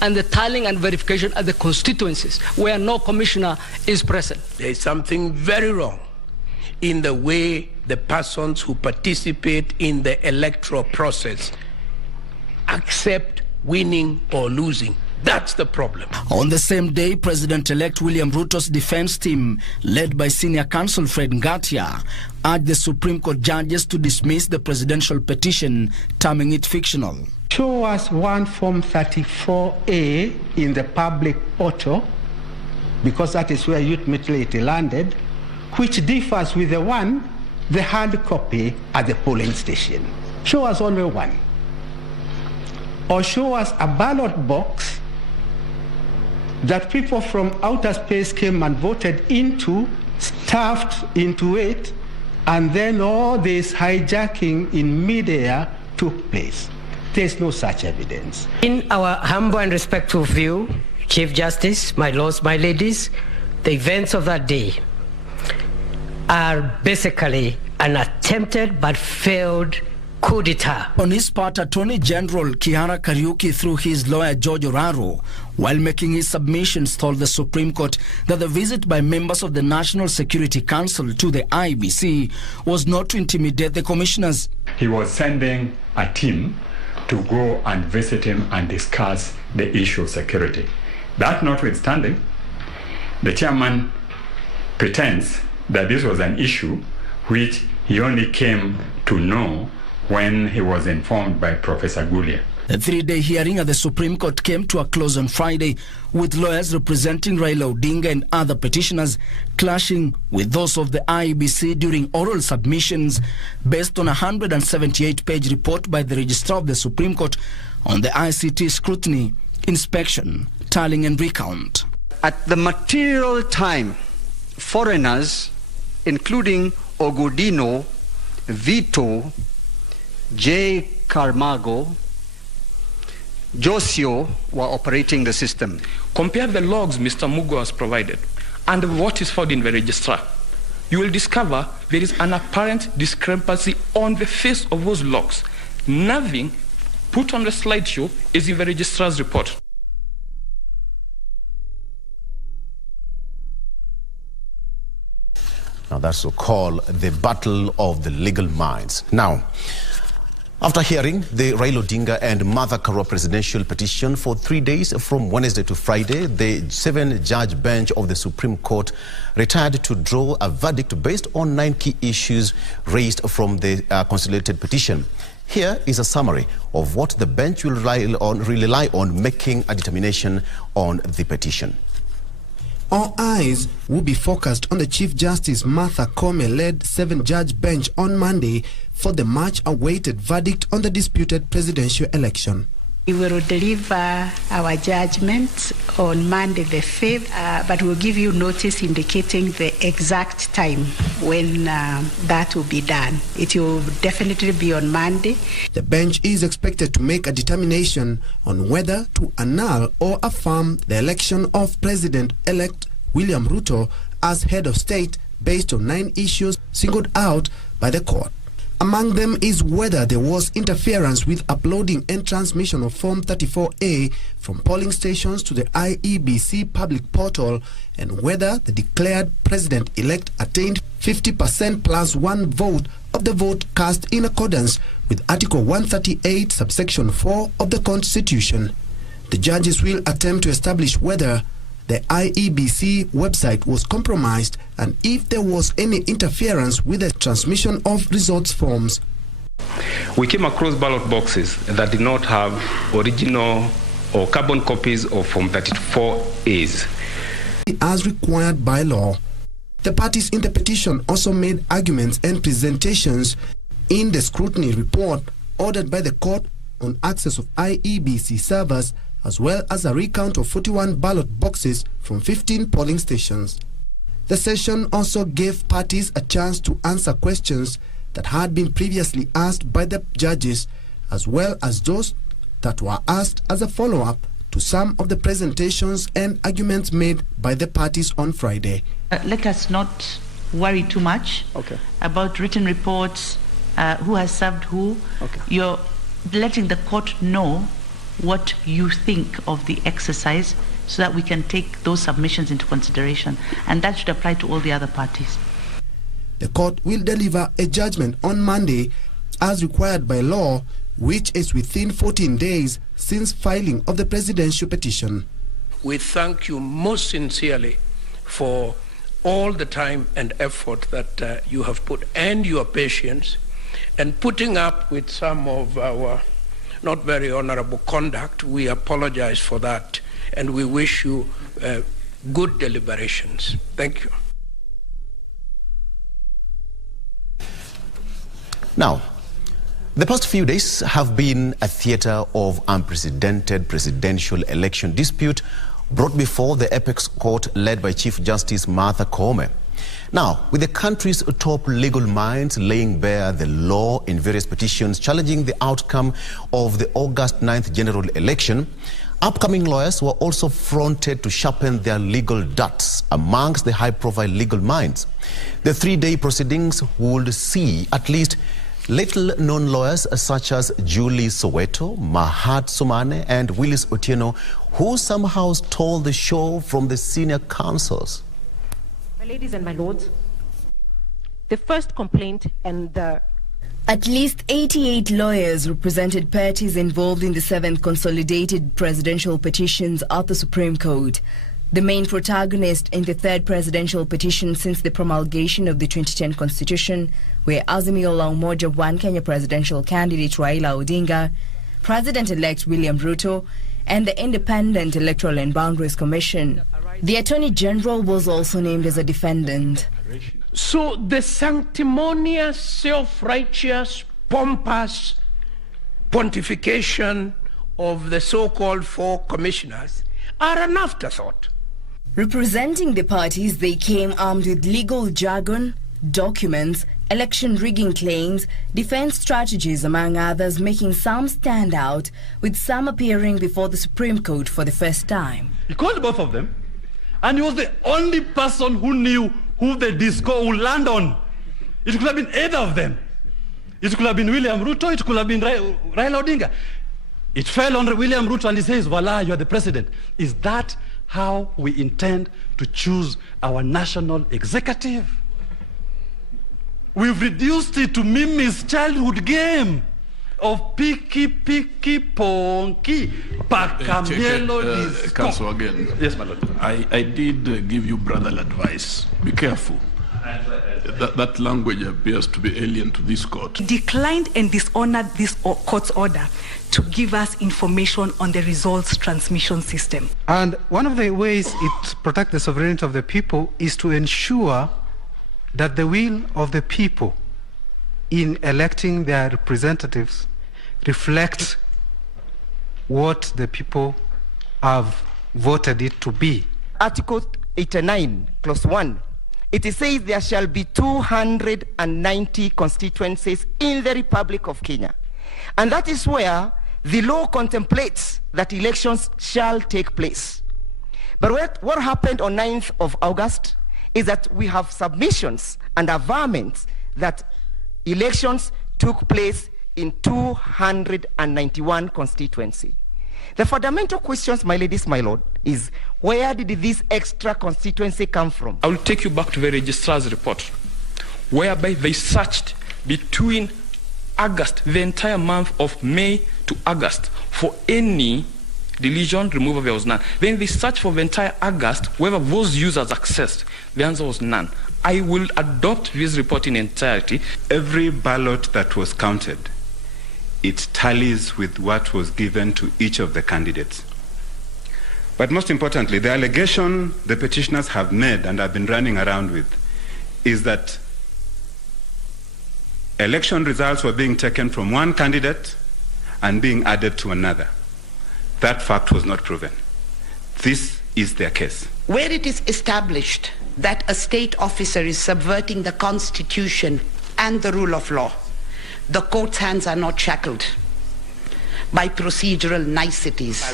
and the tallying and verification at the constituencies where no commissioner is present. There is something very wrong in the way the persons who participate in the electoral process accept winning or losing. That's the problem. On the same day, President-elect William Ruto's defense team, led by senior counsel Fred Ngatia, urged the Supreme Court judges to dismiss the presidential petition, terming it fictional. Show us one Form 34A in the public portal, because that is where youth mutility landed, which differs with the hard copy at the polling station. Show us only one. Or show us a ballot box that people from outer space came and voted into, stuffed into it, and then all this hijacking in midair took place. There's no such evidence. In our humble and respectful view, Chief Justice, my lords, my ladies, the events of that day are basically an attempted but failed coup d'etat. On his part, Attorney General Kihara Kariuki, through his lawyer George Oraro, while making his submissions, told the Supreme Court that the visit by members of the National Security Council to the IEBC was not to intimidate the commissioners. He was sending a team to go and visit him and discuss the issue of security. That notwithstanding, the chairman pretends that this was an issue which he only came to know when he was informed by Professor Gulia. The three-day hearing at the Supreme Court came to a close on Friday, with lawyers representing Raila Odinga and other petitioners clashing with those of the IEBC during oral submissions based on a 178-page report by the Registrar of the Supreme Court on the ICT scrutiny, inspection, tallying and recount. At the material time, foreigners, including Ogodino, Vito, J. Carmago, Josio, were operating the system. Compare the logs Mr. Mugo has provided and what is found in the registrar. You will discover there is an apparent discrepancy on the face of those logs. Nothing put on the slideshow is in the registrar's report. Now that's to call the battle of the legal minds. Now, after hearing the Raila Odinga and Martha Karua presidential petition for 3 days from Wednesday to Friday, the 7-judge bench of the Supreme Court retired to draw a verdict based on 9 key issues raised from the consolidated petition. Here is a summary of what the bench will rely on making a determination on the petition. All eyes will be focused on the Chief Justice Martha Koome-led 7-judge bench on Monday for the much-awaited verdict on the disputed presidential election. We will deliver our judgment on Monday the 5th, but we'll give you notice indicating the exact time when that will be done. It will definitely be on Monday. The bench is expected to make a determination on whether to annul or affirm the election of President-elect William Ruto as head of state based on 9 issues singled out by the court. Among them is whether there was interference with uploading and transmission of Form 34A from polling stations to the IEBC public portal, and whether the declared president-elect attained 50% plus 1 vote of the vote cast in accordance with Article 138, subsection 4 of the Constitution. The judges will attempt to establish whether the IEBC website was compromised and if there was any interference with the transmission of results forms. We came across ballot boxes that did not have original or carbon copies of Form 34As. As required by law. The parties in the petition also made arguments and presentations in the scrutiny report ordered by the court on access of IEBC servers, as well as a recount of 41 ballot boxes from 15 polling stations. The session also gave parties a chance to answer questions that had been previously asked by the judges, as well as those that were asked as a follow-up to some of the presentations and arguments made by the parties on Friday. Let us not worry too much about written reports, who has served who. You're letting the court know what you think of the exercise so that we can take those submissions into consideration. And that should apply to all the other parties. The court will deliver a judgment on Monday as required by law, which is within 14 days since filing of the presidential petition. We thank you most sincerely for all the time and effort that you have put, and your patience, and putting up with some of our not very honorable conduct. We apologize for that, and we wish you good deliberations. Thank you. Now, the past few days have been a theater of unprecedented presidential election dispute brought before the Apex Court led by Chief Justice Martha Koome. Now, with the country's top legal minds laying bare the law in various petitions challenging the outcome of the August 9th general election, upcoming lawyers were also fronted to sharpen their legal darts amongst the high-profile legal minds. The three-day proceedings would see at least little-known lawyers such as Julie Soweto, Mahat Sumane, and Willis Otieno, who somehow stole the show from the senior counsels. My ladies and my lords, the first complaint and the... At least 88 lawyers represented parties involved in the 7th consolidated presidential petitions at the Supreme Court. The main protagonist in the 3rd presidential petition since the promulgation of the 2010 Constitution were Azimio la Umoja One Kenya presidential candidate Raila Odinga, President-elect William Ruto, and the Independent Electoral and Boundaries Commission. The Attorney General was also named as a defendant. So the sanctimonious, self-righteous, pompous pontification of the so-called 4 commissioners are an afterthought. Representing the parties, they came armed with legal jargon, documents, election rigging claims, defense strategies, among others, making some stand out, with some appearing before the Supreme Court for the first time. He called both of them, and he was the only person who knew who the disco would land on. It could have been either of them. It could have been William Ruto, it could have been Raila Odinga. It fell on William Ruto and he says, voila, you are the president. Is that how we intend to choose our national executive? We've reduced it to Mimi's childhood game of picky, ponky, pacamielo disco. Counsel again. Yes, my lord. I did give you brotherly advice. Be careful. That language appears to be alien to this court. He declined and dishonored this court's order to give us information on the results transmission system. And one of the ways it protects the sovereignty of the people is to ensure that the will of the people in electing their representatives reflects what the people have voted it to be. Article 89, clause 1, it says there shall be 290 constituencies in the Republic of Kenya. And that is where the law contemplates that elections shall take place. But what happened on 9th of August is that we have submissions and averments that elections took place in 291 constituencies. The fundamental questions, my ladies, my lord, is where did this extra constituency come from? I will take you back to the registrar's report, whereby they searched between August, the entire month of May to August, for any deletion, removal, there was none. Then they searched for the entire August, whether those users accessed. The answer was none. I will adopt this report in entirety. Every ballot that was counted, it tallies with what was given to each of the candidates. But most importantly, the allegation the petitioners have made and have been running around with is that election results were being taken from one candidate and being added to another. That fact was not proven. This is their case. Where it is established that a state officer is subverting the Constitution and the rule of law, the court's hands are not shackled by procedural niceties.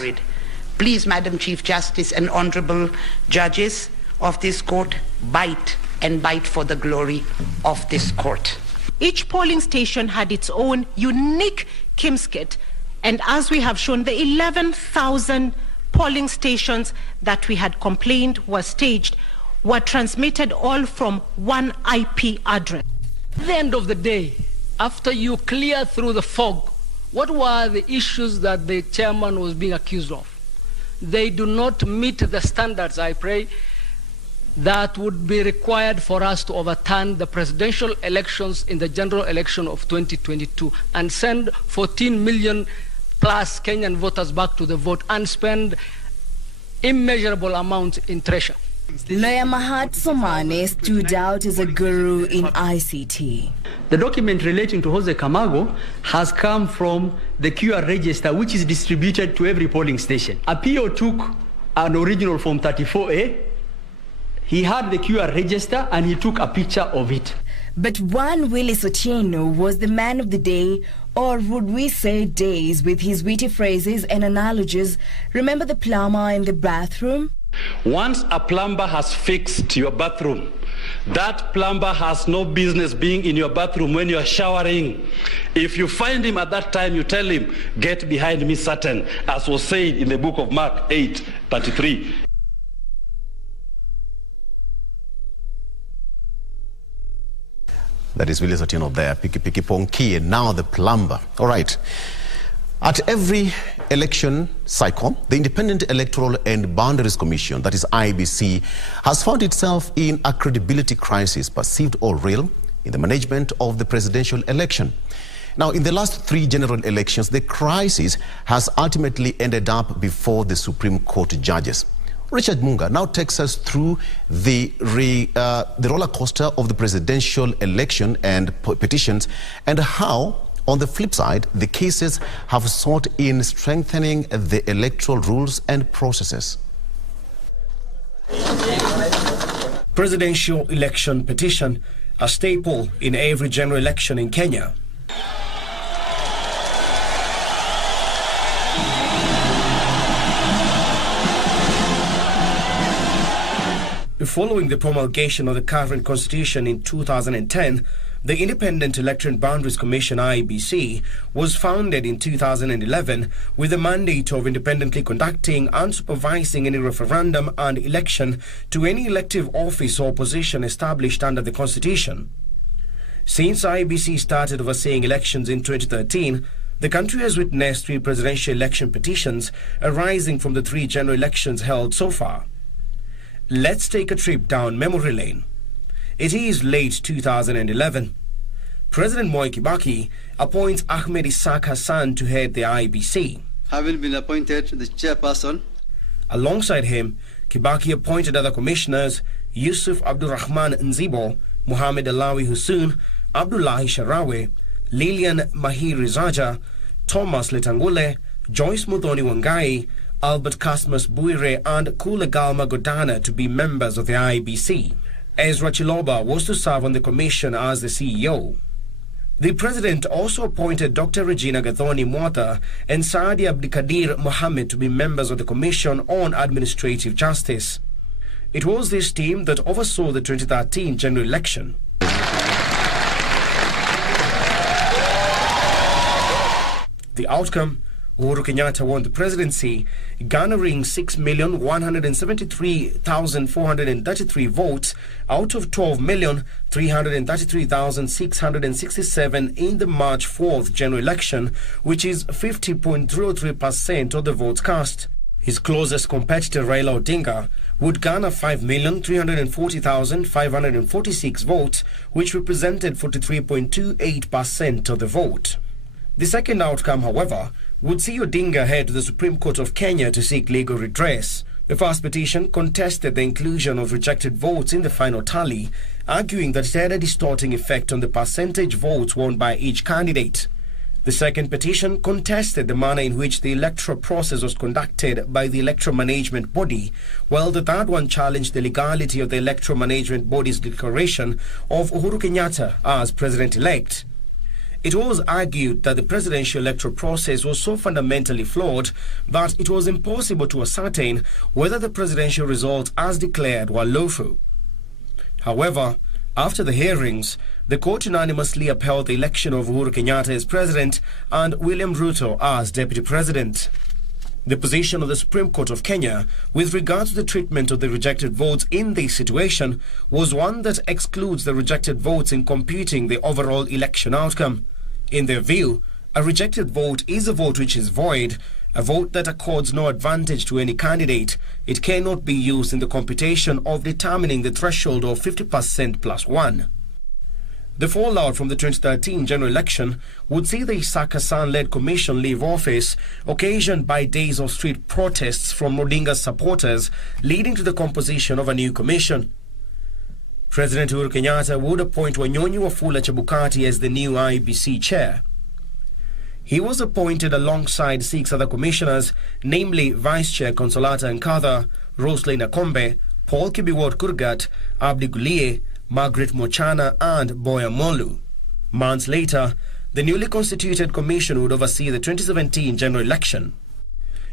Please, Madam Chief Justice and honorable judges of this court, bite and bite for the glory of this court. Each polling station had its own unique kimskit And as we have shown, the 11,000 polling stations that we had complained were staged were transmitted all from one IP address. At the end of the day, after you clear through the fog, what were the issues that the chairman was being accused of? They do not meet the standards, I pray, that would be required for us to overturn the presidential elections in the general election of 2022 and send 14 million plus Kenyan voters back to the vote and spend immeasurable amounts in treasure. Lawyer Mahat Somane stood out as a guru in ICT. The document relating to Jose Camargo has come from the QR register, which is distributed to every polling station. Apio took an original Form 34A. He had the QR register and he took a picture of it. But one Willis Otieno was the man of the day, or would we say days, with his witty phrases and analogies. Remember the plumber in the bathroom? Once a plumber has fixed your bathroom, that plumber has no business being in your bathroom when you are showering. If you find him at that time, you tell him, "Get behind me, Satan," as was said in the book of Mark 8:33. That is Willis Otieno there, Piki Ponki, and now the plumber. All right. At every election cycle, the Independent Electoral and Boundaries Commission, that is IBC, has found itself in a credibility crisis, perceived or real, in the management of the presidential election. Now, in the last 3 general elections, the crisis has ultimately ended up before the Supreme Court judges. Richard Munga now takes us through the roller coaster of the presidential election and petitions, and how, on the flip side, the cases have sought in strengthening the electoral rules and processes. Presidential election petition, a staple in every general election in Kenya. Following the promulgation of the current constitution in 2010, the Independent Electoral and Boundaries Commission, IEBC, was founded in 2011 with the mandate of independently conducting and supervising any referendum and election to any elective office or position established under the constitution. Since IEBC started overseeing elections in 2013, the country has witnessed 3 presidential election petitions arising from the 3 general elections held so far. Let's take a trip down memory lane. It is late 2011. President Moi Kibaki appoints Ahmed Isaac Hassan to head the IEBC. Having been appointed the chairperson. Alongside him, Kibaki appointed other commissioners: Yusuf Abdurrahman Nzibo, Muhammad Alawi Hussein, Abdullahi Sharawe, Lilian Mahiri Zaja, Thomas Letangule, Joyce Muthoni Wangai, Albert Casmus Buire and Kule Galma Godana to be members of the IEBC. Ezra Chiloba was to serve on the commission as the CEO. The president also appointed Dr. Regina Gathoni Mwata and Saadi Abdikadir Mohammed to be members of the Commission on Administrative Justice. It was this team that oversaw the 2013 general election. The outcome: Uhuru Kenyatta won the presidency, garnering 6,173,433 votes out of 12,333,667 in the March 4th general election, which is 50.03% of the votes cast. His closest competitor, Raila Odinga, would garner 5,340,546 votes, which represented 43.28% of the vote. The second outcome, however, would see Odinga head to the Supreme Court of Kenya to seek legal redress. The first petition contested the inclusion of rejected votes in the final tally, arguing that it had a distorting effect on the percentage votes won by each candidate. The second petition contested the manner in which the electoral process was conducted by the electoral management body, while the third one challenged the legality of the electoral management body's declaration of Uhuru Kenyatta as president-elect. It was argued that the presidential electoral process was so fundamentally flawed that it was impossible to ascertain whether the presidential results as declared were lawful. However, after the hearings, the court unanimously upheld the election of Uhuru Kenyatta as president and William Ruto as deputy president. The position of the Supreme Court of Kenya with regard to the treatment of the rejected votes in this situation was one that excludes the rejected votes in computing the overall election outcome. In their view, a rejected vote is a vote which is void, a vote that accords no advantage to any candidate. It cannot be used in the computation of determining the threshold of 50% plus 1. The fallout from the 2013 general election would see the Isaka San-led commission leave office, occasioned by days of street protests from Odinga's supporters, leading to the composition of a new commission. President Uhuru Kenyatta would appoint Wanyonyi Wafula Chebukati as the new IEBC chair. He was appointed alongside 6 other commissioners, namely Vice Chair Consolata Nkatha, Roslyn Akombe, Paul Kibiwot Kurgat, Abdi Gulie, Margaret Mochana and Boya Molu. Months later, the newly constituted commission would oversee the 2017 general election.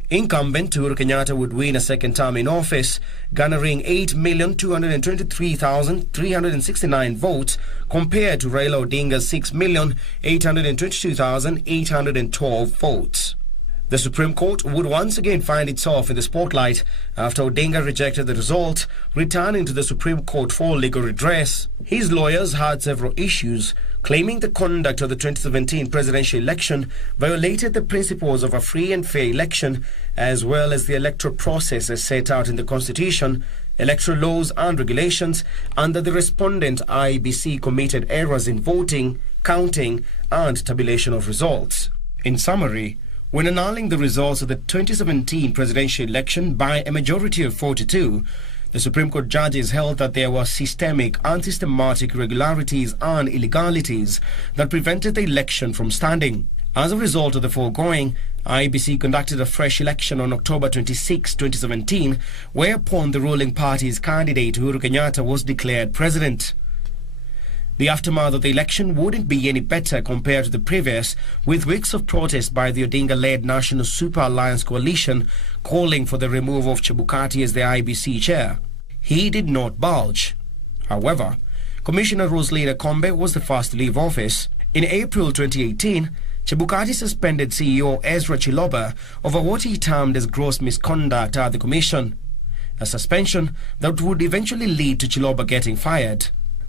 Incumbent Uhuru Kenyatta would win a second term in office, garnering 8,223,369 votes compared to Raila Odinga's 6,822,812 votes. The Supreme Court would once again find itself in the spotlight after Odinga rejected the result, returning to the Supreme Court for legal redress. His lawyers had several issues, claiming the conduct of the 2017 presidential election violated the principles of a free and fair election, as well as the electoral process as set out in the Constitution, electoral laws and regulations, and that the respondent IEBC committed errors in voting, counting, and tabulation of results. In summary, when annulling the results of the 2017 presidential election by a majority of 42, the Supreme Court judges held that there were systemic and systematic irregularities and illegalities that prevented the election from standing. As a result of the foregoing, IEBC conducted a fresh election on October 26, 2017, whereupon the ruling party's candidate Uhuru Kenyatta was declared president. The aftermath of the election wouldn't be any better compared to the previous, with weeks of protest by the Odinga-led National Super Alliance coalition calling for the removal of Chebukati as the IEBC chair. He did not budge. However, Commissioner Roslyn Akombe was the first to leave office. In April 2018, Chebukati suspended CEO Ezra Chiloba over what he termed as gross misconduct at the commission, a suspension that would eventually lead to Chiloba getting fired.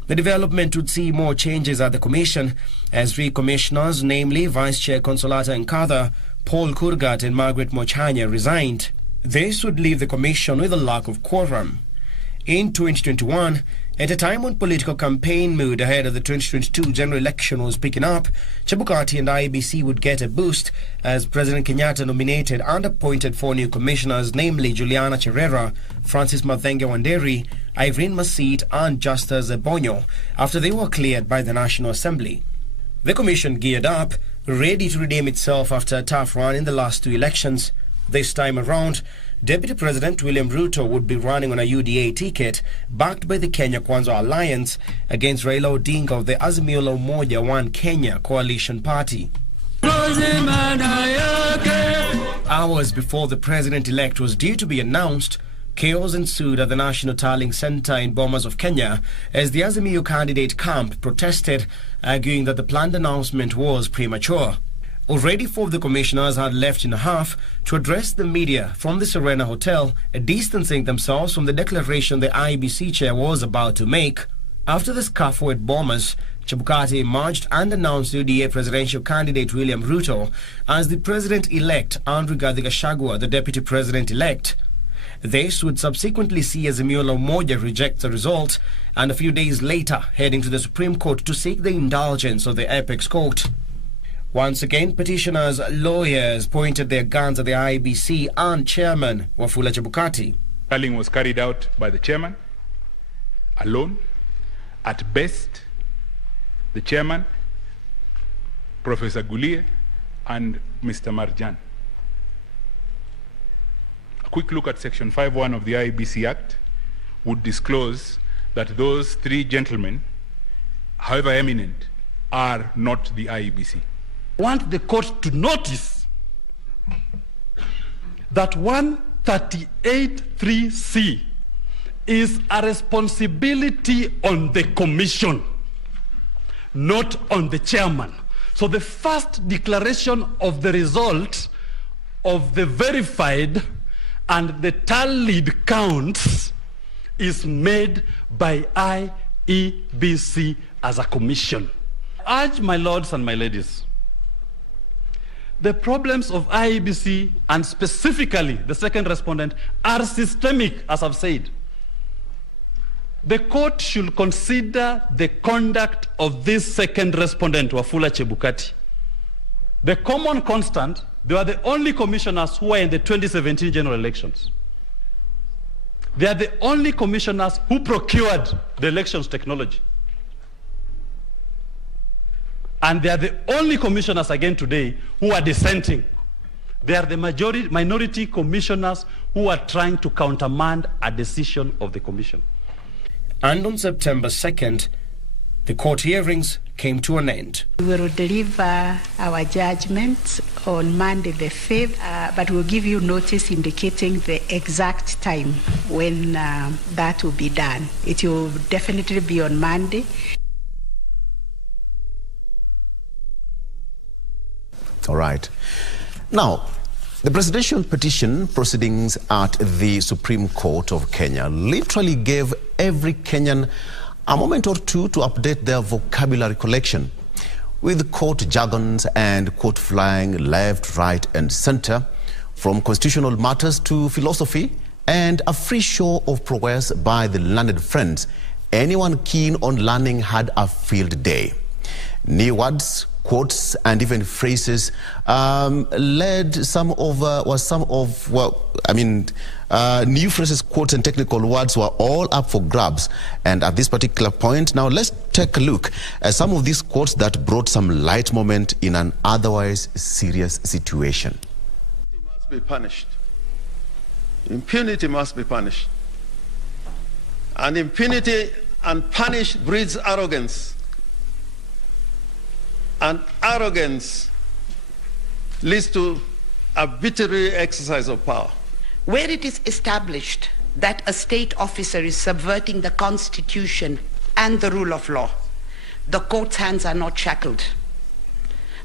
The development would see more changes at the commission as 3 commissioners, namely Vice Chair Consolata Nkatha, Paul Kurgat and Margaret Mochana, resigned. This would leave the commission with a lack of quorum. In 2021, at a time when political campaign mood ahead of the 2022 general election was picking up, Chebukati and IEBC would get a boost as President Kenyatta nominated and appointed 4 new commissioners, namely Juliana Cherera, Francis Mathenge Wanderi, Irene Masit and Justus Ebonyo, after they were cleared by the National Assembly. The commission geared up, ready to redeem itself after a tough run in the last 2 elections. This time around, Deputy President William Ruto would be running on a UDA ticket backed by the Kenya Kwanza Alliance against Raila Odinga of the Azimio la Umoja One Kenya coalition party. Hours before the president-elect was due to be announced, chaos ensued at the National Tallying Centre in Bomas of Kenya as the Azimio candidate camp protested, arguing that the planned announcement was premature. Already 4 of the commissioners had left in a half to address the media from the Serena Hotel, distancing themselves from the declaration the IEBC chair was about to make. After the scuffle at Bomas, Chebukati emerged and announced UDA presidential candidate William Ruto as the president-elect and Rigathi Gachagua the deputy president-elect. This would subsequently see Azimio la Umoja reject the result and a few days later heading to the Supreme Court to seek the indulgence of the Apex Court. Once again, petitioners' lawyers pointed their guns at the IEBC and chairman Wafula Chebukati. Tallying was carried out by the chairman alone. At best, the chairman, Professor Gulie, and Mr. Marjan. A quick look at Section 5.1 of the IEBC Act would disclose that those 3 gentlemen, however eminent, are not the IEBC. I want the court to notice that 138(3)(c) is a responsibility on the commission. not on the chairman. So the first declaration of the result of the verified and the tallied counts is made by IEBC as a commission. I urge my lords and my ladies, the problems of IEBC and specifically the second respondent are systemic, as I've said. The court should consider the conduct of this second respondent, Wafula Chebukati. The common constant, they are the only commissioners who were in the 2017 general elections. They are the only commissioners who procured the elections technology. And they are the only commissioners again today who are dissenting. They are the minority commissioners who are trying to countermand a decision of the commission. And on September 2nd, the court hearings came to an end. We will deliver our judgment on Monday the 5th, but we'll give you notice indicating the exact time when that will be done. It will definitely be on Monday. All right. Now, the presidential petition proceedings at the Supreme Court of Kenya literally gave every Kenyan a moment or two to update their vocabulary collection, with court jargons and quote flying left, right, and center, from constitutional matters to philosophy, and a free show of prowess by the learned friends. Anyone keen on learning had a field day. New words, quotes, and even phrases new phrases, quotes, and technical words were all up for grabs. And at this particular point, now let's take a look at some of these quotes that brought some light moment in an otherwise serious situation. Impunity must be punished. Impunity must be punished. And impunity unpunished breeds arrogance. And arrogance leads to arbitrary exercise of power. Where it is established that a state officer is subverting the Constitution and the rule of law, the court's hands are not shackled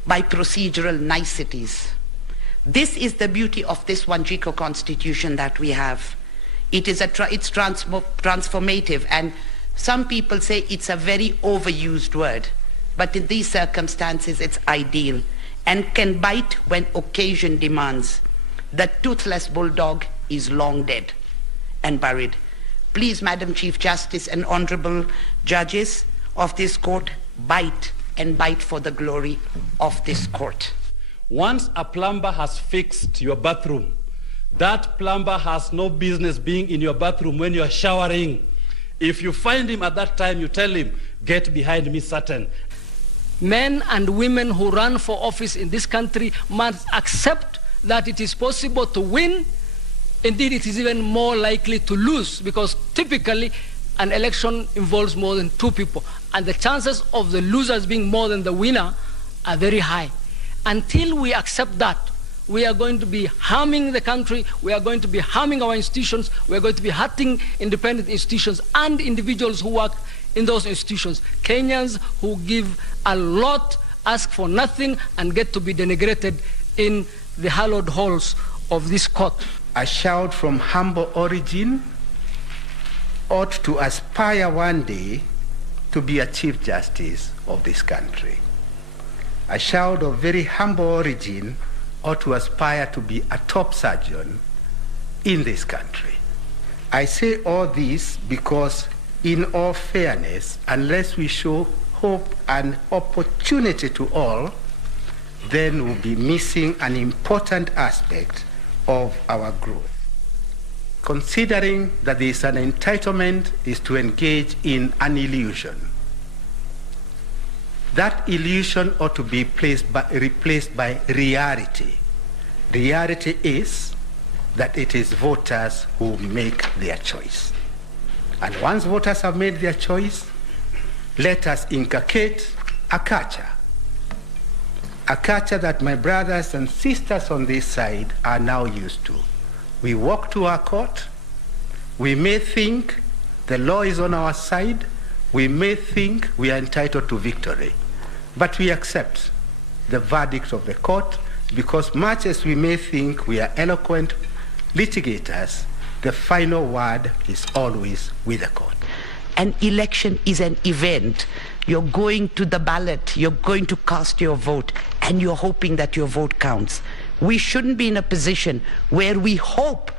by procedural niceties. This is the beauty of this Wanjico Constitution that we have. It's transformative, and some people say it's a very overused word. But in these circumstances, it's ideal and can bite when occasion demands. The toothless bulldog is long dead and buried. Please, Madam Chief Justice and honorable judges of this court, bite and bite for the glory of this court. Once a plumber has fixed your bathroom, that plumber has no business being in your bathroom when you're showering. If you find him at that time, you tell him, get behind me, Satan. Men and women who run for office in this country must accept that it is possible to win. Indeed, it is even more likely to lose, because typically an election involves more than two people, and the chances of the losers being more than the winner are very high. Until we accept that, we are going to be harming the country, we are going to be harming our institutions, we are going to be hurting independent institutions and individuals who work in those institutions. Kenyans who give a lot, ask for nothing, and get to be denigrated in the hallowed halls of this court. A child from humble origin ought to aspire one day to be a Chief Justice of this country. A child of very humble origin ought to aspire to be a top surgeon in this country. I say all this because, in all fairness, unless we show hope and opportunity to all, then we'll be missing an important aspect of our growth. Considering that there is an entitlement is to engage in an illusion. That illusion ought to be replaced by reality. Reality is that it is voters who make their choice. And once voters have made their choice, let us inculcate a culture that my brothers and sisters on this side are now used to. We walk to our court, we may think the law is on our side, we may think we are entitled to victory, but we accept the verdict of the court because much as we may think we are eloquent litigators, the final word is always with the court. An election is an event. You're going to the ballot, you're going to cast your vote, and you're hoping that your vote counts. We shouldn't be in a position where we hope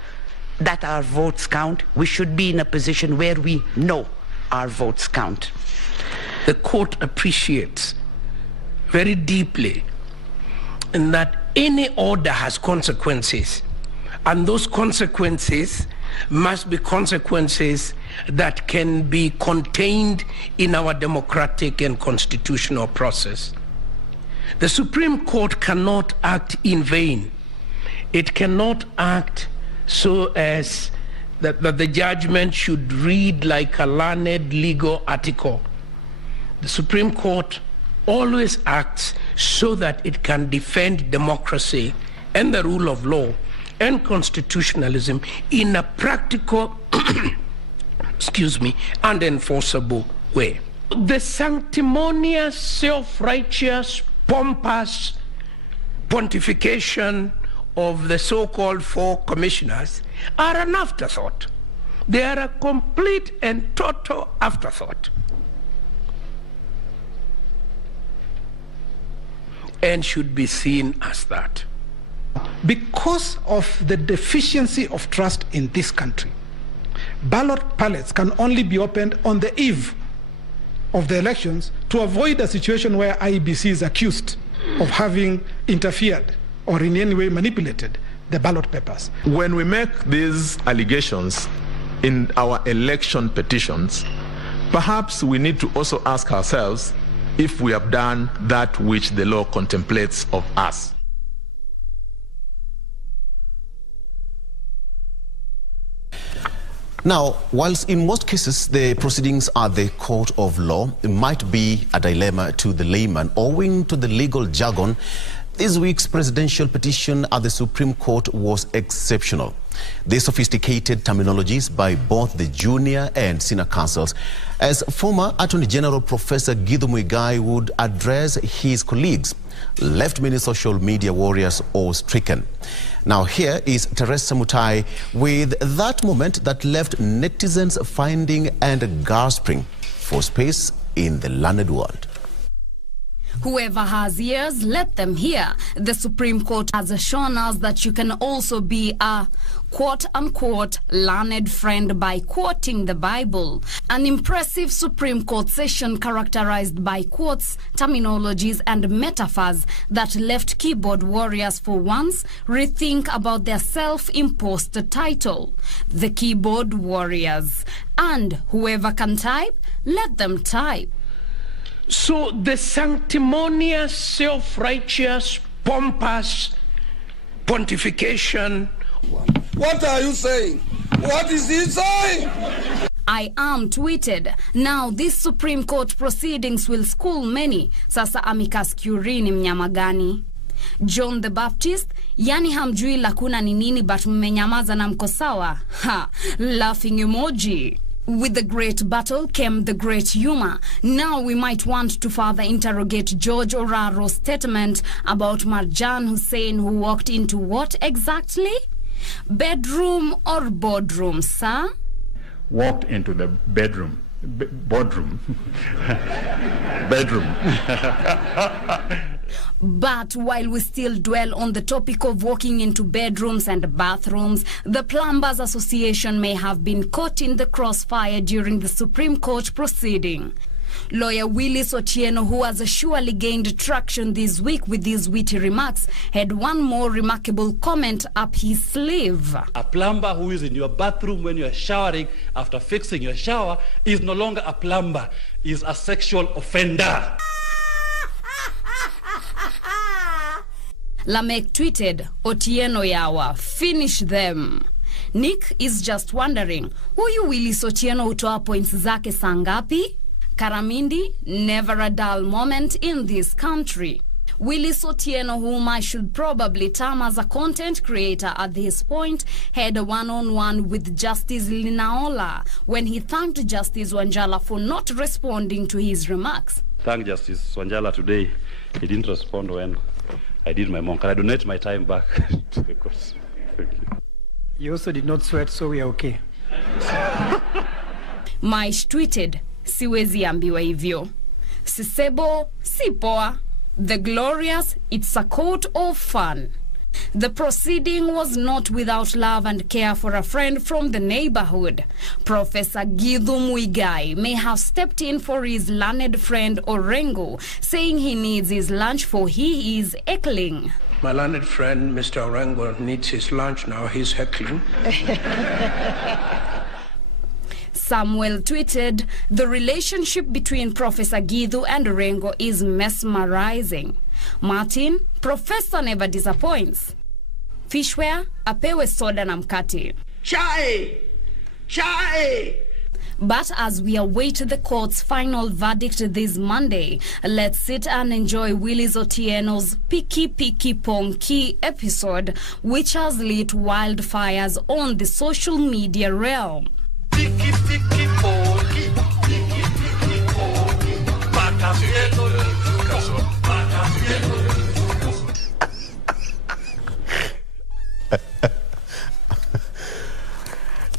that our votes count. We should be in a position where we know our votes count. The court appreciates very deeply in that any order has consequences, and those consequences must be consequences that can be contained in our democratic and constitutional process. The Supreme Court cannot act in vain. It cannot act so as that the judgment should read like a learned legal article. The Supreme Court always acts so that it can defend democracy and the rule of law and constitutionalism in a practical and enforceable way. The sanctimonious, self-righteous, pompous pontification of the so-called 4 commissioners are an afterthought. They are a complete and total afterthought, and should be seen as that. Because of the deficiency of trust in this country, ballot ballots can only be opened on the eve of the elections to avoid a situation where IEBC is accused of having interfered or in any way manipulated the ballot papers. When we make these allegations in our election petitions, perhaps we need to also ask ourselves if we have done that which the law contemplates of us. Now, whilst in most cases the proceedings are the court of law, it might be a dilemma to the layman owing to the legal jargon. This week's presidential petition at the Supreme Court was exceptional. The sophisticated terminologies by both the junior and senior counsels, as former Attorney General Professor Githu Muigai would address his colleagues, left many social media warriors awe-stricken. Now here is Teresa Mutahi with that moment that left netizens finding and gasping for space in the learned world. Whoever has ears, let them hear. The Supreme Court has shown us that you can also be a quote-unquote learned friend by quoting the Bible. An impressive Supreme Court session characterized by quotes, terminologies and metaphors that left keyboard warriors for once rethink about their self-imposed title, the keyboard warriors. And whoever can type, let them type. So the sanctimonious, self-righteous, pompous pontification. What are you saying? What is he saying? I am tweeted. Now these Supreme Court proceedings will school many. Sasa amicus curiae ni mnyama gani? John the Baptist, yani hamjui lakuna ni nini but mmenyamaza na mko sawa? Ha, laughing emoji. With the great battle came the great humor. Now we might want to further interrogate George Oraro's statement about Marjan Hussein, who walked into what exactly? Bedroom or boardroom, sir? Walked into the bedroom. Boardroom. Bedroom. But while we still dwell on the topic of walking into bedrooms and bathrooms, the Plumbers Association may have been caught in the crossfire during the Supreme Court proceeding. Lawyer Willis Otieno, who has surely gained traction this week with these witty remarks, had one more remarkable comment up his sleeve. A plumber who is in your bathroom when you're showering after fixing your shower is no longer a plumber, is a sexual offender. Lamek tweeted, Otieno yawa, finish them. Nick is just wondering, huyu Willis Otieno hutoa points zake sangapi? Karamindi, never a dull moment in this country. Willis Otieno, whom I should probably term as a content creator at this point, had a one-on-one with Justice Linaola when he thanked Justice Wanjala for not responding to his remarks. Thank Justice Wanjala today. He didn't respond when I did my monk. I donate my time back to the courts. Thank you. You also did not sweat, so we are okay. Maish tweeted, siwezi ambiwa hivyo. Sisebo, si poa. The glorious, it's a court of fun. The proceeding was not without love and care for a friend from the neighborhood. Professor Githu Muigai may have stepped in for his learned friend Orengo, saying he needs his lunch for he is heckling. My learned friend, Mr. Orengo, needs his lunch now. He's heckling. Samuel tweeted, the relationship between Professor Githu and Orengo is mesmerizing. Martin, Professor never disappoints. Fishware, apewe soda na mkate. Chai! Chai! But as we await the court's final verdict this Monday, let's sit and enjoy Willis Otieno's Piki Piki Ponki episode, which has lit wildfires on the social media realm. Piki Piki Ponki, Piki Piki Ponki,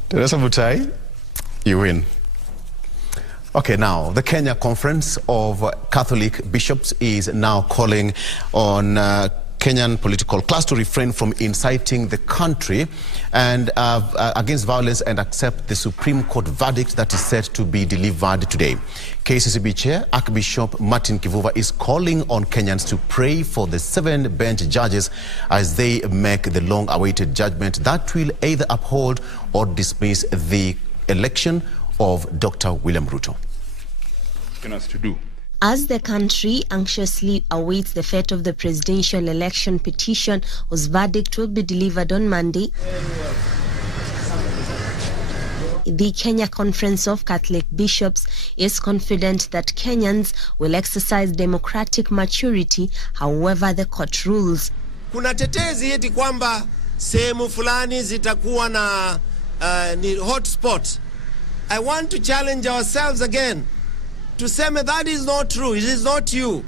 Teresa Mutahi, you win. Okay, now the Kenya Conference of Catholic Bishops is now calling on Kenyan political class to refrain from inciting the country and against violence and accept the Supreme Court verdict that is set to be delivered today. KCCB Chair Archbishop Martin Kivuva is calling on Kenyans to pray for the 7 bench judges as they make the long-awaited judgment that will either uphold or dismiss the election of Dr. William Ruto. To do. As the country anxiously awaits the fate of the presidential election petition, whose verdict will be delivered on Monday, the Kenya Conference of Catholic Bishops is confident that Kenyans will exercise democratic maturity, however the court rules. Kuna tetezi eti kwamba sehemu fulani zitakuwa na ni hotspot. I want to challenge ourselves again. Tuseme that is not true, it is not you.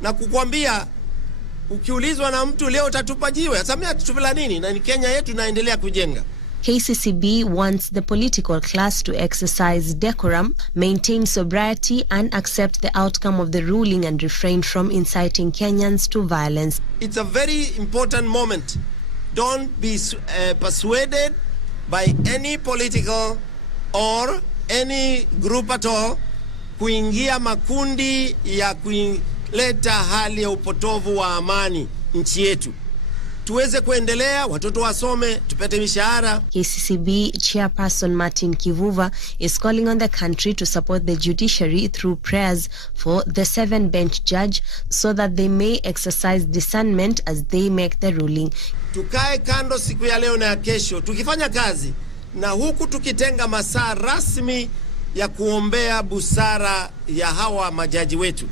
Na kukwambia ukiulizwa na mtu leo utatupa jiwe, asamia tutupela nini? Na ni Kenya yetu naendelea kujenga. KCCB wants the political class to exercise decorum, maintain sobriety and accept the outcome of the ruling and refrain from inciting Kenyans to violence. It's a very important moment. Don't be persuaded by any political or any group at all kuingia makundi ya kuleta hali ya upotovu wa amani nchi yetu. Tuweze kuendelea, watoto wasome, tupate mishahara. KCCB Chairperson Martin Kivuva is calling on the country to support the judiciary through prayers for the 7 bench judge so that they may exercise discernment as they make the ruling. Tukae kando siku ya leo na ya kesho, tukifanya kazi na huku tukitenga masaa rasmi ya kuombea busara ya hawa majaji wetu.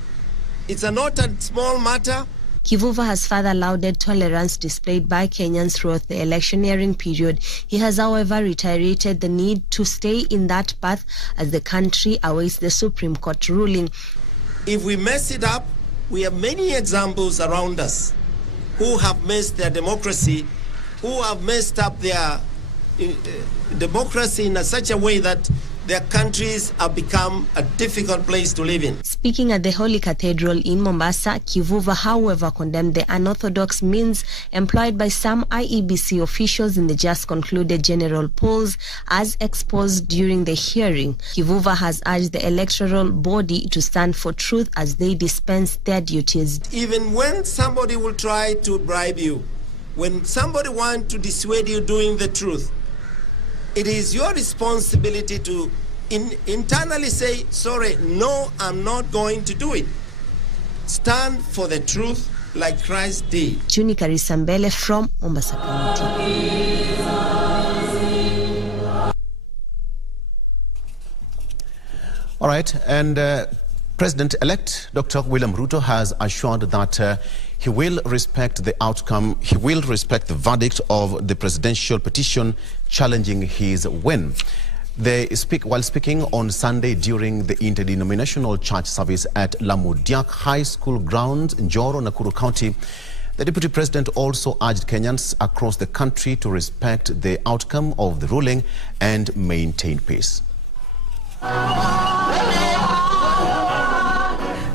It's not a small matter. Kivuva has further lauded tolerance displayed by Kenyans throughout the electioneering period. He has, however, reiterated the need to stay in that path as the country awaits the Supreme Court ruling. If we mess it up, we have many examples around us who have messed their democracy, who have messed up their democracy in such a way that their countries have become a difficult place to live in. Speaking at the Holy Cathedral in Mombasa, Kivuva, however, condemned the unorthodox means employed by some IEBC officials in the just concluded general polls as exposed during the hearing. Kivuva has urged the electoral body to stand for truth as they dispense their duties. Even when somebody will try to bribe you, when somebody wants to dissuade you doing the truth, it is your responsibility to internally say, sorry, no, I'm not going to do it. Stand for the truth like Christ did. Juni Karisambele from Mombasa County. All right, and President-elect Dr. William Ruto has assured that he will respect the outcome, he will respect the verdict of the presidential petition challenging his win. While speaking on Sunday during the interdenominational church service at Lamudiak High School grounds in Njoro, Nakuru County, the Deputy President also urged Kenyans across the country to respect the outcome of the ruling and maintain peace.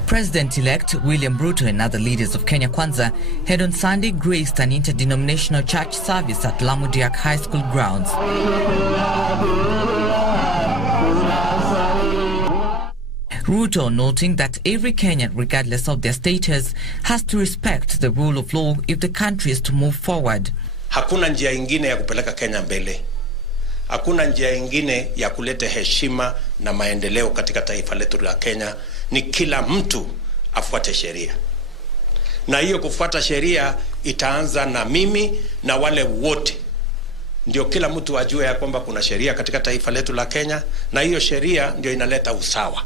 President-elect William Ruto and other leaders of Kenya Kwanza had on Sunday graced an interdenominational church service at Lamudiak High School grounds. Ruto noting that every Kenyan, regardless of their status, has to respect the rule of law if the country is to move forward. Hakuna njia ingine ya kupeleka Kenya mbele. Hakuna njia ingine ya kuleta heshima na maendeleo katika taifa letu la Kenya. Ni kila mtu afuate sheria. Na hiyo kufuata sheria itaanza na mimi na wale wote. Ndio kila mtu ajue ya kwamba kuna sheria katika taifa letu la Kenya, na hiyo sheria ndio inaleta usawa.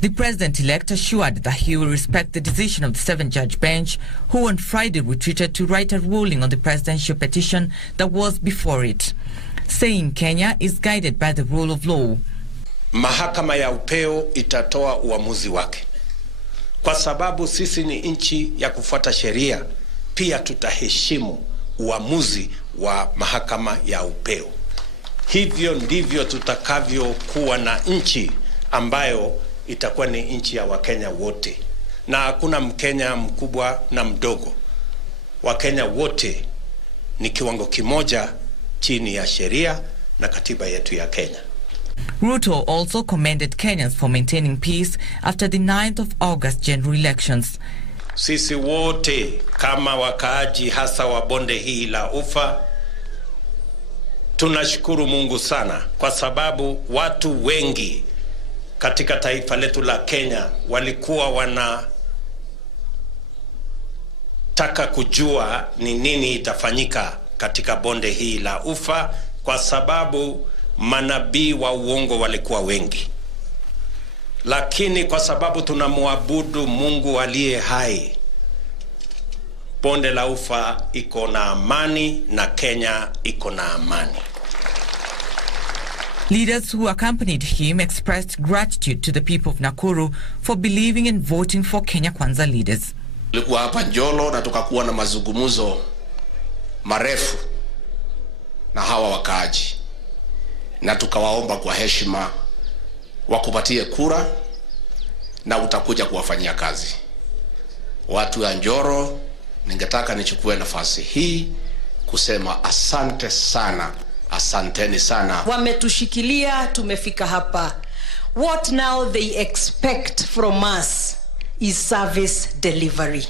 The president-elect assured that he will respect the decision of the seven-judge bench, who on Friday retreated to write a ruling on the presidential petition that was before it, saying Kenya is guided by the rule of law. Mahakama ya upeo itatoa uamuzi wake. Kwa sababu sisi ni nchi ya kufuata sheria, pia tutaheshimu uamuzi wa mahakama ya upeo. Hivyo ndivyo tutakavyokuwa na nchi ambayo itakuwa ni nchi ya Wakenya wote. Na hakuna Mkenya mkubwa na mdogo. Wakenya wote ni kiwango kimoja chini ya sheria na katiba yetu ya Kenya. Ruto also commended Kenyans for maintaining peace after the 9th of August general elections. Sisi wote kama wakaaji hasa wa bonde hii la Ufa tunashukuru Mungu sana kwa sababu watu wengi katika taifa letu la Kenya walikuwa wanataka kujua ni nini itafanyika katika bonde hii la Ufa, kwa sababu manabii wa uongo walikuwa wengi. Lakini kwa sababu tunamwabudu Mungu aliye hai, bonde la Ufa iko na amani na Kenya iko na amani. Leaders who accompanied him expressed gratitude to the people of Nakuru for believing and voting for Kenya Kwanza leaders. Tulikuwa hapa Njolo na tukakuwa na mazungumzo marefu na hawa wakaaji, na tukawaomba kwa heshima wakupatie kura na utakuja kuwafanyia kazi. Watu wa Njoro, ningetaka nichukue nafasi hii kusema asante sana. Asanteni sana. Wametushikilia tumefika hapa. What now they expect from us is service delivery.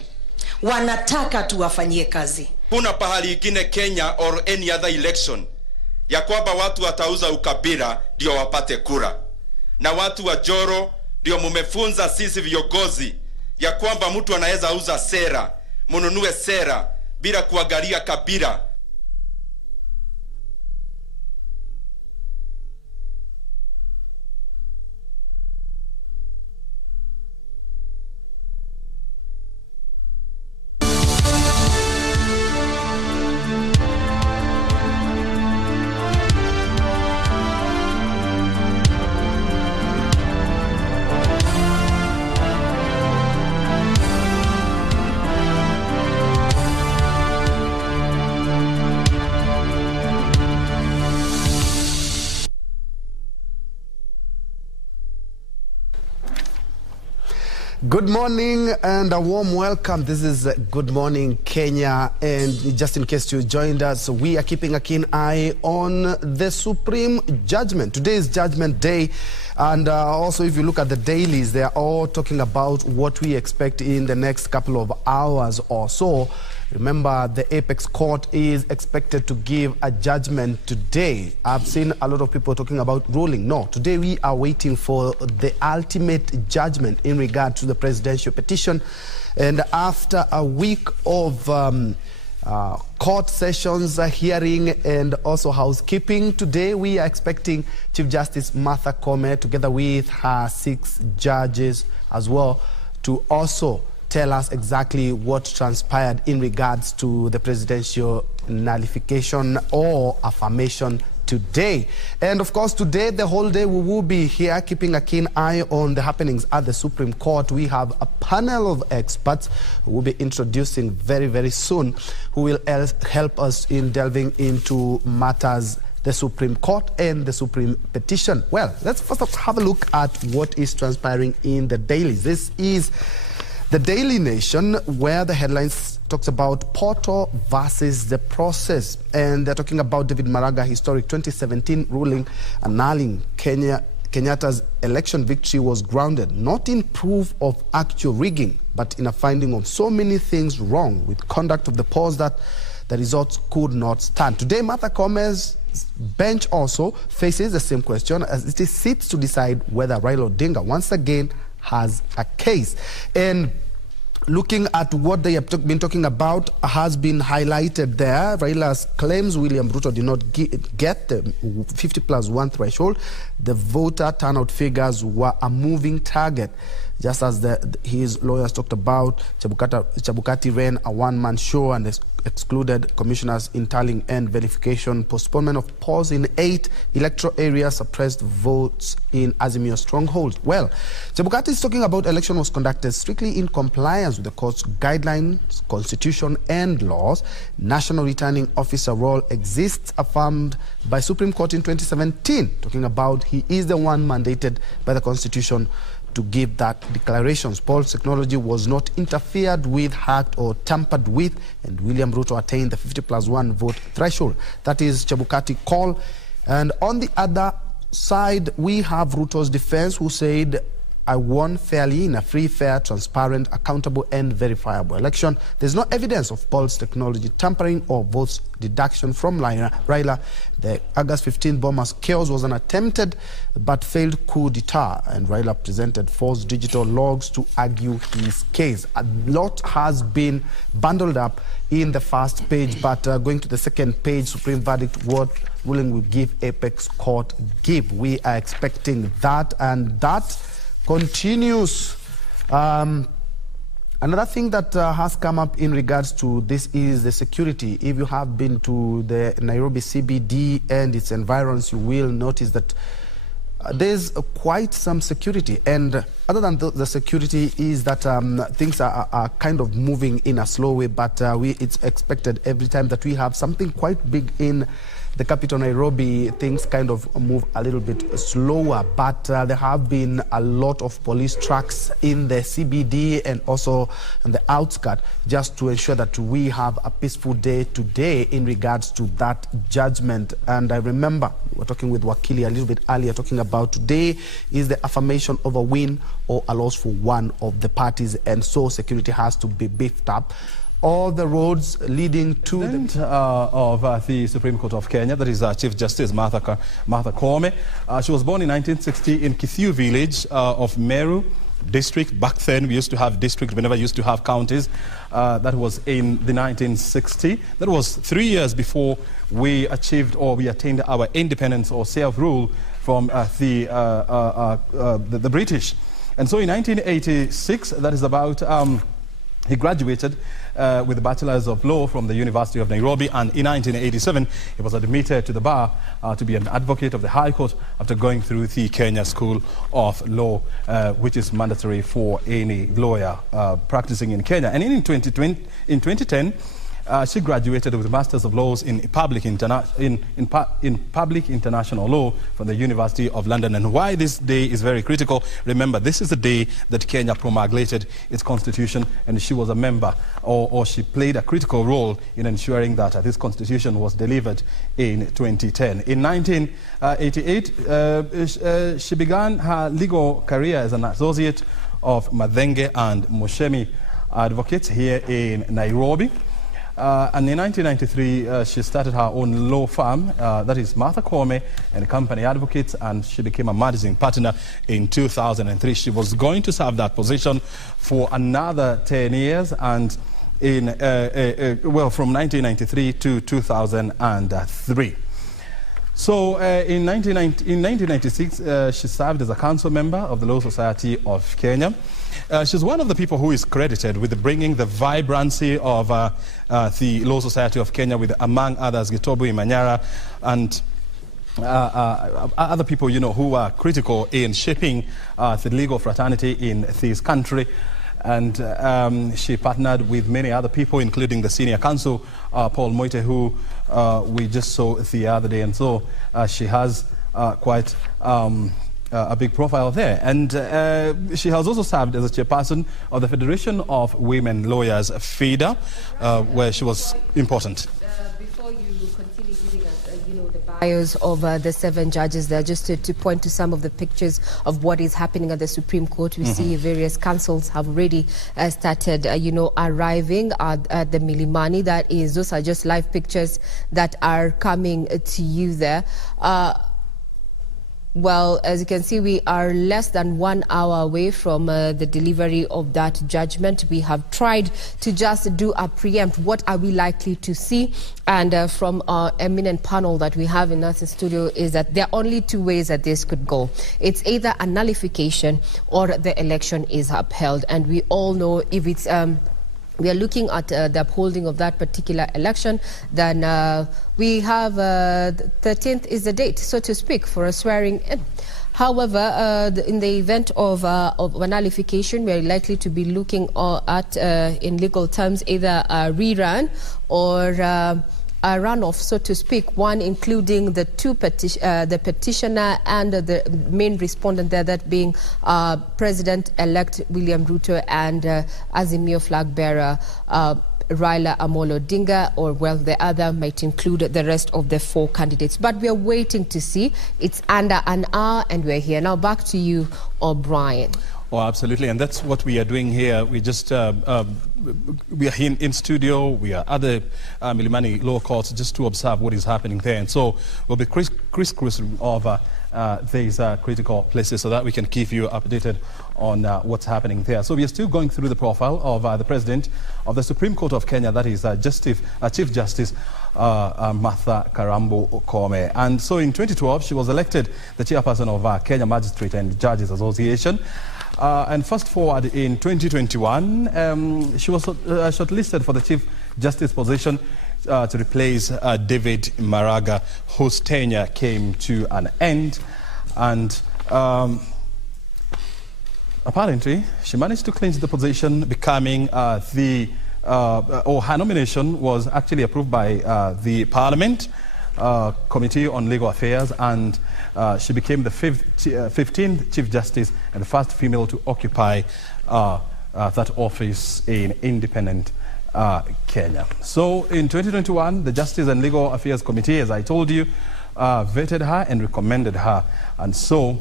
Wanataka tuwafanyie kazi. Kuna pahali ingine Kenya or any other election ya kwamba watu watauza ukabila ndio wapate kura. Na watu wa Njoro ndio mumefunza sisi viongozi ya kwamba mtu anaweza uza sera, mununue sera bila kuangalia kabila. Good morning and a warm welcome. This is Good Morning Kenya, and just in case you joined us, we are keeping a keen eye on the Supreme Judgment. Today is Judgment Day, and also if you look at the dailies, they are all talking about what we expect in the next couple of hours or so. Remember, the Apex Court is expected to give a judgment today. I've seen a lot of people talking about ruling. No, today we are waiting for the ultimate judgment in regard to the presidential petition. And after a week of court sessions, hearing, and also housekeeping. Today we are expecting Chief Justice Martha Koome, together with her 6 judges as well, to also tell us exactly what transpired in regards to the presidential nullification or affirmation today. And of course, today, the whole day, we will be here keeping a keen eye on the happenings at the Supreme Court. We have a panel of experts who will be introducing very, very soon, who will help us in delving into matters the Supreme Court and the Supreme Petition. Well, let's first have a look at what is transpiring in the dailies. This is the Daily Nation, where the headlines talks about Porto versus the process. And they're talking about David Maraga historic 2017 ruling annulling Kenyatta's election victory was grounded not in proof of actual rigging, but in a finding of so many things wrong with conduct of the polls that the results could not stand. Today, Martha Koome's bench also faces the same question as it sits to decide whether Raila Odinga once again has a case. And looking at what they have been talking about has been highlighted there. Raila's claims William Ruto did not get the 50+1 threshold. The voter turnout figures were a moving target. Just as his lawyers talked about, Chebukati ran a one-man show and excluded commissioners in tallying and verification, postponement of polls in 8 electoral areas, suppressed votes in Azimio strongholds. Well, Chebukati is talking about election was conducted strictly in compliance with the court's guidelines, constitution and laws. National returning officer role exists, affirmed by Supreme Court in 2017, talking about he is the one mandated by the constitution to give that declarations. Polls technology was not interfered with, hacked or tampered with, and William Ruto attained the 50+1 vote threshold. That is Chebukati call. And on the other side, we have Ruto's defense, who said, I won fairly in a free, fair, transparent, accountable and verifiable election. There's no evidence of polls technology tampering or votes deduction from Raila. The August 15 bombers chaos was an attempted but failed coup d'etat, and Raila presented false digital logs to argue his case. A lot has been bundled up in the first page, but going to the second page, Supreme verdict, what ruling will give Apex Court give? We are expecting that, and that continues. Another thing that has come up in regards to this is the security. If you have been to the Nairobi CBD and its environs, you will notice that there's quite some security. And other than the security is that things are kind of moving in a slow way, but it's expected every time that we have something quite big in the capital, Nairobi, things kind of move a little bit slower, but there have been a lot of police trucks in the CBD and also in the outskirts, just to ensure that we have a peaceful day today in regards to that judgment. And I remember we were talking with Wakili a little bit earlier, talking about today is the affirmation of a win or a loss for one of the parties, and so security has to be beefed up. All the roads leading to the Supreme Court of Kenya, that is Chief Justice Martha Koome. She was born in 1960 in Kithiu village of Meru district. Back then we used to have districts, we never used to have counties. That was in the 1960. That was 3 years before we achieved or we attained our independence or self-rule from the British. And so in 1986, that is about he graduated with a Bachelor's of Law from the University of Nairobi, and in 1987 he was admitted to the bar to be an advocate of the High Court after going through the Kenya School of Law, which is mandatory for any lawyer practicing in Kenya. And in 2010, she graduated with a Master's of Laws in Public International Law from the University of London. And why this day is very critical, remember, this is the day that Kenya promulgated its constitution, and she was a member, or she played a critical role in ensuring that this constitution was delivered in 2010. In 1988, she began her legal career as an associate of Madenge and Mushemi advocates here in Nairobi. And in 1993, she started her own law firm, that is Martha Koome and Company Advocates, and she became a managing partner in 2003. She was going to serve that position for another 10 years, and in, from 1993 to 2003. So in 1996, she served as a council member of the Law Society of Kenya. She's one of the people who is credited with bringing the vibrancy of the Law Society of Kenya with, among others, Gitobui Manyora and other people, you know, who were critical in shaping the legal fraternity in this country. And she partnered with many other people, including the senior counsel, Paul Moite, who we just saw the other day. And so she has quite a big profile there. And she has also served as a chairperson of the Federation of Women Lawyers, FIDA, where she was important. Before you continue giving us, the bios of the 7 judges there, just to point to some of the pictures of what is happening at the Supreme Court. We see various councils have already started, arriving at the Milimani. Those are just live pictures that are coming to you there. Well, as you can see, we are less than 1 hour away from the delivery of that judgment. We have tried to just do a preempt. What are we likely to see? And from our eminent panel that we have in our studio is that there are only 2 ways that this could go. It's either a nullification or the election is upheld. And we all know if it's... we are looking at the upholding of that particular election, then we have 13th is the date, so to speak, for a swearing in. However, in the event of a nullification, we are likely to be looking at, in legal terms, either a rerun or a runoff, so to speak, one including the the petitioner and the main respondent there, that being President-elect William Ruto and Azimio flag bearer Raila Amolo Odinga, or well, the other might include the rest of the 4 candidates. But we are waiting to see. It's under an hour and we're here. Now back to you, O'Brien. Oh, absolutely, and that's what we are doing here. We just we are in studio. We are at the Milimani Law Courts just to observe what is happening there, and so we'll be crisscrossing over these critical places so that we can keep you updated on what's happening there. So we are still going through the profile of the President of the Supreme Court of Kenya, that is Chief Justice Martha Karambu Koome. And so in 2012, she was elected the chairperson of Kenya Magistrate and Judges Association. And fast forward in 2021, she was shortlisted for the Chief Justice position to replace David Maraga, whose tenure came to an end. And apparently, she managed to clinch the position, becoming her nomination was actually approved by the Parliament Committee on Legal Affairs, and she became the 15th Chief Justice and the first female to occupy that office in independent Kenya. So in 2021, the Justice and Legal Affairs Committee, as I told you, vetted her and recommended her. And so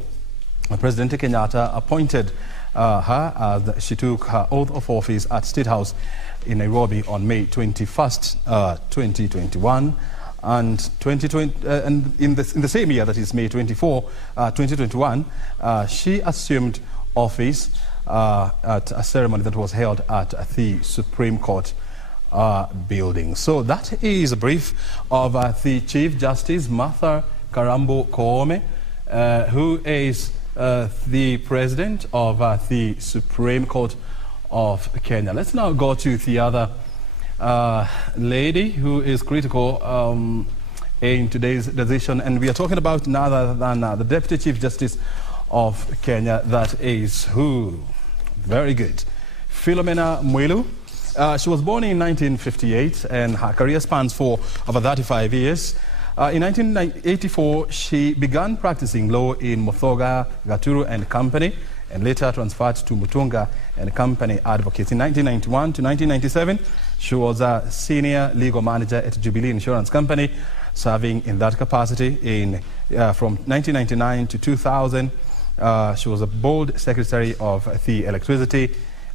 President Kenyatta appointed her as she took her oath of office at State House in Nairobi on May 21st, 2021. And in the same year, that is May 24, 2021, she assumed office at a ceremony that was held at the Supreme Court building. So that is a brief of the Chief Justice Martha Karambu Koome, who is the President of the Supreme Court of Kenya. Let's now go to the other lady who is critical in today's decision, and we are talking about none other than the Deputy Chief Justice of Kenya. That is who? Very good. Philomena Mwilu. She was born in 1958 and her career spans for over 35 years. In 1984, she began practicing law in Muthoga, Gaturu and Company, and later transferred to Mutunga and Company Advocates. In 1991 to 1997, she was a senior legal manager at Jubilee Insurance Company, serving in that capacity from 1999 to 2000. She was a board secretary of the Electricity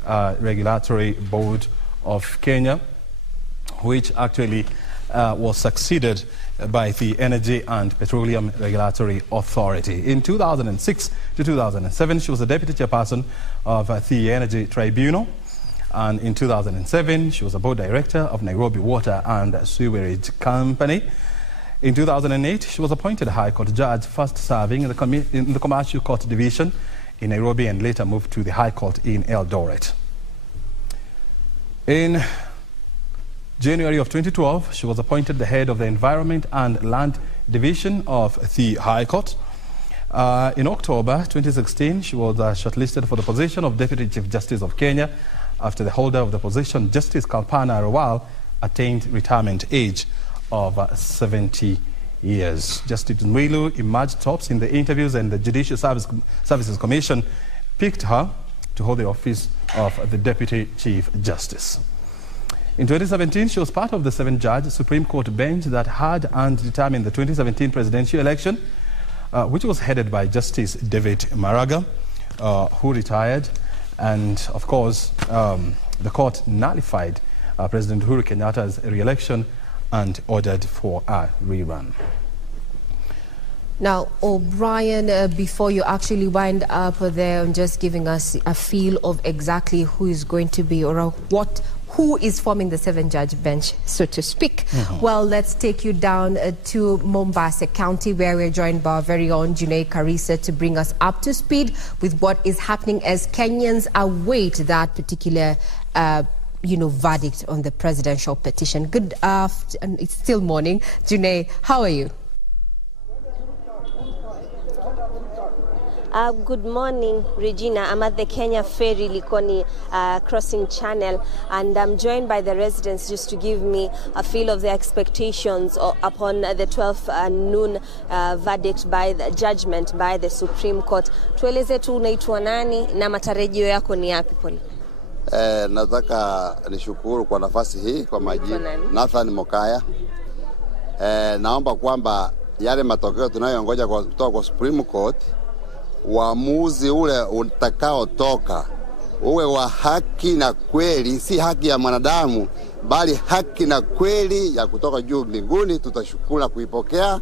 Regulatory Board of Kenya, which actually was succeeded by the Energy and Petroleum Regulatory Authority. In 2006 to 2007, she was the deputy chairperson of the Energy Tribunal. And in 2007, she was a board director of Nairobi Water and Sewerage Company. In 2008, she was appointed High Court judge, first serving in the Commercial Court Division in Nairobi and later moved to the High Court in Eldoret. In January of 2012, she was appointed the head of the Environment and Land Division of the High Court. In October 2016, she was shortlisted for the position of Deputy Chief Justice of Kenya after the holder of the position, Justice Kalpana Rawal, attained retirement age of 70 years. Justice Mwilu emerged tops in the interviews, and the Judicial Services Commission picked her to hold the office of the Deputy Chief Justice. In 2017, she was part of the 7-judge Supreme Court bench that had and determined the 2017 presidential election, which was headed by Justice David Maraga, who retired. And of course, the court nullified President Uhuru Kenyatta's re-election and ordered for a rerun. Now, O'Brien, before you actually wind up there and just giving us a feel of exactly who is going to be or who is forming the 7-judge bench, so to speak. Well, let's take you down to Mombasa County, where we're joined by our very own Junaid Karisa to bring us up to speed with what is happening as Kenyans await that particular verdict on the presidential petition. Good afternoon. It's still morning. Junaid, how are you? Good morning, Regina. I'm at the Kenya Ferry Likoni crossing channel, and I'm joined by the residents just to give me a feel of their expectations upon the 12 noon verdict by the judgment by the Supreme Court. Tueleze tu unaitwa nani na matarajio yako ni yapi pole? Nataka nishukuru kwa nafasi hii kwa majina. Nathan Mokaya. Naomba kwamba yale matokeo tunayongoja kutoka kwa Supreme Court, uamuzi ule utakao toka uwe wa haki na kweli, si haki ya mwanadamu bali haki na kweli ya kutoka juu mbinguni. Tutashukuru na kuipokea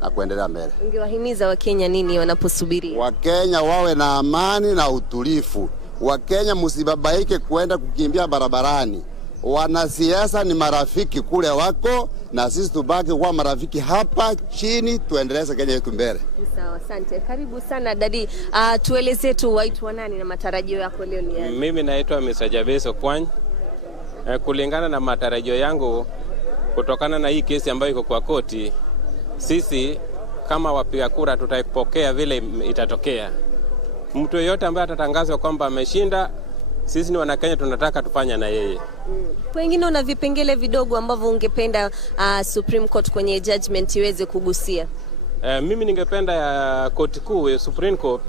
na kuendelea mbele. Ungewahimiza Wakenya nini wanaposubiri? Wakenya wawe na amani na utulivu. Wakenya msibabaike kwenda kukimbia barabarani. Wanasiasa ni marafiki kule wako, na sisi tubaki kuwa marafiki hapa chini, tuendeleze Kenya yetu mbele. Sawa, asante. Karibu sana dadi. Tueleze tu waitwa nani na matarajio yako leo ni yapi? Mimi naitwa Mr. Jabeso Kwany. Kulingana na matarajio yangu kutokana na hii kesi ambayo iko kwa koti, sisi kama wapiga kura tutaipokea vile itatokea. Mtu yeyote ambaye atatangazwa kwamba ameshinda, sisi ni Wanakenya tunataka tufanya na yeye. Wengine una vipengele vidogo ambavyo ungependa Supreme Court kwenye judgment iweze kugusia? Mimi ningependa ya koti kuu ya Supreme Court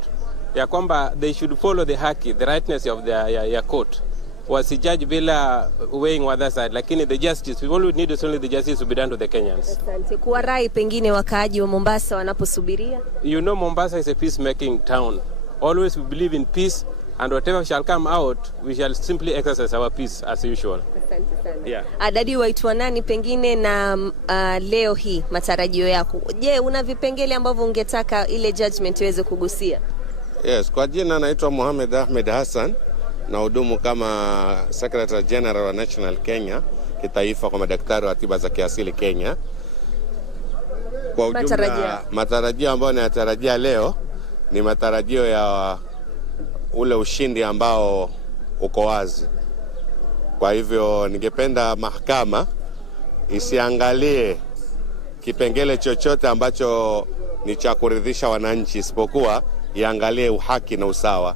ya kwamba they should follow the haki, the rightness of the court. Wasijudge bila weighing other side, lakini the justice, we all need is only the justice to be done to the Kenyans. Asante. Kwa rai pengine wakaaji wa Mombasa wanaposubiria? You know, Mombasa is a peacemaking town. Always we believe in peace, and whatever shall come out, we shall simply exercise our peace as usual. Asante sana. Yeah. Dadi, waitwa nani pengine na leo hii matarajio yako? Je, una vipengele ambavyo ungetaka ile judgment iweze kugusia? Yes, kwa jina naitwa Mohamed Ahmed Hassan, na hudumu kama Secretary General wa National Kenya kitaifa kwa madaktari wa tiba za kiasili Kenya. Kwa ujumla matarajio ambayo nayatarajia leo ni matarajio ya ule ushindi ambao uko wazi. Kwa hivyo ningependa mahakama isiangalie kipengele chochote ambacho ni cha kuridhisha wananchi, isipokuwa iangalie uhaki na usawa.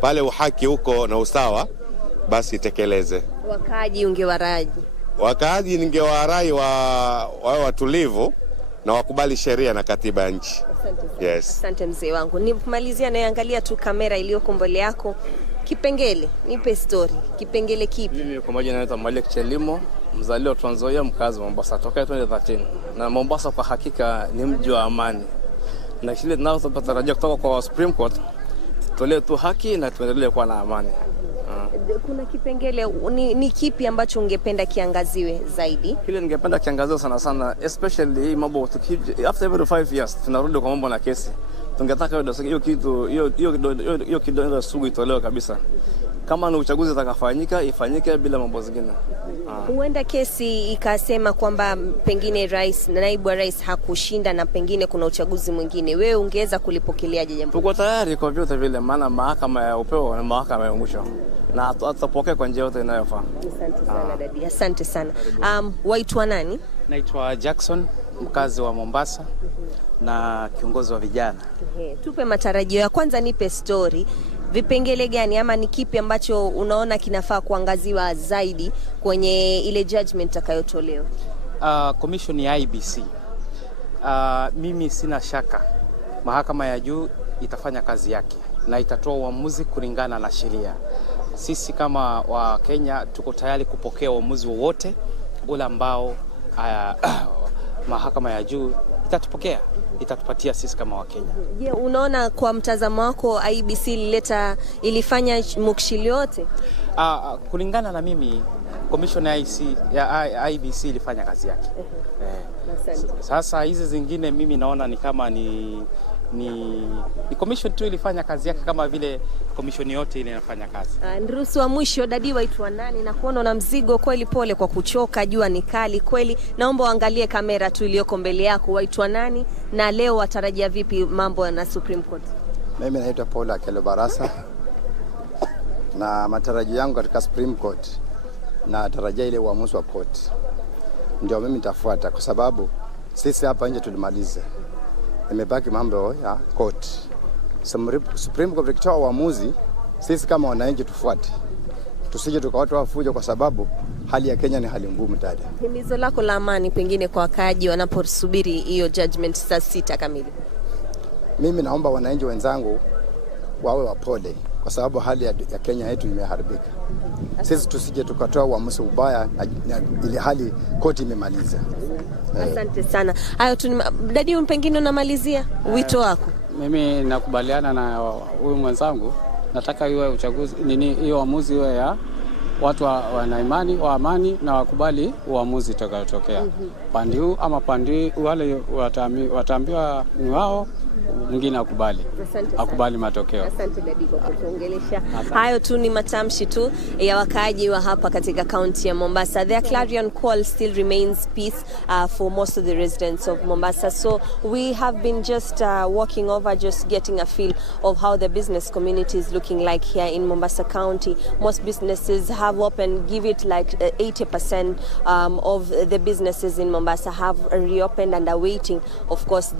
Pale uhaki uko na usawa, basi itekeleze. Wakaaji ungewaraji? Wakaaji ningewarai wawe watulivu na wakubali sheria na katiba ya nchi. Yes. Asante mzee wangu. Nimalizia naangalia tu kamera iliyoko mbele yako. Kipengele, nipe story. Kipengele kipi? Mimi kwa majina naitwa Malik Chelimo, mzaliwa Trans Nzoia, mkazi wa Mombasa toka 2013. Na Mombasa kwa hakika ni mji wa amani. Na kile tunachotarajia kutoka kwa Supreme Court, tulee tu haki na tuendelee kuwa na amani. Kuna kipengele ni kipi ambacho ungependa kiangaziwe zaidi? Kile ningependa kiangaziwe sana especially hii mambo after every 5 years tunarudi kwa mambo na kesi. tungetaka hiyo kitu hiyo kidonda sugu itolewe kabisa. Kama ni uchaguzi utakafanyika ifanyike bila mambo zingine. Huenda kesi ikasema kwamba pengine rais na naibu wa rais hakushinda na pengine kuna uchaguzi mwingine. Wewe ungeweza kulipokeleaje jambo? Tuko tayari kwa vyote vile, maana mahakama ya upeo na mahakama ya mwisho, na tutapokea kwa njia yote inayofaa. Asante sana dadi. Asante sana. Waitwa nani? Naitwa Jackson, mkazi wa Mombasa na kiongozi wa vijana. Tupe matarajio ya kwanza, nipe story. Vipengele gani ama ni kipi ambacho unaona kinafaa kuangaziwa zaidi kwenye ile judgment itakayotolewa? Commission ya IBC. Mimi sina shaka mahakama ya juu itafanya kazi yake na itatoa uamuzi kulingana na sheria. Sisi kama wa Kenya tuko tayari kupokea uamuzi wowote ule ambao mahakama ya juu itatupatia sisi kama wa Kenya. Je, unaona kwa mtazamo wako IBC ilifanya mukshili yote? Kulingana na mimi commission ya IBC ilifanya kazi yake. Sasa hizi zingine mimi naona ni kama ni commission tu ilifanya kazi yake kama vile commission yote ile inafanya kazi. Nruhusu wa mwisho, dadi waitwa nani? Na kuona na mzigo kweli, pole kwa kuchoka, jua ni kali kweli. Naomba uangalie kamera tu iliyoko mbele yako. Waitwa nani na leo watarajia vipi mambo na Supreme Court? Mimi naitwa Paul Akelo Barasa. Na matarajio yangu katika Supreme Court na tarajia ile uamuzi wa court ndio mimi nitafuata, kwa sababu sisi hapa nje tulimalize. Imebaki mambo ya court. Supreme Court ikitoa uamuzi, sisi kama wananchi tufuate. Tusije tukawatoa wafujo, kwa sababu hali ya Kenya ni hali ngumu dada. Himizo lako la amani pengine kwa wakaaji wanaposubiri hiyo judgment saa 6 kamili? Mimi naomba wananchi wenzangu wawe wapole, kwa sababu hali ya Kenya yetu imeharibika. Sisi tusije tukatoa uamuzi ubaya ile hali koti imemaliza. Asante sana. Hayo tu dadi, pengine unamalizia wito wako? Mimi nakubaliana na huyu mwenzangu. Nataka iwe uchaguzi hiyo uamuzi iwe ya watu wana imani wa amani na wakubali uamuzi utakayotokea. Pande huu ama pande wale wataambiwa ni wao, mwingine akubali matokeo. Asante dadi kwa kutuongelesha. Hayo tu ni matamshi tu ya wakaaji wa hapa katika county ya Mombasa. Their clarion call still remains peace for most of the residents of Mombasa. So we have been just walking over, just getting a feel of how the business community is looking like here in Mombasa County. Most businesses have opened, give it like 80% of the businesses in Mombasa have reopened and are waiting, of course,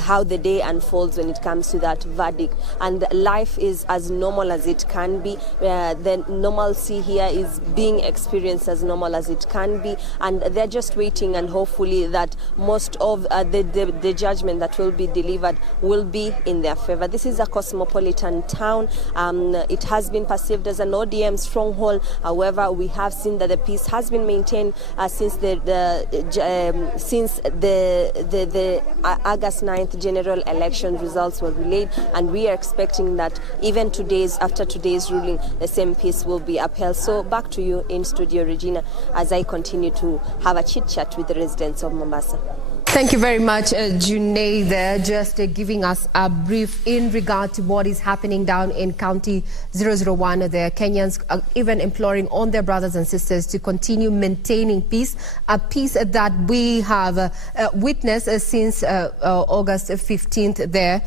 how the day unfolds when it comes to that verdict. And life is as normal as it can be. The normalcy here is being experienced as normal as it can be, and they're just waiting, and hopefully that most of the judgment that will be delivered will be in their favor. This is a cosmopolitan town. It has been perceived as an ODM stronghold. However, we have seen that the peace has been maintained since the August 9th general election results were relayed, and we are expecting that even after today's ruling, the same peace will be upheld. So back to you in studio, Regina, as I continue to have a chit chat with the residents of Mombasa. Thank you very much, Junaid, there, just giving us a brief in regard to what is happening down in County 001. The Kenyans even imploring on their brothers and sisters to continue maintaining peace, a peace that we have witnessed since August 15th there,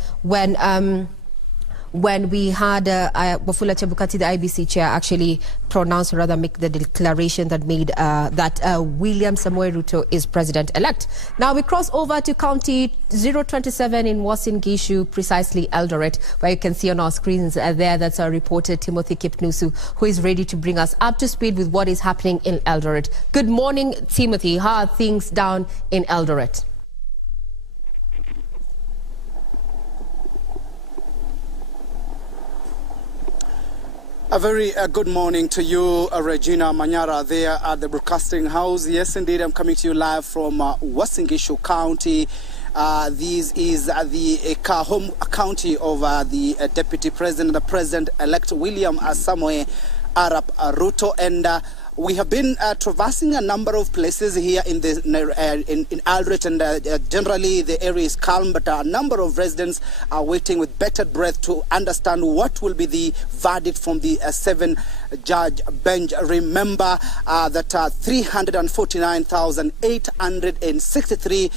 when we had Wafula Chebukati, the IBC chair, actually pronounce, or rather make the declaration that made that William Samoei Ruto is president-elect. Now we cross over to County 027 in Uasin Gishu, precisely Eldoret, where you can see on our screens there that's our reporter Timothy Kipnusu, who is ready to bring us up to speed with what is happening in Eldoret. Good morning, Timothy. How are things down in Eldoret? A very good morning to you, Regina Manyora, there at the Broadcasting House. Yes, indeed, I'm coming to you live from Uasin Gishu County. This is the home county of the Deputy President, the President-elect William Samoei Arap Ruto. And we have been traversing a number of places here in Aldrich, and generally the area is calm, but a number of residents are waiting with bated breath to understand what will be the verdict from the 7-judge bench. Remember that 349,863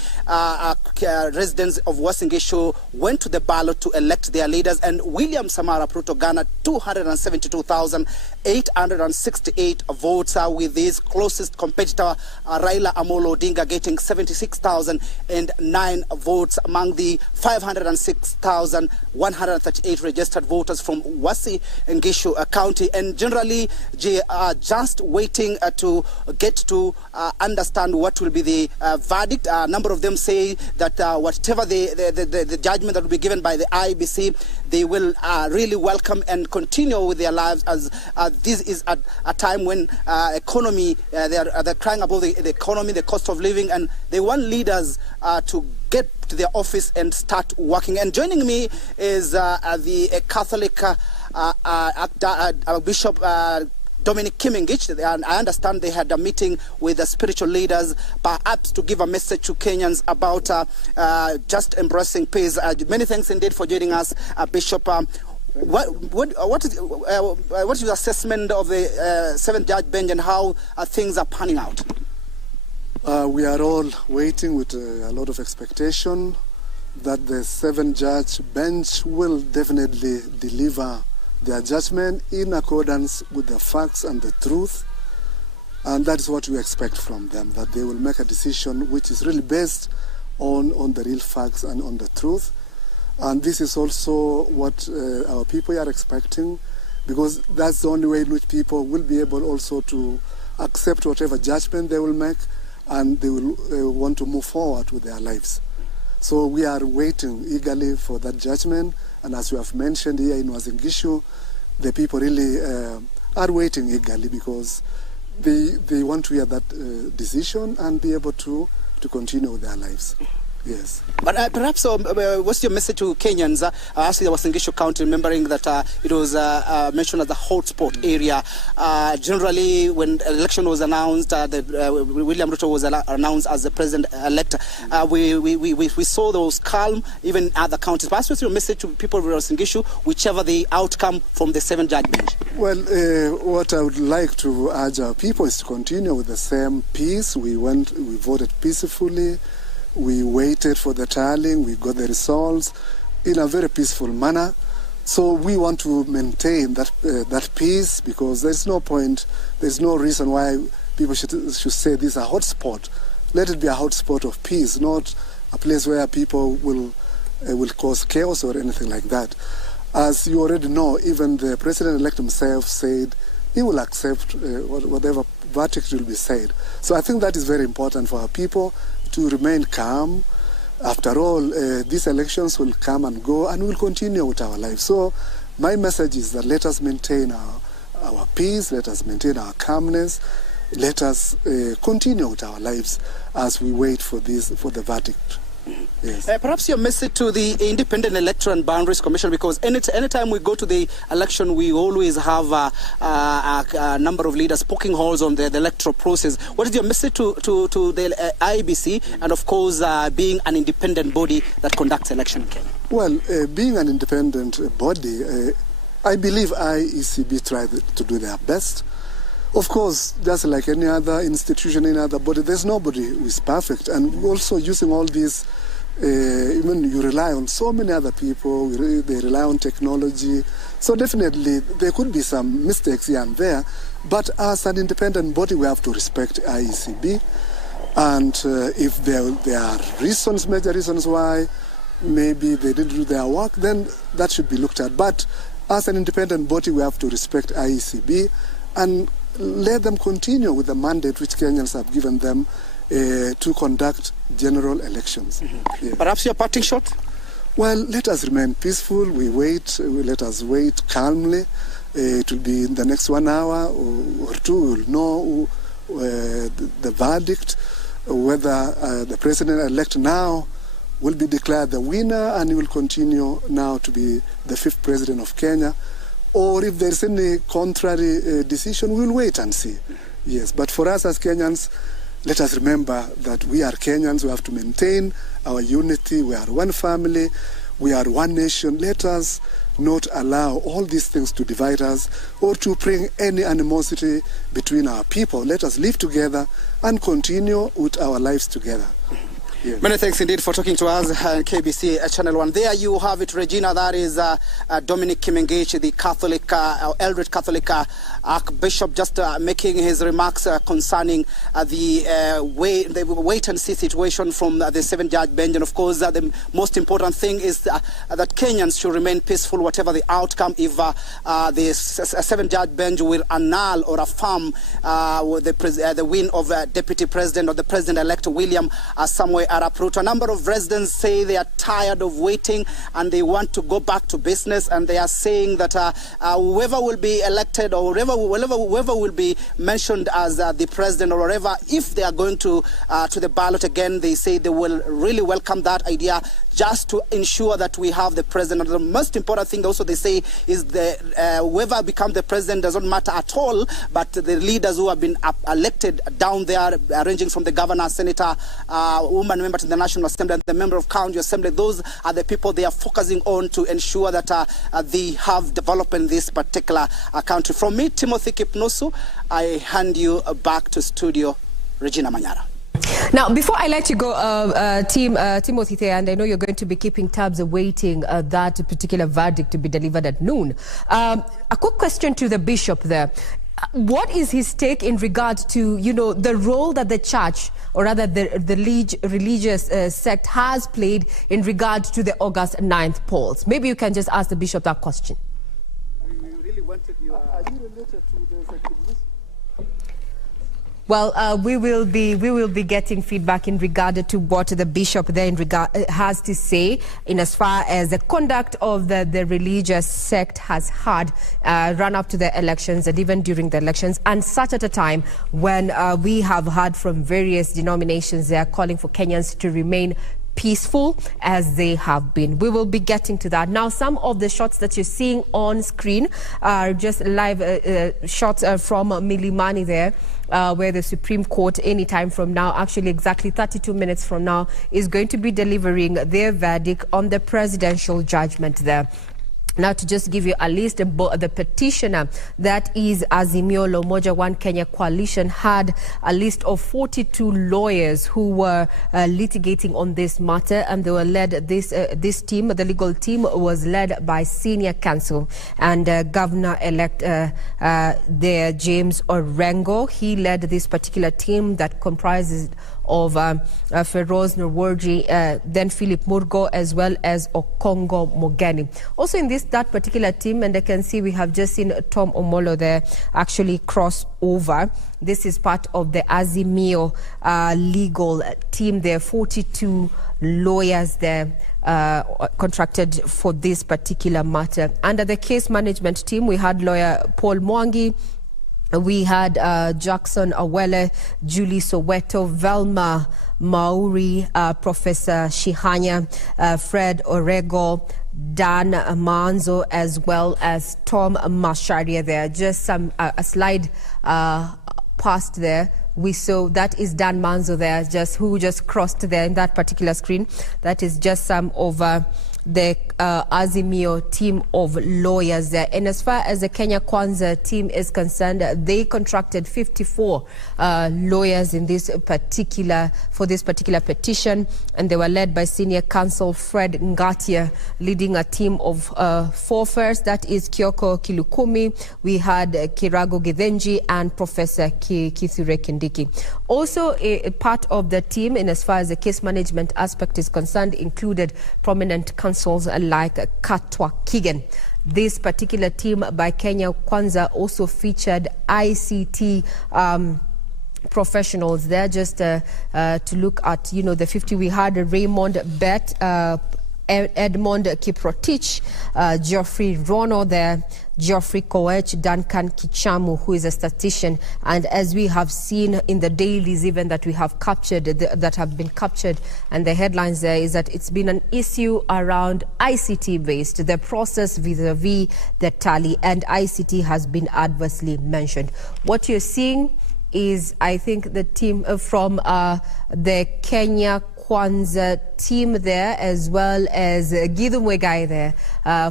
residents of Uasin Gishu went to the ballot to elect their leaders, and William Samara Ruto garnered 272,868 votes, with his closest competitor Raila Amolo Odinga getting 76,009 votes among the 506,138 registered voters from Uasin Gishu County. And generally, they are just waiting to get to understand what will be the verdict. A number of them say that whatever the judgment that will be given by the IEBC, they will really welcome and continue with their lives, as this is a time when economy, they're crying about the economy, the cost of living, and they want leaders to get to their office and start working. And joining me is the Catholic Bishop Dominic Kimingich. And I understand they had a meeting with the spiritual leaders, perhaps to give a message to Kenyans about just embracing peace. Many thanks indeed for joining us, Bishop. What is your assessment of the 7-judge bench and how things are panning out? We are all waiting with a lot of expectation that the 7-judge bench will definitely deliver their judgment in accordance with the facts and the truth. And that is what we expect from them, that they will make a decision which is really based on the real facts and on the truth. And this is also what our people are expecting, because that's the only way in which people will be able also to accept whatever judgment they will make, and they will want to move forward with their lives. So we are waiting eagerly for that judgment, and as you have mentioned here in Uasin Gishu, the people really are waiting eagerly because they want to hear that decision and be able to continue with their lives. Yes. But perhaps what's your message to Kenyans? Actually, the Uasin Gishu County, remembering that it was mentioned as a hotspot area. Generally, when election was announced, William Ruto was announced as the president-elect. We saw those calm, even in other counties. Perhaps what's your message to people of Uasin Gishu, whichever the outcome from the 7-judge bench? Well, what I would like to urge our people is to continue with the same peace. We voted peacefully. We waited for the tallying, we got the results in a very peaceful manner. So we want to maintain that peace, because there's no point, there's no reason why people should say this is a hot spot. Let it be a hot spot of peace, not a place where people will cause chaos or anything like that. As you already know, even the president-elect himself said he will accept whatever verdict will be said. So I think that is very important for our people, to remain calm. After all, these elections will come and go, and we'll continue with our lives. So my message is that let us maintain our peace, let us maintain our calmness, let us continue with our lives as we wait for the verdict. Yes. Perhaps your message to the Independent Electoral and Boundaries Commission, because anytime we go to the election, we always have a number of leaders poking holes on the electoral process. What is your message to the IEBC, and of course being an independent body that conducts election in Kenya? Well, being an independent body, I believe IECB tried to do their best. Of course, just like any other institution, any other body, there's nobody who is perfect. And also using all these, even you rely on so many other people, they rely on technology. So definitely there could be some mistakes here and there. But as an independent body, we have to respect IECB. And if there are reasons, major reasons why maybe they didn't do their work, then that should be looked at. But as an independent body, we have to respect IECB and let them continue with the mandate which Kenyans have given them to conduct general elections. Mm-hmm. Yeah. Perhaps your parting shot? Well, let us remain peaceful. Let us wait calmly. It will be in the next 1 hour or two. We will know the verdict, whether the president-elect now will be declared the winner and he will continue now to be the 5th president of Kenya. Or if there's any contrary decision, we'll wait and see. Yes, but for us as Kenyans, let us remember that we are Kenyans. We have to maintain our unity. We are one family. We are one nation. Let us not allow all these things to divide us or to bring any animosity between our people. Let us live together and continue with our lives together. Yes. Many thanks indeed for talking to us, KBC Channel 1. There you have it, Regina. That is Dominic Kimengich, the Catholic, Eldred Catholic Archbishop, just making his remarks concerning the wait-and-see situation from the seven-judge bench. And of course, the most important thing is that Kenyans should remain peaceful, whatever the outcome. If the seven-judge bench will annul or affirm the win of Deputy President or the President-elect William Samuel Arap Ruto. A number of residents say they are tired of waiting and they want to go back to business, and they are saying that whoever will be elected or whoever will be mentioned as the president or whatever, if they are going to the ballot again, they say they will really welcome that idea, just to ensure that we have the president. And the most important thing also they say is whoever becomes the president doesn't matter at all, but the leaders who have been elected down there, ranging from the governor, senator, woman member to the National Assembly, and the member of County Assembly, those are the people they are focusing on to ensure that they have development in this particular country. From me, Timothy Kipnusu, I hand you back to studio, Regina Manyara. Now, before I let you go, Timothy there, and I know you're going to be keeping tabs awaiting that particular verdict to be delivered at noon. A quick question to the bishop there. What is his take in regard to, the role that the church, or rather the religious sect has played in regard to the August 9th polls? Maybe you can just ask the bishop that question. We really wanted you. Are you related to the secularism? Well, we will be getting feedback in regard to what the bishop there has to say in as far as the conduct of the religious sect has had run up to the elections and even during the elections, and such at a time when we have heard from various denominations they are calling for Kenyans to remain peaceful as they have been. We will be getting to that. Now, some of the shots that you're seeing on screen are just live shots from Milimani there, where the Supreme Court anytime from now, actually exactly 32 minutes from now, is going to be delivering their verdict on the presidential judgment there. Now, to just give you a list, the petitioner, that is Azimio la Umoja One Kenya Coalition, had a list of 42 lawyers who were litigating on this matter, and they were led, this team, the legal team, was led by senior counsel and Governor-elect there, James Orengo. He led this particular team that comprises of Feroz Nurwarji, then Philip Murgo, as well as Okongo Mogeni. Also in that particular team, and I can see we have just seen Tom Omolo there actually cross over. This is part of the Azimio legal team there, 42 lawyers there contracted for this particular matter. Under the case management team, we had lawyer Paul Mwangi, we had Jackson Awele, Julie Soweto, Velma Mauri, Professor Shihanya, Fred Orego, Dan Manzo, as well as Tom Masharia there. Just a slide past there. We saw that is Dan Manzo there, who just crossed there in that particular screen. That is just some of the Azimio team of lawyers there. And as far as the Kenya Kwanza team is concerned, they contracted 54 lawyers in this particular petition, and they were led by senior counsel Fred Ngatia, leading a team of 4 first. That is Kioko Kilukumi, we had Kirago Githenji, and Professor Kithure Kindiki. Also, a part of the team, in as far as the case management aspect is concerned, included prominent counsels like Katwa Kigen. This particular team by Kenya Kwanza also featured ICT professionals there, just to look at, the 50. We had Raymond Bet, Edmond Kiprotich, Geoffrey Rono there, Geoffrey Koech, Duncan Kichamu, who is a statistician. And as we have seen in the dailies even that we have captured, that have been captured, and the headlines there is that it's been an issue around ICT-based, the process vis-a-vis the tally, and ICT has been adversely mentioned. What you're seeing is, I think, the team from the Kenya Kwanza team there, as well as Githu Mwegai there,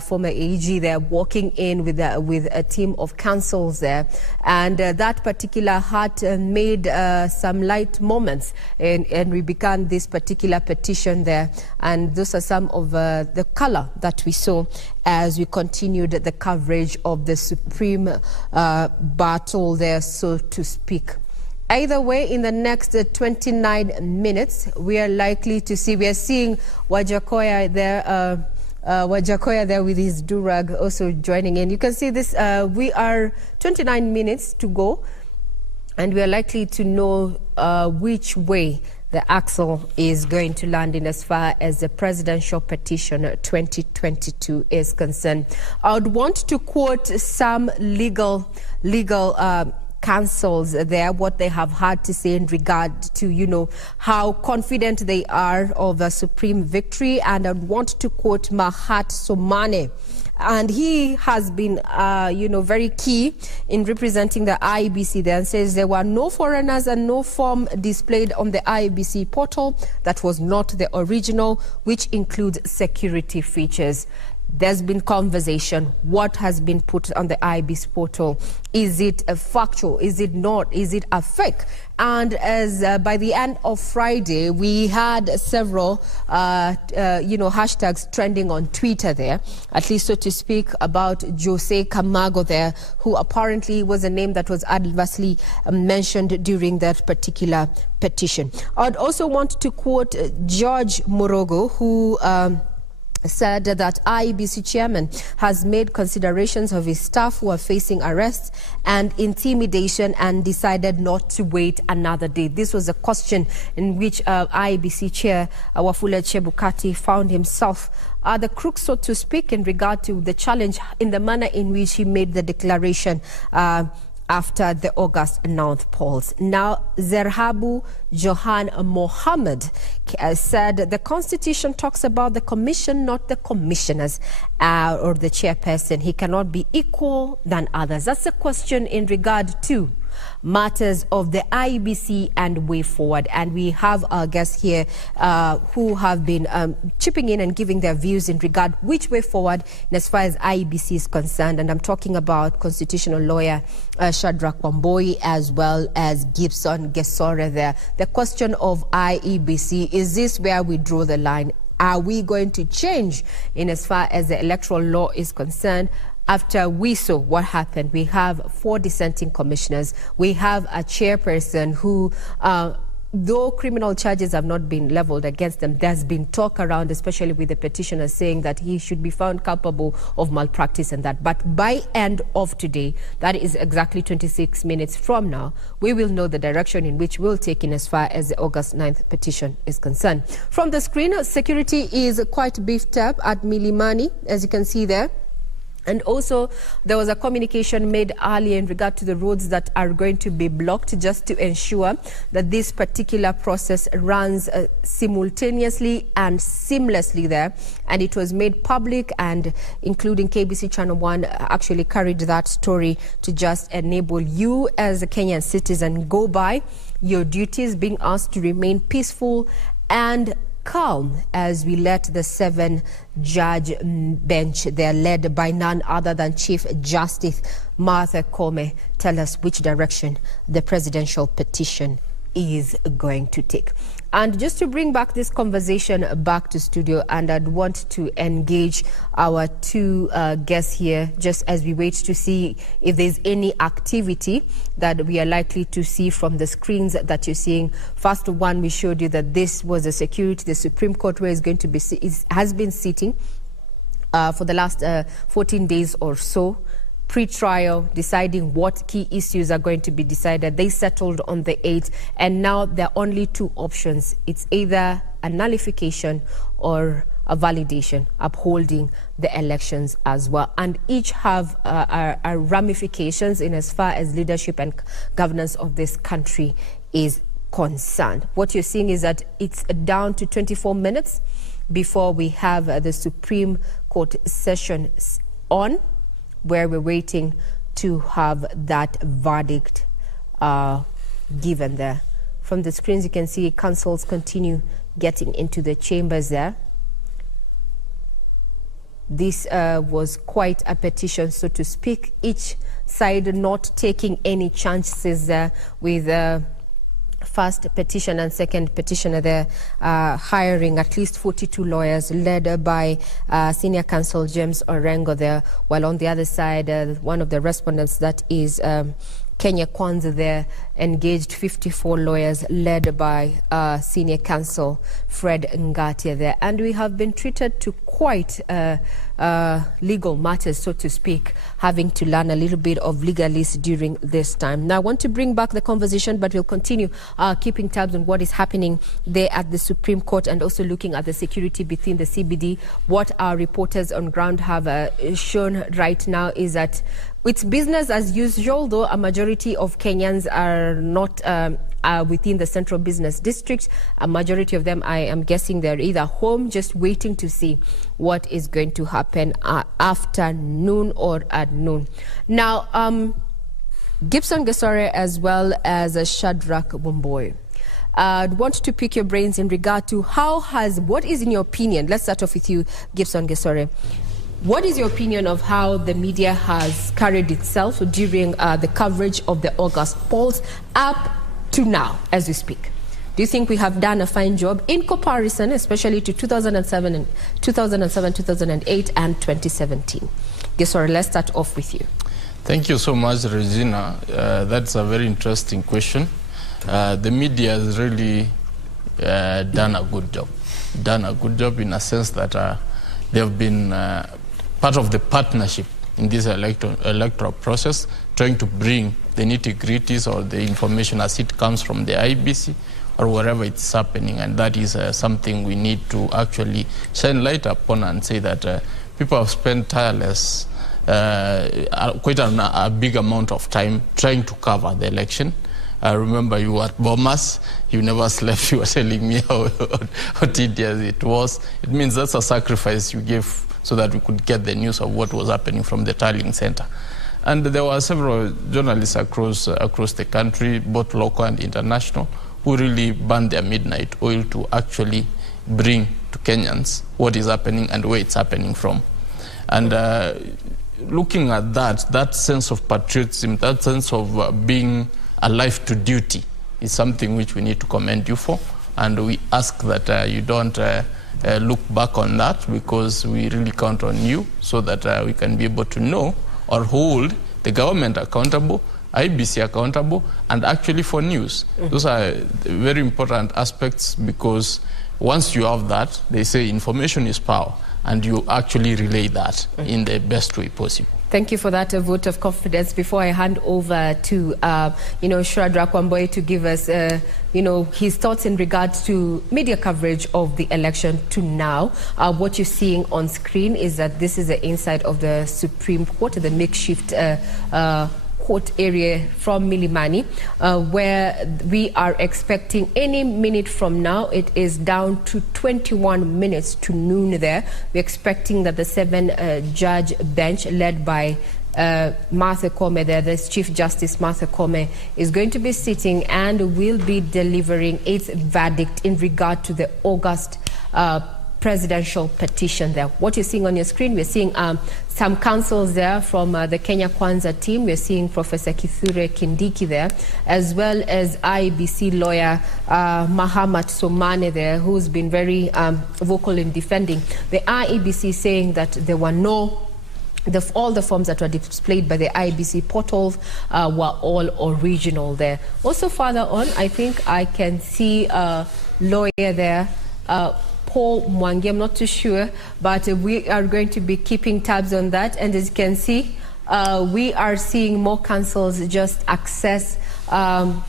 former AG there, walking in with a team of councils there. And that particular had made some light moments, and we began this particular petition there. And those are some of the color that we saw as we continued the coverage of the supreme battle there, so to speak. Either way, in the next 29 minutes, we are likely to see, we are seeing Wajakoya there with his durag also joining in. You can see this, we are 29 minutes to go, and we are likely to know which way the axle is going to land in as far as the presidential petition 2022 is concerned. I would want to quote some legal councils there, what they have had to say in regard to, you know, how confident they are of a supreme victory. And I want to quote Mahat Somane. And he has been, very key in representing the IEBC there, and says there were no foreigners and no form displayed on the IEBC portal that was not the original, which includes security features. There's been conversation. What has been put on the IEBC portal? Is it a factual? Is it not? Is it a fake? And as by the end of Friday, we had several, hashtags trending on Twitter there, at least so to speak, about Jose Camago there, who apparently was a name that was adversely mentioned during that particular petition. I'd also want to quote George Morogo, who said that IEBC chairman has made considerations of his staff who are facing arrests and intimidation and decided not to wait another day. This was a question in which IEBC chair Wafula Chebukati found himself the crux, so to speak, in regard to the challenge in the manner in which he made the declaration after the August 9th polls. Now, Zerhabu Johan Mohammed said the Constitution talks about the commission, not the commissioners or the chairperson. He cannot be equal than others. That's a question in regard to matters of the IEBC and way forward. And we have our guests here who have been chipping in and giving their views in regard which way forward as far as IEBC is concerned. And I'm talking about constitutional lawyer Shadrach Wamboi, as well as Gibson Gesore there. The question of IEBC, is this where we draw the line? Are we going to change in as far as the electoral law is concerned? After we saw what happened, we have 4 dissenting commissioners. We have a chairperson who, though criminal charges have not been leveled against them, there's been talk around, especially with the petitioner, saying that he should be found culpable of malpractice and that. But by end of today, that is exactly 26 minutes from now, we will know the direction in which we'll take in as far as the August 9th petition is concerned. From the screen, security is quite beefed up at Milimani, as you can see there. And also, there was a communication made earlier in regard to the roads that are going to be blocked, just to ensure that this particular process runs simultaneously and seamlessly there. And it was made public, and including KBC Channel 1 actually carried that story to just enable you as a Kenyan citizen go by your duties, being asked to remain peaceful and calm as we let the 7-judge bench there, led by none other than Chief Justice Martha Koome, tell us which direction the presidential petition is going to take. And just to bring back this conversation back to studio, and I'd want to engage our 2 guests here just as we wait to see if there's any activity that we are likely to see from the screens that you're seeing. First one, we showed you that this was a security, the Supreme Court, where is going to be has been sitting for the last 14 days or so. Pre-trial, deciding what key issues are going to be decided. They settled on the 8th, and now there are only 2 options. It's either a nullification or a validation, upholding the elections as well. And each have ramifications in as far as leadership and governance of this country is concerned. What you're seeing is that it's down to 24 minutes before we have the Supreme Court session on, where we're waiting to have that verdict given there. From the screens, you can see councils continue getting into the chambers there. This was quite a petition, so to speak, each side not taking any chances there with first petition and second petitioner there, hiring at least 42 lawyers led by senior counsel James Orengo there, while on the other side, one of the respondents, that is Kenya Kwanza there, engaged 54 lawyers led by senior counsel Fred Ngatia there. And we have been treated to quite legal matters, so to speak, having to learn a little bit of legalese during this time. Now, I want to bring back the conversation, but we'll continue keeping tabs on what is happening there at the Supreme Court and also looking at the security between the CBD. What our reporters on ground have shown right now is that it's business as usual, though a majority of Kenyans are not within the central business district. A majority of them, I am guessing, they're either home just waiting to see what is going to happen after noon or at noon. Now, Gibson Gesore as well as Shadrach Wamboi. I'd want to pick your brains in regard to what is in your opinion, let's start off with you, Gibson Gesore. What is your opinion of how the media has carried itself during the coverage of the August polls up to now, as we speak? Do you think we have done a fine job in comparison, especially to 2007, 2008, and 2017? Gesore, let's start off with you. Thank you so much, Regina. That's a very interesting question. The media has really done a good job. Done a good job in a sense that they have been part of the partnership in this electoral process, trying to bring the nitty-gritties or the information as it comes from the IBC or wherever it's happening. And that is something we need to actually shine light upon and say that people have spent tireless, quite a big amount of time trying to cover the election. I remember you were at Bomas, you never slept, you were telling me how tedious it was. It means that's a sacrifice you gave so that we could get the news of what was happening from the tallying center. And there were several journalists across the country, both local and international, who really burned their midnight oil to actually bring to Kenyans what is happening and where it's happening from. And looking at that sense of patriotism, that sense of being alive to duty is something which we need to commend you for. And we ask that you don't look back on that, because we really count on you so that we can be able to know or hold the government accountable, IBC accountable, and actually for news. Those are very important aspects, because once you have that, they say information is power, and you actually relay that in the best way possible. Thank you for that vote of confidence. Before I hand over to, Shadrach Wamboi to give us, his thoughts in regards to media coverage of the election to now. What you're seeing on screen is that this is the inside of the Supreme Court, the makeshift court area from Milimani, where we are expecting any minute from now. It is down to 21 minutes to noon there. We're expecting that the 7-judge bench led by Martha Koome there, the Chief Justice Martha Koome, is going to be sitting and will be delivering its verdict in regard to the August presidential petition there. What you're seeing on your screen, we're seeing some counsels there from the Kenya Kwanza team. We're seeing Professor Kithure Kindiki there, as well as IBC lawyer Mahamat Somane there, who's been very vocal in defending the IEBC, saying that there were all the forms that were displayed by the IBC portals were all original there. Also further on, I think I can see a lawyer there, Paul Mwangi, I'm not too sure, but we are going to be keeping tabs on that. And as you can see, we are seeing more councils just access the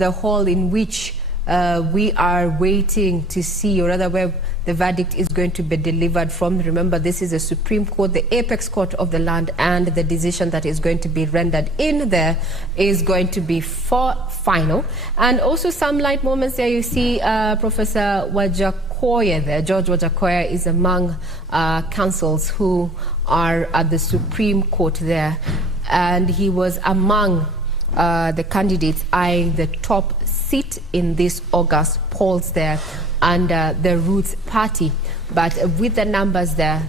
hall in which we are waiting to see, or rather where the verdict is going to be delivered from. Remember, this is the Supreme Court, the apex court of the land, and the decision that is going to be rendered in there is going to be final. And also some light moments there. You see Professor Wajakoya there. George Wajakoya is among counsels who are at the Supreme Court there, and he was among the candidates eyeing the top seat in this August polls there under the Roots party. But with the numbers there,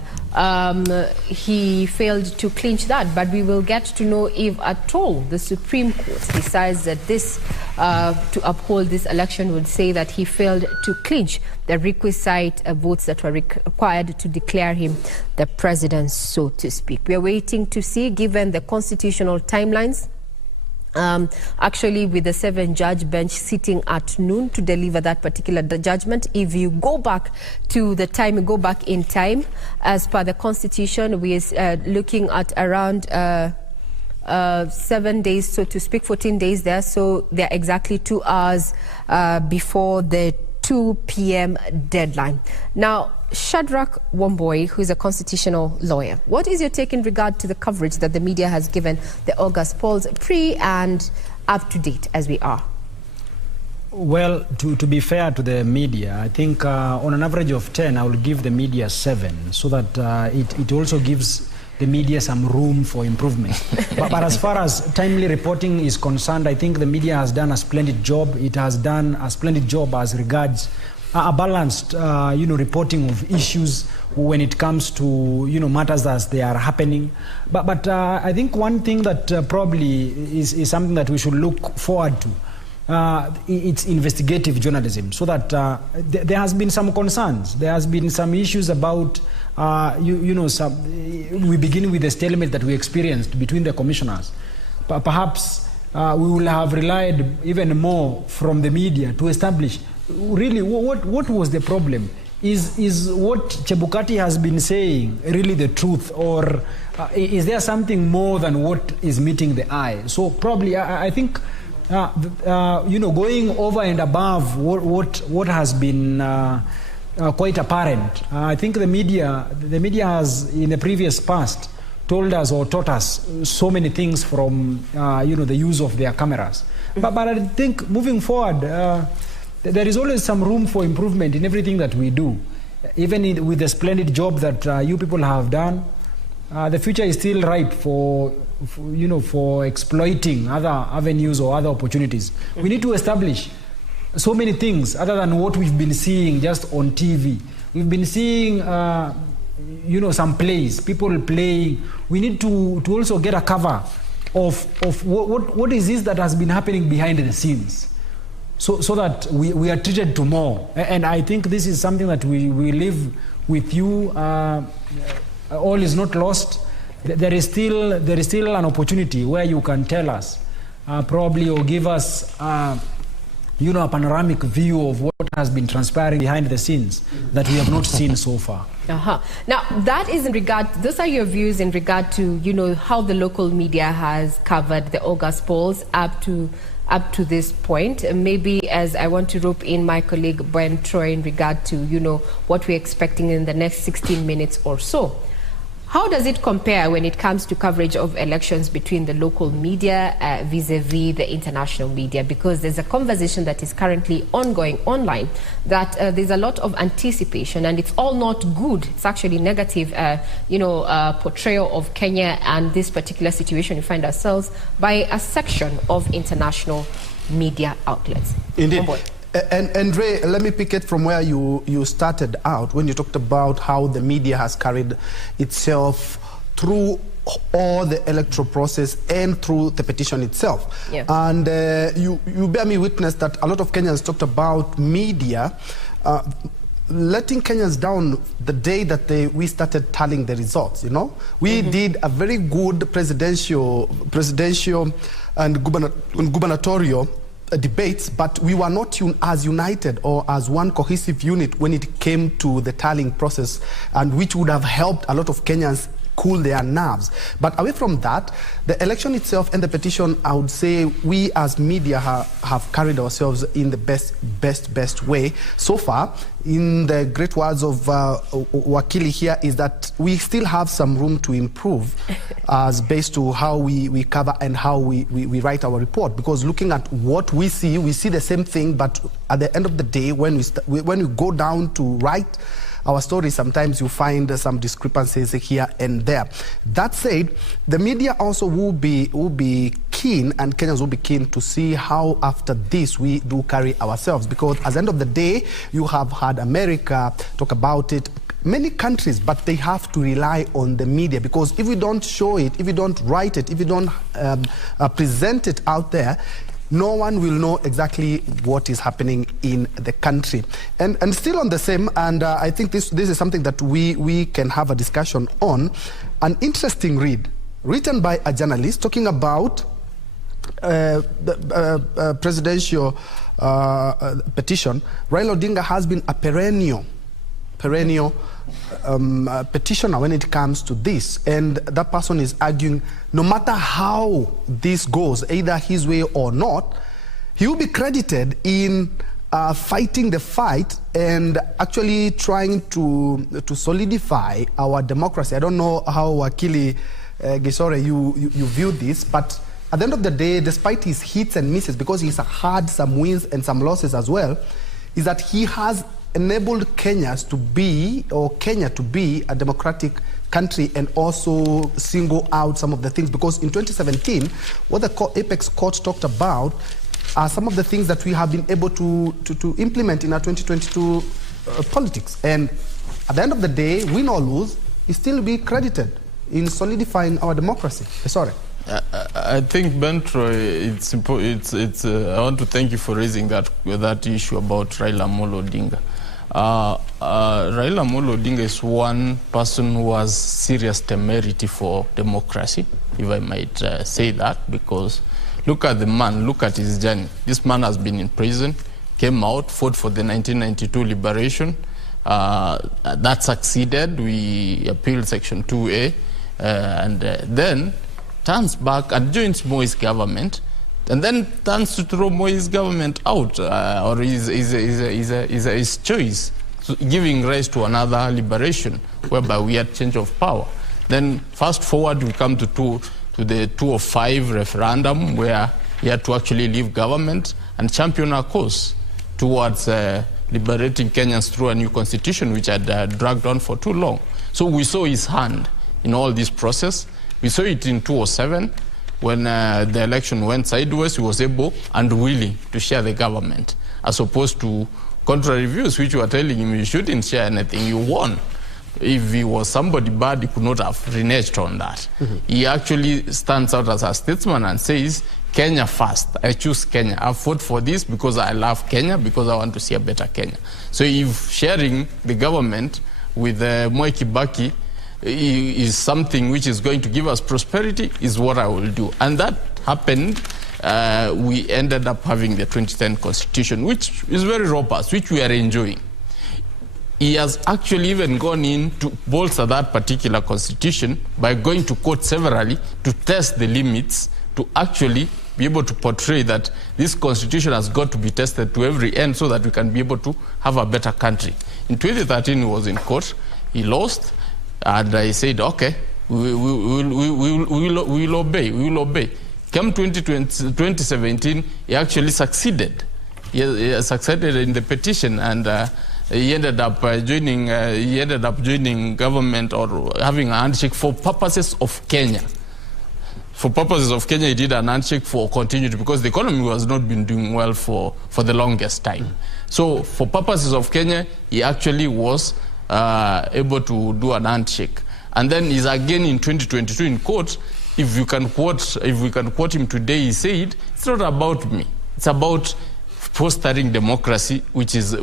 he failed to clinch that. But we will get to know if at all the Supreme Court decides that this, to uphold this election, would say that he failed to clinch the requisite votes that were required to declare him the president, so to speak. We are waiting to see, given the constitutional timelines. Actually, with the 7-judge bench sitting at noon to deliver that particular judgment. If you go back to the time, go back in time, as per the Constitution, we are looking at around 7 days, so to speak, 14 days there. So they're exactly 2 hours before the 2 p.m. deadline. Now, Shadrach Wamboi, who is a constitutional lawyer, what is your take in regard to the coverage that the media has given the August polls, pre and up to date as we are? Well, to be fair to the media, I think on an average of 10, I will give the media 7, so that it also gives the media some room for improvement. but as far as timely reporting is concerned, I think the media has done a splendid job. It has done a splendid job as regards a balanced, reporting of issues when it comes to, matters as they are happening. But I think one thing that probably is something that we should look forward to, it's investigative journalism, so that there has been some concerns. There has been some issues about, we begin with the stalemate that we experienced between the commissioners. Perhaps we will have relied even more from the media to establish really what was the problem. Is what Chebukati has been saying really the truth, or is there something more than what is meeting the eye? So probably I think going over and above what has been quite apparent. I think the media has in the previous past told us or taught us so many things from the use of their cameras. But I think moving forward, there is always some room for improvement in everything that we do. Even with the splendid job that you people have done, the future is still ripe for exploiting other avenues or other opportunities. We need to establish so many things other than what we've been seeing just on TV. We've been seeing, some plays, people playing. We need to also get a cover of what is this that has been happening behind the scenes, so that we are treated to more. And I think this is something that we live with you. All is not lost. There is still an opportunity where you can tell us, probably, or give us, a panoramic view of what has been transpiring behind the scenes that we have not seen so far. Now, that is in regard, those are your views in regard to, how the local media has covered the August polls up to this point. Maybe as I want to rope in my colleague Ben Troy in regard to, what we're expecting in the next 16 minutes or so. How does it compare when it comes to coverage of elections between the local media vis-a-vis the international media? Because there's a conversation that is currently ongoing online that there's a lot of anticipation, and it's all not good. It's actually negative, portrayal of Kenya and this particular situation we find ourselves by a section of international media outlets. Indeed. And Ray, let me pick it from where you started out when you talked about how the media has carried itself through all the electoral process and through the petition itself. Yeah. And you bear me witness that a lot of Kenyans talked about media letting Kenyans down the day that we started tallying the results. We did a very good presidential and gubernatorial debates, but we were not as united or as one cohesive unit when it came to the tallying process, and which would have helped a lot of Kenyans cool their nerves. But away from that, the election itself and the petition, I would say we as media have carried ourselves in the best way so far. In the great words of Wakili here, is that we still have some room to improve as based to how we cover and how we write our report. Because looking at what we see the same thing, but at the end of the day, when we go down to write our stories, sometimes you find some discrepancies here and there. That said, the media also will be keen, and Kenyans will be keen to see how after this we do carry ourselves, because at the end of the day, you have had America talk about it, many countries, but they have to rely on the media, because if we don't show it, if we don't write it, if we don't present it out there, no one will know exactly what is happening in the country. And still on the same, and I think this is something that we can have a discussion on, an interesting read written by a journalist talking about the presidential petition. Raila Odinga has been a perennial petitioner when it comes to this, and that person is arguing no matter how this goes, either his way or not, he will be credited in fighting the fight and actually trying to solidify our democracy. I don't know how Wakili Gisore you view this, but at the end of the day, despite his hits and misses, because he's had some wins and some losses as well, is that he has enabled Kenya to be a democratic country, and also single out some of the things, because in 2017, what the Apex Court talked about are some of the things that we have been able to implement in our 2022 politics. And at the end of the day, win or lose, it still be credited in solidifying our democracy. Sorry. I think, Bentro, I want to thank you for raising that issue about Raila Amolo Odinga. Raila Amolo Odinga is one person who has serious temerity for democracy, if I might say that, because look at the man, look at his journey. This man has been in prison, came out, fought for the 1992 liberation. That succeeded. We appealed Section 2A, and then turns back and joins Moi's government, and then turns to throw Moi's government out, or his choice, giving rise to another liberation, whereby we had change of power. Then fast forward, we come to the 2005 referendum, where he had to actually leave government and champion our cause towards liberating Kenyans through a new constitution, which had dragged on for too long. So we saw his hand in all this process. We saw it in 2007, when the election went sideways. He was able and willing to share the government, as opposed to contrary views, which were telling him you shouldn't share anything, you won. If he was somebody bad, he could not have reneged on that. He actually stands out as a statesman and says, Kenya first. I choose Kenya. I fought for this because I love Kenya, because I want to see a better Kenya. So if sharing the government with Moi Kibaki is something which is going to give us prosperity, is what I will do. And that happened. We ended up having the 2010 constitution, which is very robust, which we are enjoying. He has actually even gone in to bolster that particular constitution by going to court severally to test the limits, to actually be able to portray that this constitution has got to be tested to every end, so that we can be able to have a better country. In 2013, he was in court. He lost. And I said, okay, we will obey. Come 2017, he actually succeeded. He succeeded in the petition, and he ended up joining government, or having a handshake for purposes of Kenya. For purposes of Kenya, he did an handshake for continuity, because the economy was not been doing well for the longest time. So for purposes of Kenya, he actually was able to do an handshake. And then he's again in 2022 in court. If we can quote him today, he said, it's not about me. It's about fostering democracy, which is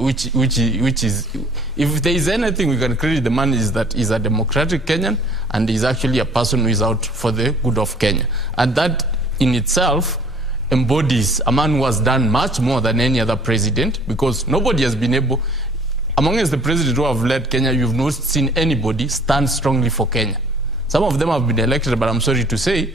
if there is anything we can credit the man, is that he's a democratic Kenyan, and he's actually a person who is out for the good of Kenya. And that in itself embodies a man who has done much more than any other president, because nobody has been able, amongst the presidents who have led Kenya, you've not seen anybody stand strongly for Kenya. Some of them have been elected, but I'm sorry to say,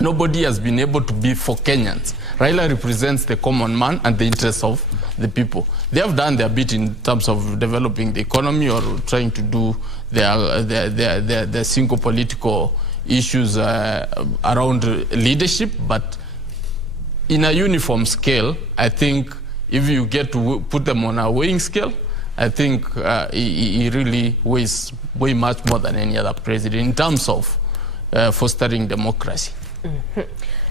nobody has been able to be for Kenyans. Raila represents the common man and the interests of the people. They have done their bit in terms of developing the economy, or trying to do their single political issues around leadership, but in a uniform scale, I think if you get to put them on a weighing scale, I think he really weighs way much more than any other president in terms of fostering democracy.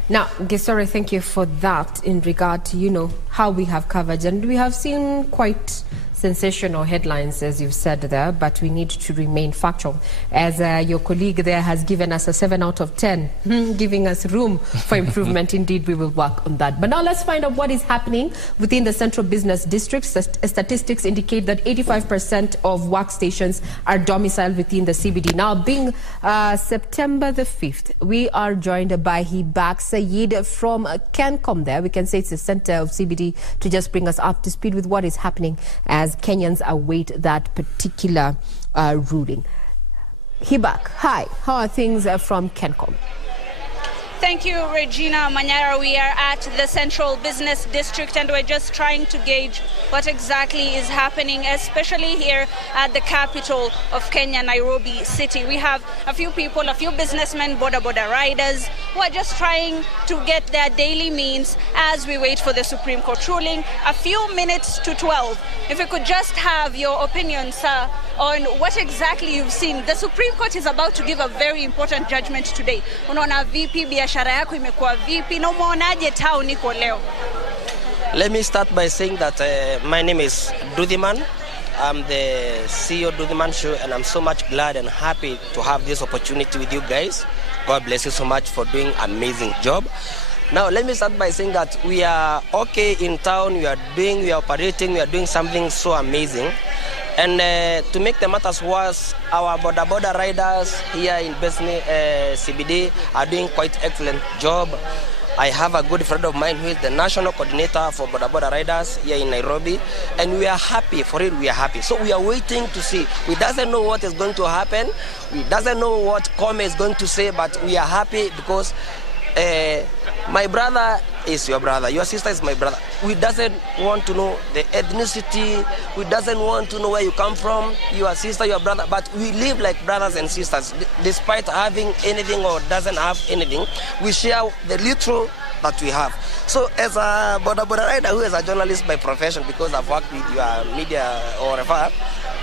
Now, Gisore, thank you for that in regard to, how we have covered. And we have seen quite sensational headlines, as you've said there, but we need to remain factual. As your colleague there has given us a 7 out of 10, giving us room for improvement. Indeed, we will work on that. But now let's find out what is happening within the Central Business District. Statistics indicate that 85% of workstations are domiciled within the CBD. Now, being September the 5th, we are joined by Hibak Sayed from CANCOM there. We can say it's the center of CBD to just bring us up to speed with what is happening as Kenyans await that particular ruling. Hibak, hi. How are things from CANCOM? Thank you, Regina Manyora. We are at the Central Business District and we're just trying to gauge what exactly is happening, especially here at the capital of Kenya, Nairobi City. We have a few people, a few businessmen, boda riders, who are just trying to get their daily means as we wait for the Supreme Court ruling. A few minutes to 12. If we could just have your opinion, sir, on what exactly you've seen. The Supreme Court is about to give a very important judgment today. Unaona vipi biashara yako imekuwa vipi na umeonaje town iko leo? Let me start by saying that my name is Dudiman. I'm the CEO of Dudiman Show, and I'm so much glad and happy to have this opportunity with you guys. God bless you so much for doing an amazing job. Now, let me start by saying that we are okay in town, we are operating, we are doing something so amazing. And to make the matters worse, our border riders here in Besni CBD are doing quite excellent job. I have a good friend of mine who is the national coordinator for border riders here in Nairobi, and we are happy, for it we are happy. So we are waiting to see. We doesn't know what is going to happen, we doesn't know what Kome is going to say, but we are happy because my brother is your brother, your sister is my brother. We doesn't want to know the ethnicity, we doesn't want to know where you come from, your sister, your brother, but we live like brothers and sisters. Despite having anything or doesn't have anything, we share the little that we have. So as a border rider who is a journalist by profession, because I've worked with your media or whatever,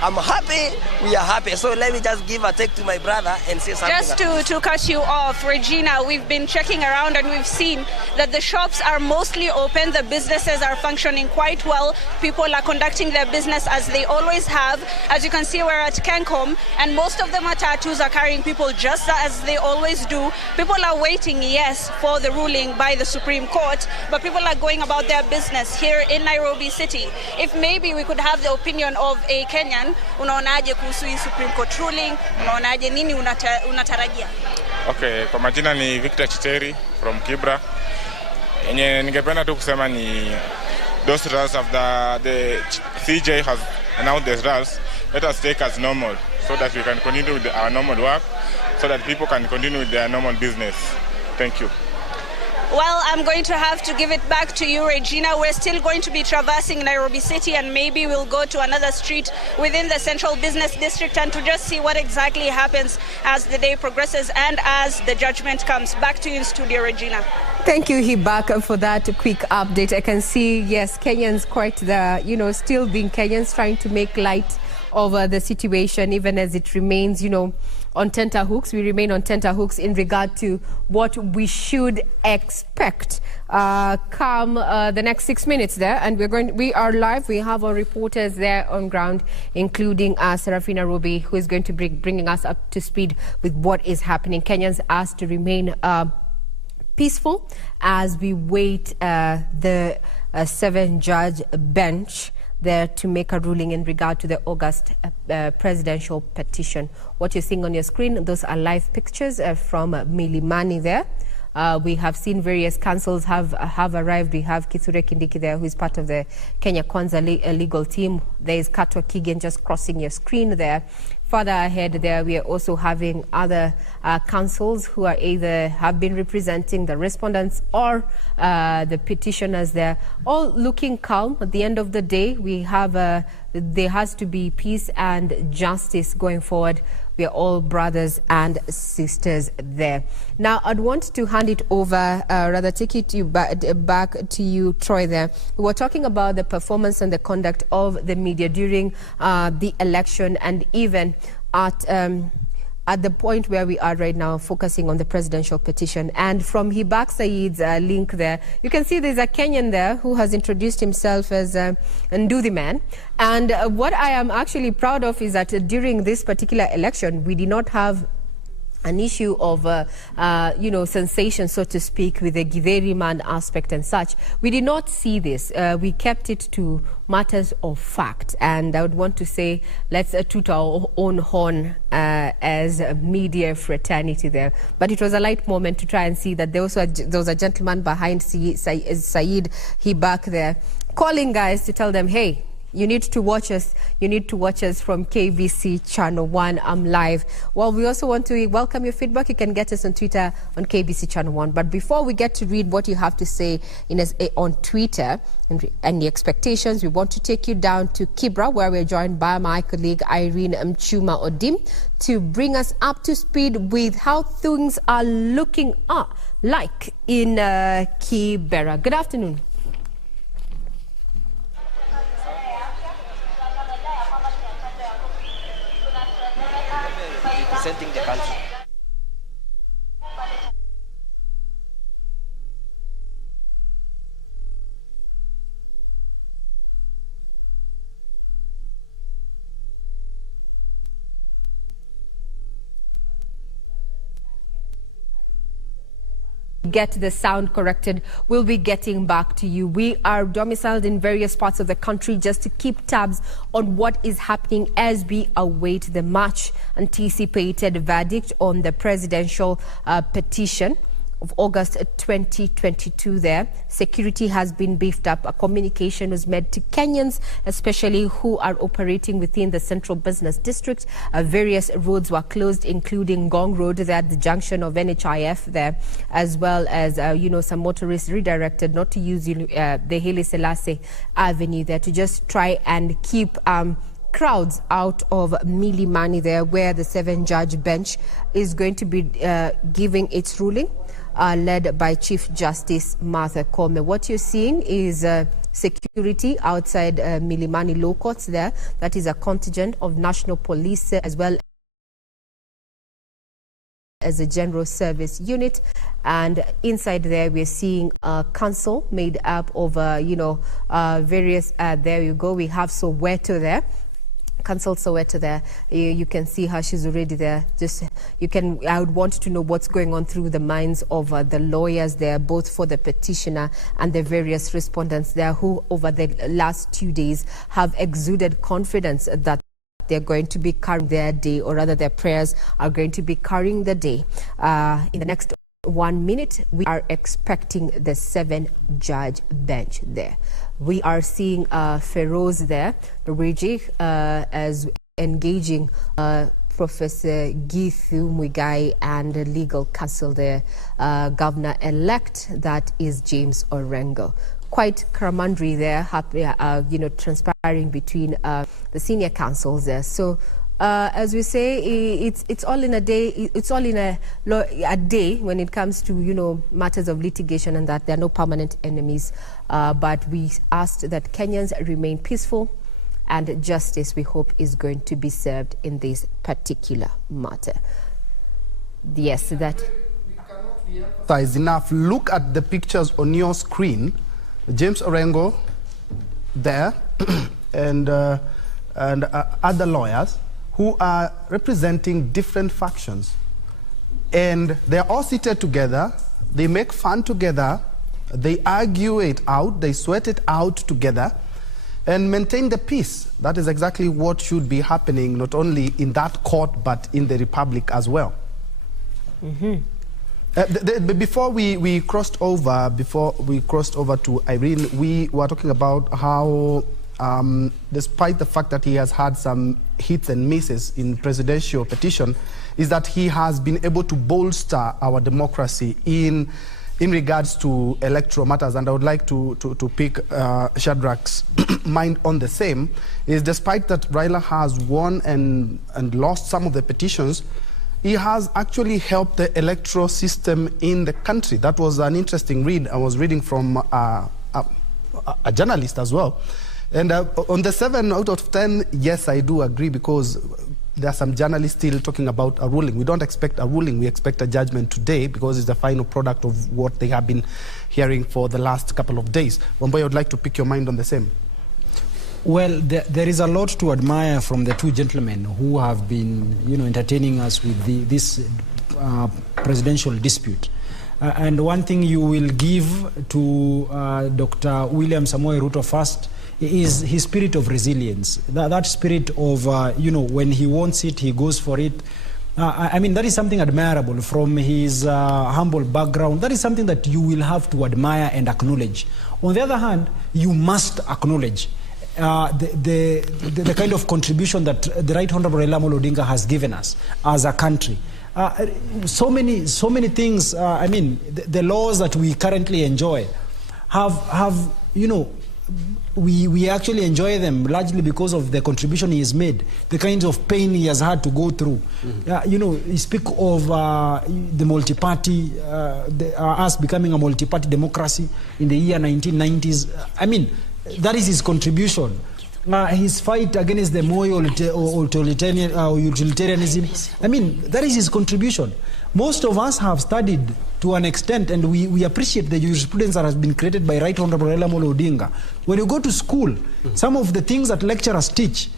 I'm happy, we are happy. So let me just give a take to my brother and say something. Just to cut you off, Regina, we've been checking around and we've seen that the shops are mostly open, the businesses are functioning quite well, people are conducting their business as they always have. As you can see, we're at CANCOM and most of the matatus are carrying people just as they always do. People are waiting, yes, for the ruling by the Supreme Court, but people are going about their business here in Nairobi City. If maybe we could have the opinion of a Kenyan, unaonaje kuhusu hii Supreme Court ruling? Unaonaje, nini unatarajia? Okay, kwa majina ni Victor Chiteri from Kibra. Yenye ningependa tu kusema ni those results of the CJ has announced the results. Let us take as normal so that we can continue with our normal work, so that people can continue with their normal business. Thank you. Well, I'm going to have to give it back to you, Regina. We're still going to be traversing Nairobi City and maybe we'll go to another street within the Central Business District and to just see what exactly happens as the day progresses and as the judgment comes. Back to you in studio, Regina. Thank you, Hibak, for that quick update. I can see, yes, Kenyans quite the, still being Kenyans, trying to make light of the situation, even as it remains, on tenterhooks. We remain on tenterhooks in regard to what we should expect come the next 6 minutes there. And we are live. We have our reporters there on ground, including Serafina Ruby, who is going to be bringing us up to speed with what is happening. Kenyans asked to remain peaceful as we wait the 7-judge bench there to make a ruling in regard to the August presidential petition. What you're seeing on your screen, those are live pictures from Milimani there. We have seen various councils have arrived. We have Kithure Kindiki there, who is part of the Kenya Kwanza legal team. There is Katwa Kigen just crossing your screen there. Further ahead there, we are also having other councils who are either have been representing the respondents or the petitioners there, all looking calm. At the end of the day, we have there has to be peace and justice going forward We are all brothers and sisters there. Now, I'd want to hand it over, rather take it to back to you, Troy, there. We were talking about the performance and the conduct of the media during the election, and even at the point where we are right now, focusing on the presidential petition. And from Hibak Said's link there, you can see there's a Kenyan there who has introduced himself as Nduthi man. And what I am actually proud of is that during this particular election, we did not have an issue of, sensation, so to speak, with the Githeri man aspect and such. We did not see this. We kept it to matters of fact. And I would want to say, let's toot our own horn as a media fraternity there. But it was a light moment to try and see that there was a gentleman behind Said Hibak there, calling guys to tell them, hey, you need to watch us. You need to watch us from KBC Channel 1. I'm live. Well, we also want to welcome your feedback. You can get us on Twitter on KBC Channel 1. But before we get to read what you have to say on Twitter and the expectations, we want to take you down to Kibra, where we're joined by my colleague Irene Mchuma Odim to bring us up to speed with how things are looking like in Kibera. Good afternoon. Representing the country. Get the sound corrected, we'll be getting back to you. We are domiciled in various parts of the country just to keep tabs on what is happening as we await the much anticipated verdict on the presidential petition of August 2022 there. Security has been beefed up. A communication was made to Kenyans, especially who are operating within the central business district. Various roads were closed, including Gong Road there at the junction of NHIF there, as well as, some motorists redirected not to use the Haile Selassie Avenue there to just try and keep crowds out of Milimani there, where the 7-judge bench is going to be giving its ruling. Led by Chief Justice Martha Koome. What you're seeing is security outside Milimani Law Courts there. That is a contingent of national police as well as a general service unit. And inside there, we're seeing a council made up of, various, there you go, we have Soweto there. Council Soweto there. You can see how she's already there. I would want to know what's going on through the minds of the lawyers there, both for the petitioner and the various respondents there, who over the last 2 days have exuded confidence that they're going to be carrying their day, or rather their prayers are going to be carrying the day. In the next 1 minute, we are expecting the 7-judge bench there. We are seeing Feroz there, Luigi, as engaging Professor Githu Muigai and the legal counsel there, Governor-elect, that is James Orengo. Quite camaraderie there, transpiring between the senior counsels there. So, as we say, it's all in a day. It's all in a day when it comes to matters of litigation, and that there are no permanent enemies. But we asked that Kenyans remain peaceful, and justice, we hope, is going to be served in this particular matter. Yes, that. Size enough. Look at the pictures on your screen. James Orengo there, and other lawyers who are representing different factions. And they're all seated together, they make fun together, they argue it out, they sweat it out together, and maintain the peace. That is exactly what should be happening, not only in that court, but in the Republic as well. Before we crossed over to Irene, we were talking about how despite the fact that he has had some hits and misses in presidential petition, is that he has been able to bolster our democracy in in regards to electoral matters, and I would like to pick Shadrach's mind on the same, is despite that Raila has won and lost some of the petitions, he has actually helped the electoral system in the country. That was an interesting read. I was reading from a journalist as well. And on the 7 out of 10, yes, I do agree, because there are some journalists still talking about a ruling. We don't expect a ruling, we expect a judgment today, because it's the final product of what they have been hearing for the last couple of days. Wamboy, I would like to pick your mind on the same. Well, there is a lot to admire from the two gentlemen who have been, entertaining us with this presidential dispute. And one thing you will give to Dr. William Samoei Ruto first is his spirit of resilience. That spirit of, when he wants it, he goes for it. I mean, that is something admirable from his humble background. That is something that you will have to admire and acknowledge. On the other hand, you must acknowledge the kind of contribution that the Right Honorable Raila Odinga has given us as a country. So many things. I mean, the laws that we currently enjoy have we actually enjoy them largely because of the contribution he has made, the kinds of pain he has had to go through. You speak of the multi-party, us becoming a multi-party democracy in the year 1990s. I mean, that is his contribution. His fight against the Moi utilitarianism, I mean, that is his contribution. Most of us have studied to an extent, and we appreciate the jurisprudence that has been created by Right Honorable Raila Odinga. When you go to school, some of the things that lecturers teach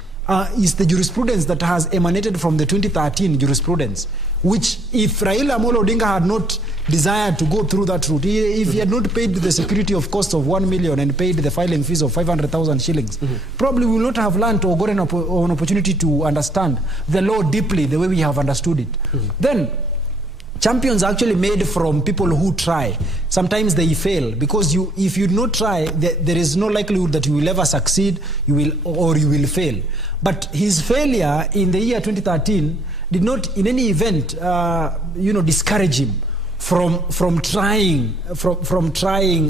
is the jurisprudence that has emanated from the 2013 jurisprudence, which if Raila Odinga had not desired to go through that route, if he had not paid the security of cost of 1 million and paid the filing fees of 500,000 shillings, probably we will not have learned or gotten an opportunity to understand the law deeply the way we have understood it. Then, champions are actually made from people who try. Sometimes they fail, because if you do not try, there is no likelihood that you will ever succeed, you will fail. But his failure in the year 2013 did not in any event discourage him from trying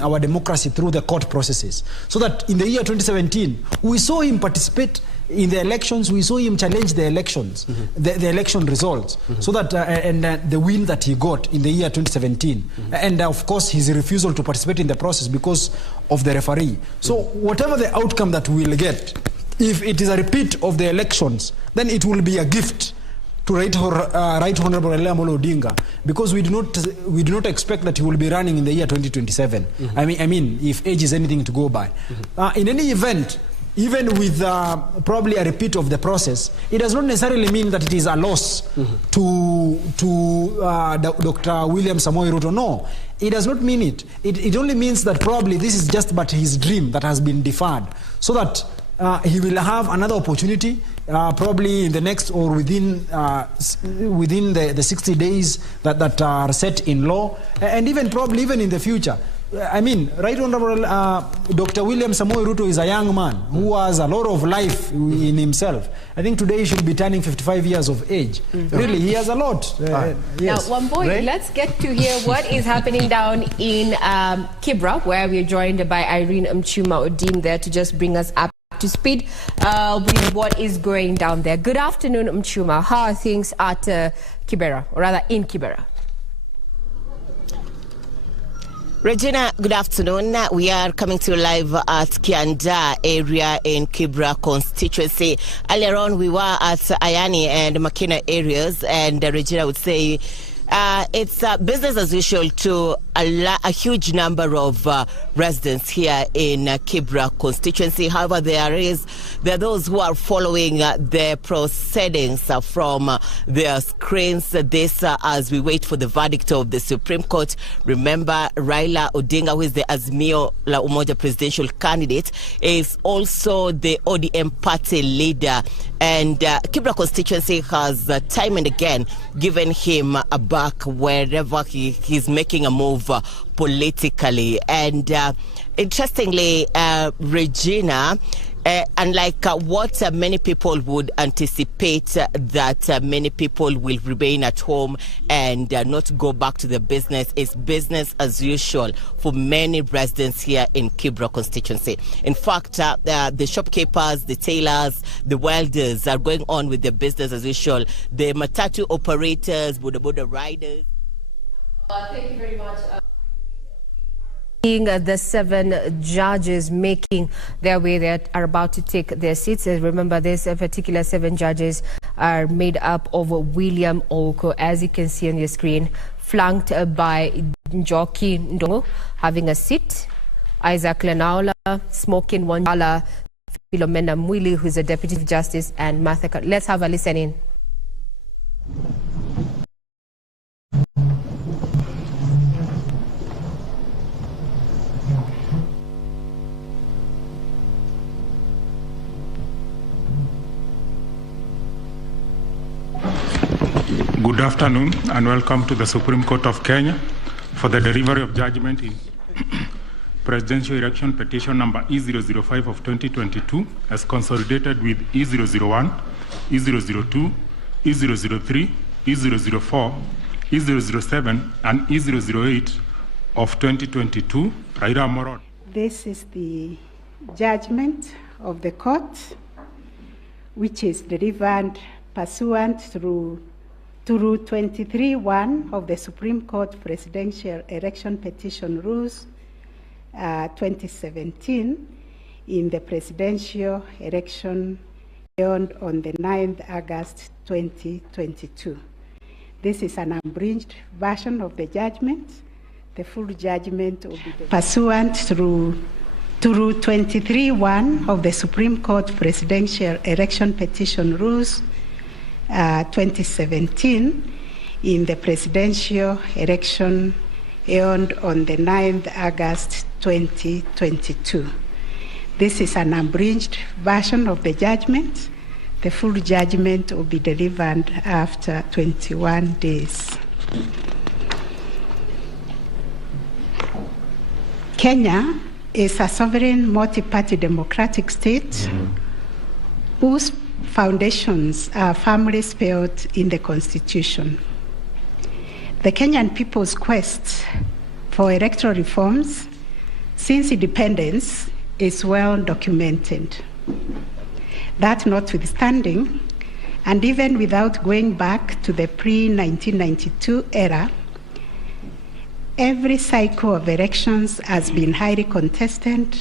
our democracy through the court processes. So that in the year 2017, we saw him participate in the elections, we saw him challenge the elections, the election results, so that the win that he got in the year 2017, and of course his refusal to participate in the process because of the referee. So whatever the outcome that we will get, if it is a repeat of the elections, then it will be a gift to Right Honorable Raila Odinga, because we do not expect that he will be running in the year 2027. I mean, if age is anything to go by. In any event, even with probably a repeat of the process, it does not necessarily mean that it is a loss to Dr. William Samoei Ruto. No, it does not mean it. It only means that probably this is just but his dream that has been deferred, so that he will have another opportunity, probably in the next or within the 60 days that are set in law, and even probably even in the future. I mean, Right Honorable Dr. William Samoei Ruto is a young man who has a lot of life in himself. I think today he should be turning 55 years of age. Really, he has a lot. Yes. Now, Wamboy, let's get to hear what is happening down in Kibra, where we're joined by Irene Mchuma Odim there to just bring us up to speed with what is going down there. Good afternoon, Mchuma. How are things at Kibera, or rather in Kibera? Regina, good afternoon. We are coming to you live at Kianda area in Kibra constituency. Earlier on, we were at Ayani and Makina areas, and Regina would say it's business as usual to a huge number of residents here in Kibra constituency. However, there are those who are following the proceedings from their screens. This as we wait for the verdict of the Supreme Court. Remember, Raila Odinga, who is the Azimio La Umoja presidential candidate, is also the ODM party leader. And Kibra constituency has time and again given him a back wherever he's making a move move politically. And interestingly, Regina, unlike what many people would anticipate, that many people will remain at home and not go back to the business, is business as usual for many residents here in Kibra constituency. In fact, the shopkeepers, the tailors, the welders are going on with their business as usual. The matatu operators, boda riders. Thank you very much. The 7 judges making their way that are about to take their seats. Remember, these particular 7 judges are made up of William Oko, as you can see on your screen, flanked by Njoki Ndongo having a seat, Isaac Lenaola, Smoking Wanjala, Philomena Mwili, who's a Deputy Justice, and Martha. Let's have a listen in. Good afternoon and welcome to the Supreme Court of Kenya for the delivery of judgment in Presidential Election Petition number E005 of 2022 as consolidated with E001, E002, E003, E004, E007 and E008 of 2022. Raila Morod. This is the judgment of the court, which is delivered pursuant to Rule 23.1 of the Supreme Court Presidential Election Petition Rules 2017 in the presidential election held on the 9th August 2022. This is an abridged version of the judgment. The full judgment will be pursuant to Rule 23.1 of the Supreme Court Presidential Election Petition Rules 2017 in the presidential election held on the 9th August 2022. This is an abridged version of the judgment. The full judgment will be delivered after 21 days. Kenya is a sovereign multi-party democratic state whose foundations are firmly spelled in the Constitution. The Kenyan people's quest for electoral reforms since independence is well documented. That notwithstanding, and even without going back to the pre-1992 era, every cycle of elections has been highly contested,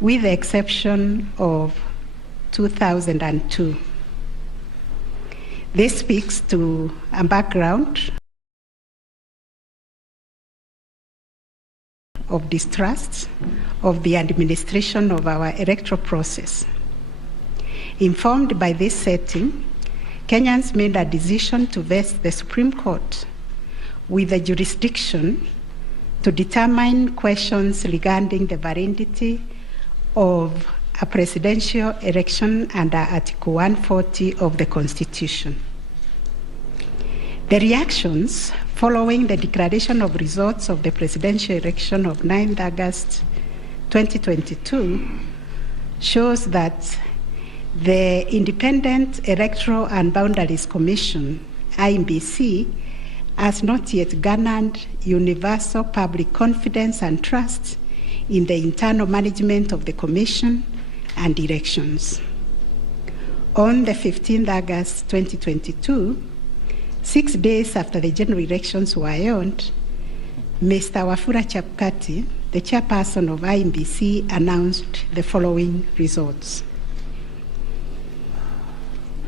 with the exception of 2002. This speaks to a background of distrust of the administration of our electoral process. Informed by this setting, Kenyans made a decision to vest the Supreme Court with the jurisdiction to determine questions regarding the validity of a presidential election under Article 140 of the Constitution. The reactions following the declaration of results of the presidential election of 9th August 2022 shows that the Independent Electoral and Boundaries Commission, IEBC, has not yet garnered universal public confidence and trust in the internal management of the Commission and elections. On the 15th August 2022, 6 days after the general elections were held, Mr. Wafula Chapkati, the chairperson of IEBC, announced the following results.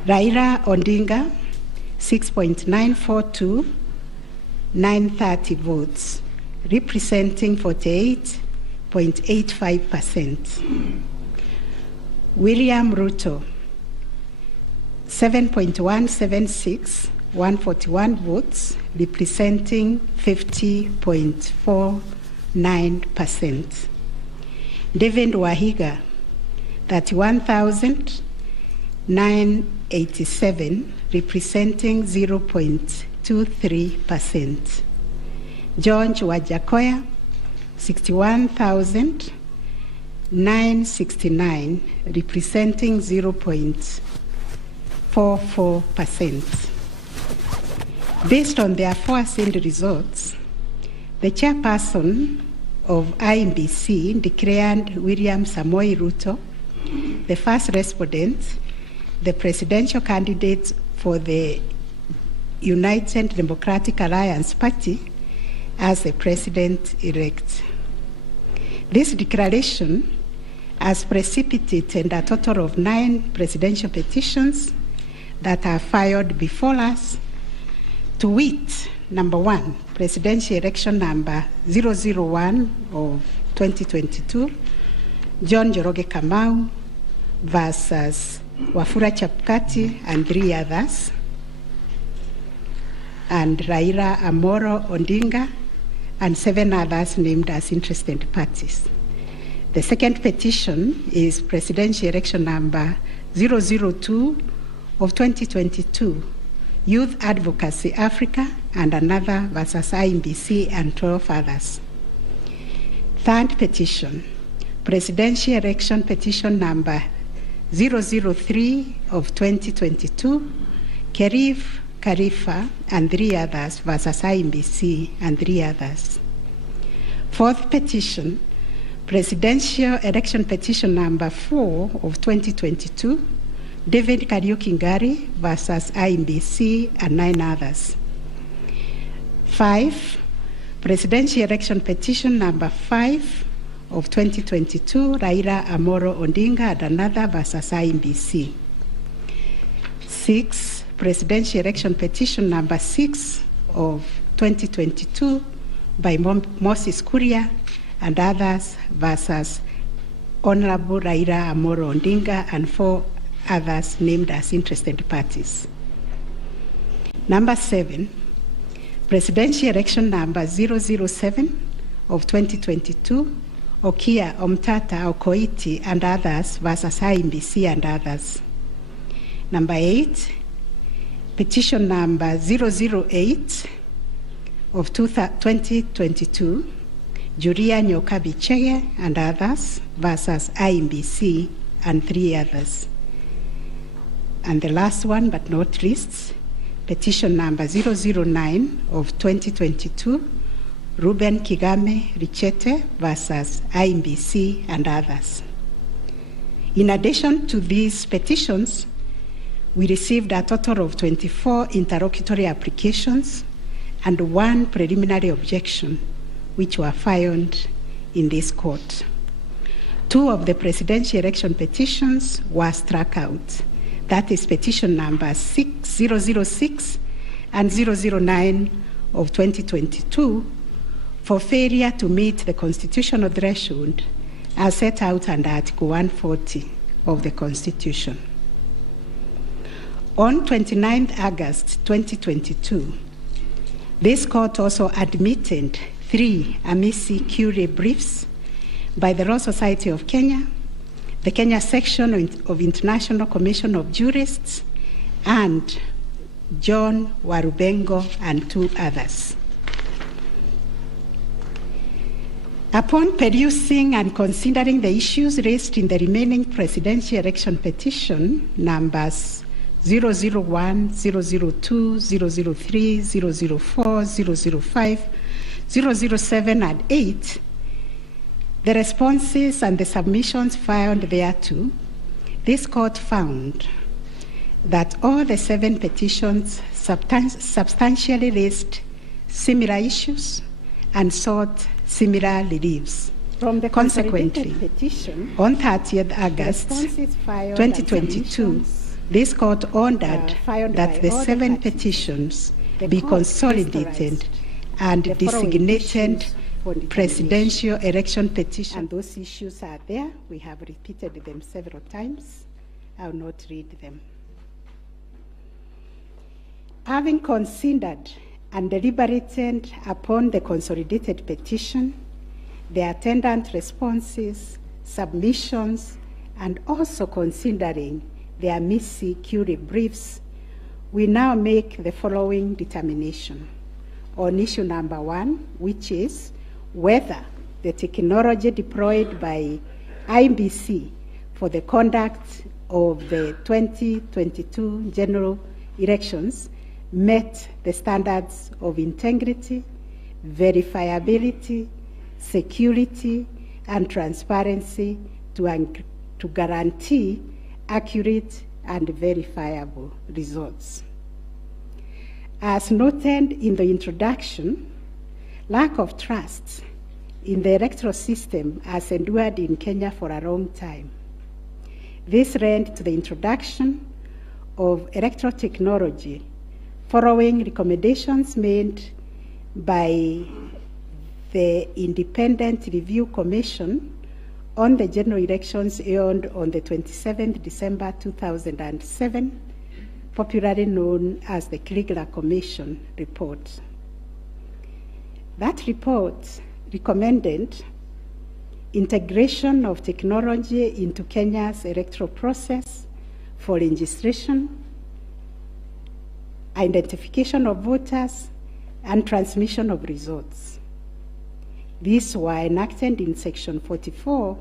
Raila Odinga, 6.942,930 votes, representing 48.85%. William Ruto, 7.176,141 votes, representing 50.49%. David Wahiga, 31,987, representing 0.23%. George Wajakoya, 61,969, representing 0.44%. Based on the aforesaid results, the chairperson of IEBC declared William Samoei Ruto the first respondent, the presidential candidate for the United Democratic Alliance Party, as the president-elect. This declaration has precipitated a total of 9 presidential petitions that are filed before us, to wit, number 1, presidential election number 001 of 2022, John Njoroge Kamau versus Wafula Chebukati and 3 others, and Raila Amolo Odinga and 7 others named as interested parties. The second petition is presidential election number 002 of 2022, Youth Advocacy Africa and another versus IEBC and 12 others. Third petition, presidential election petition number 003 of 2022, Kerif Khalifa and 3 others versus IEBC and 3 others. Fourth petition, presidential election petition number 4 of 2022, David Kariuki Ngari versus IEBC and 9 others. 5, presidential election petition number 5 of 2022, Raila Amolo Odinga and another versus IEBC. 6, presidential election petition number 6 of 2022 by Moses Kuria and others versus Honorable Raila Amolo Odinga and 4 others named as interested parties. Number 7, presidential election number 007 of 2022, Okia Omtata Okoiti and others versus IEBC and others. Number 8, petition number 008 of 2022, Julia Nyokabi Chege and others versus IEBC and 3 others. And the last one but not least, petition number 009 of 2022, Ruben Kigame Richete versus IEBC and others. In addition to these petitions, we received a total of 24 interlocutory applications and 1 preliminary objection, which were filed in this court. 2 of the presidential election petitions were struck out. That is petition number 006 and 009 of 2022 for failure to meet the constitutional threshold as set out under Article 140 of the Constitution. On 29th August 2022, this court also admitted 3 amici curiae briefs by the Law Society of Kenya, the Kenya section of International Commission of Jurists, and John Warubengo and 2 others. Upon perusing and considering the issues raised in the remaining presidential election petition numbers 001, 002, 003, 004, 005, 007, and 8, the responses and the submissions filed thereto, this court found that all the 7 petitions substantially raised similar issues and sought similar reliefs. From the Consequently, petition, on 30th August 2022, this court ordered that the 7 petitions be consolidated and designated presidential election petition. And those issues are there. We have repeated them several times. I will not read them. Having considered and deliberated upon the consolidated petition, the attendant responses, submissions, and also considering the amici curiae briefs, we now make the following determination. on issue number 1, which is whether the technology deployed by IEBC for the conduct of the 2022 general elections met the standards of integrity, verifiability, security, and transparency to guarantee accurate and verifiable results. As noted in the introduction, lack of trust in the electoral system has endured in Kenya for a long time. This led to the introduction of electoral technology following recommendations made by the Independent Review Commission on the general elections held on the 27th December 2007, popularly known as the Kriegler Commission report. That report recommended integration of technology into Kenya's electoral process for registration, identification of voters, and transmission of results. These were enacted in Section 44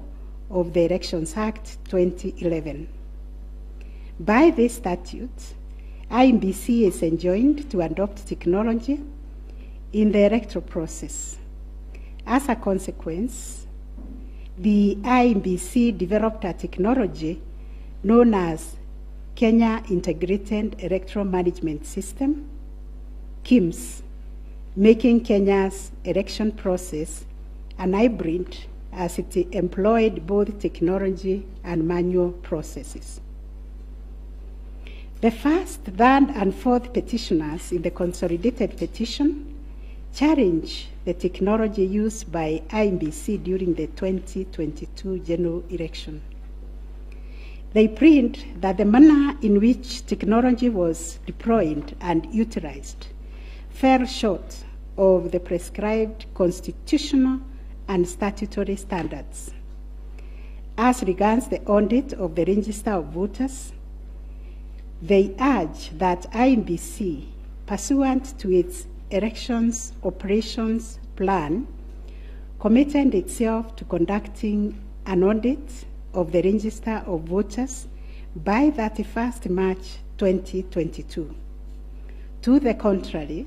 of the Elections Act 2011. By this statute, IEBC is enjoined to adopt technology in the electoral process. As a consequence, the IEBC developed a technology known as Kenya Integrated Electoral Management System, KIMS, making Kenya's election process an hybrid as it employed both technology and manual processes. The first, third, and fourth petitioners in the consolidated petition challenge the technology used by IEBC during the 2022 general election. They plead that the manner in which technology was deployed and utilized fell short of the prescribed constitutional and statutory standards. As regards the audit of the register of voters, they urge that IEBC, pursuant to its elections operations plan, committed itself to conducting an audit of the register of voters by 31st March 2022. To the contrary,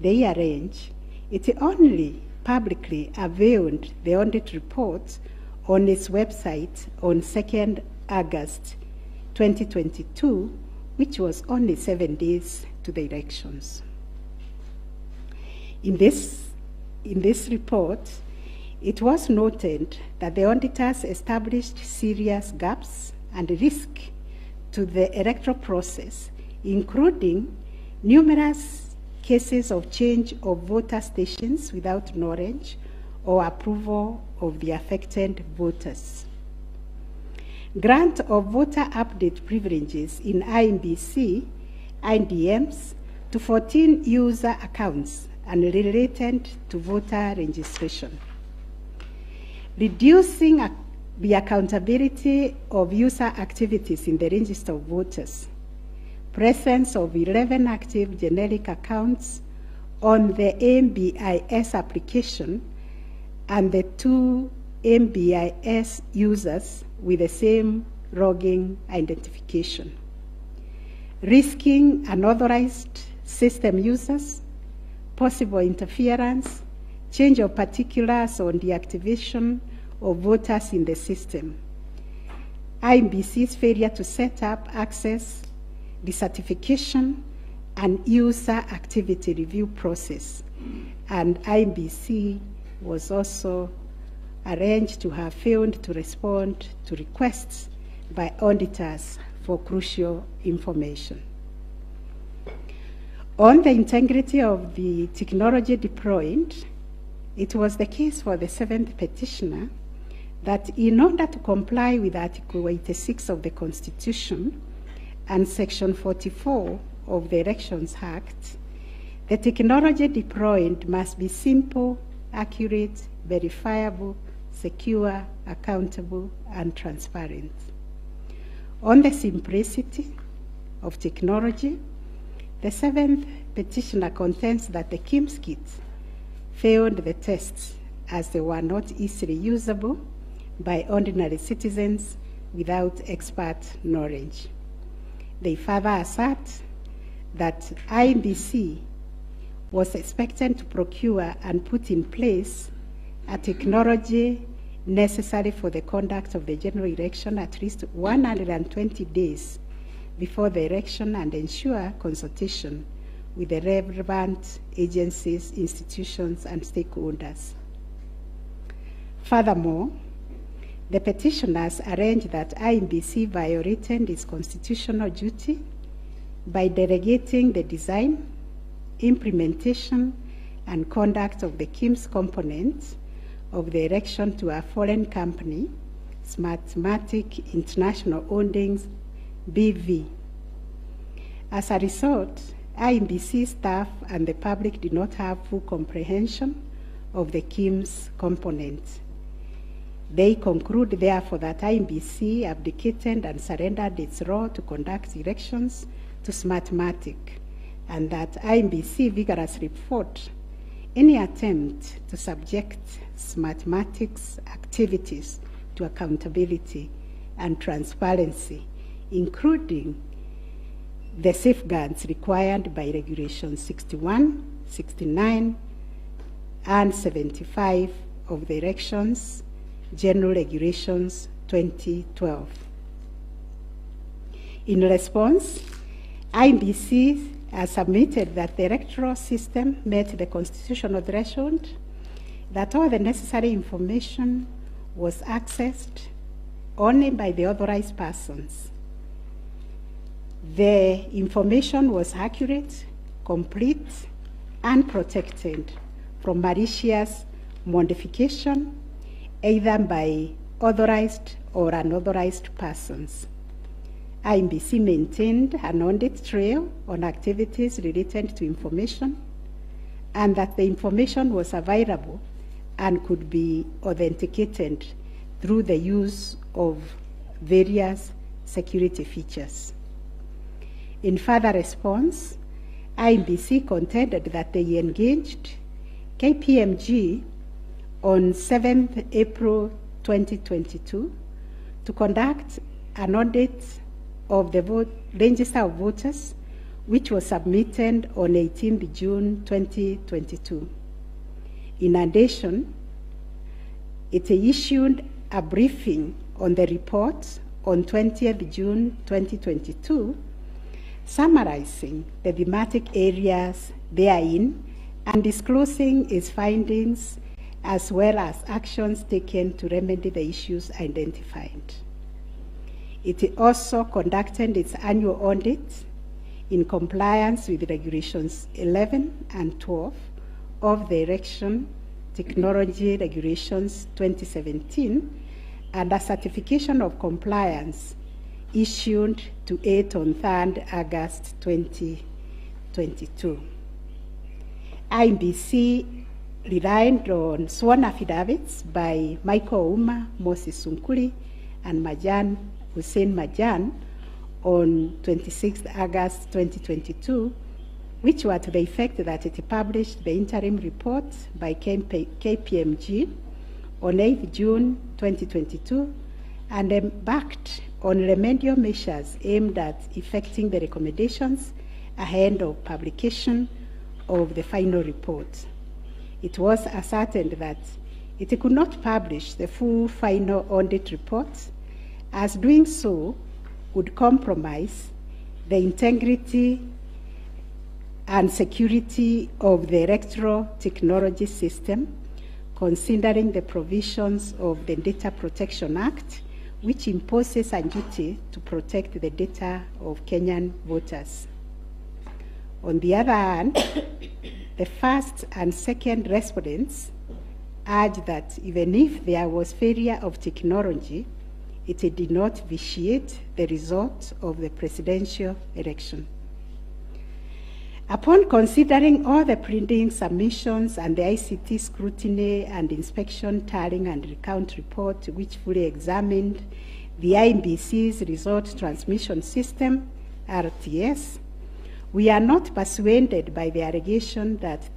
they arrange it only publicly availed the audit report on its website on 2nd August 2022, which was only 7 days to the elections. In this report, it was noted that the auditors established serious gaps and risk to the electoral process, including numerous cases of change of voter stations without knowledge or approval of the affected voters. Grant of voter update privileges in IEBC, IDMs, to 14 user accounts and related to voter registration. Reducing the accountability of user activities in the register of voters. Presence of 11 active generic accounts on the MBIS application and the 2 MBIS users with the same logging identification. Risking unauthorized system users, possible interference, change of particulars on the activation of voters in the system. IEBC's failure to set up access, decertification, and user activity review process. And IEBC was also arranged to have failed to respond to requests by auditors for crucial information. On the integrity of the technology deployed, it was the case for the 7th petitioner that in order to comply with Article 86 of the Constitution and Section 44 of the Elections Act, the technology deployed must be simple, accurate, verifiable, secure, accountable, and transparent. On the simplicity of technology, The seventh petitioner contends that the KIMS kits failed the tests as they were not easily usable by ordinary citizens without expert knowledge. They further assert that IEBC was expected to procure and put in place a technology necessary for the conduct of the general election at least 120 days before the election and ensure consultation with the relevant agencies, institutions, and stakeholders. Furthermore, the petitioners allege that IEBC violated its constitutional duty by delegating the design, implementation, and conduct of the KIMS components of the election to a foreign company, Smartmatic International Holdings, BV. As a result, IEBC staff and the public did not have full comprehension of the KIMS components. They conclude, therefore, that IEBC abdicated and surrendered its role to conduct elections to Smartmatic, and that IEBC vigorously fought any attempt to subject Smartmatic's activities to accountability and transparency, including the safeguards required by Regulations 61, 69, and 75 of the Elections General Regulations 2012. In response, IEBC has submitted that the electoral system met the constitutional threshold, that all the necessary information was accessed only by the authorized persons. The information was accurate, complete, and protected from malicious modification, either by authorized or unauthorized persons. IEBC maintained an audit trail on activities related to information, and that the information was available and could be authenticated through the use of various security features. In further response, IEBC contended that they engaged KPMG on 7th April 2022 to conduct an audit of the register of voters, which was submitted on 18th June 2022. In addition, it issued a briefing on the report on 20th June 2022, summarizing the thematic areas therein and disclosing its findings as well as actions taken to remedy the issues identified. It also conducted its annual audit in compliance with Regulations 11 and 12 of the Election Technology Regulations 2017 and a certification of compliance issued to it on 3rd August 2022. IEBC relied on sworn affidavits by Michael Ouma, Moses Sunkuri, and Hussein Majan on 26th August 2022, which were to the effect that it published the interim report by KPMG on 8th June 2022 and embarked on remedial measures aimed at effecting the recommendations ahead of publication of the final report. It was ascertained that it could not publish the full final audit report, as doing so would compromise the integrity and security of the electoral technology system, considering the provisions of the Data Protection Act, which imposes a duty to protect the data of Kenyan voters. On the other hand, the first and second respondents urged that even if there was failure of technology, it did not vitiate the result of the presidential election. Upon considering all the printing submissions and the ICT scrutiny and inspection tallying and recount report, which fully examined the IEBC's result transmission system, RTS, We are not persuaded by the allegation that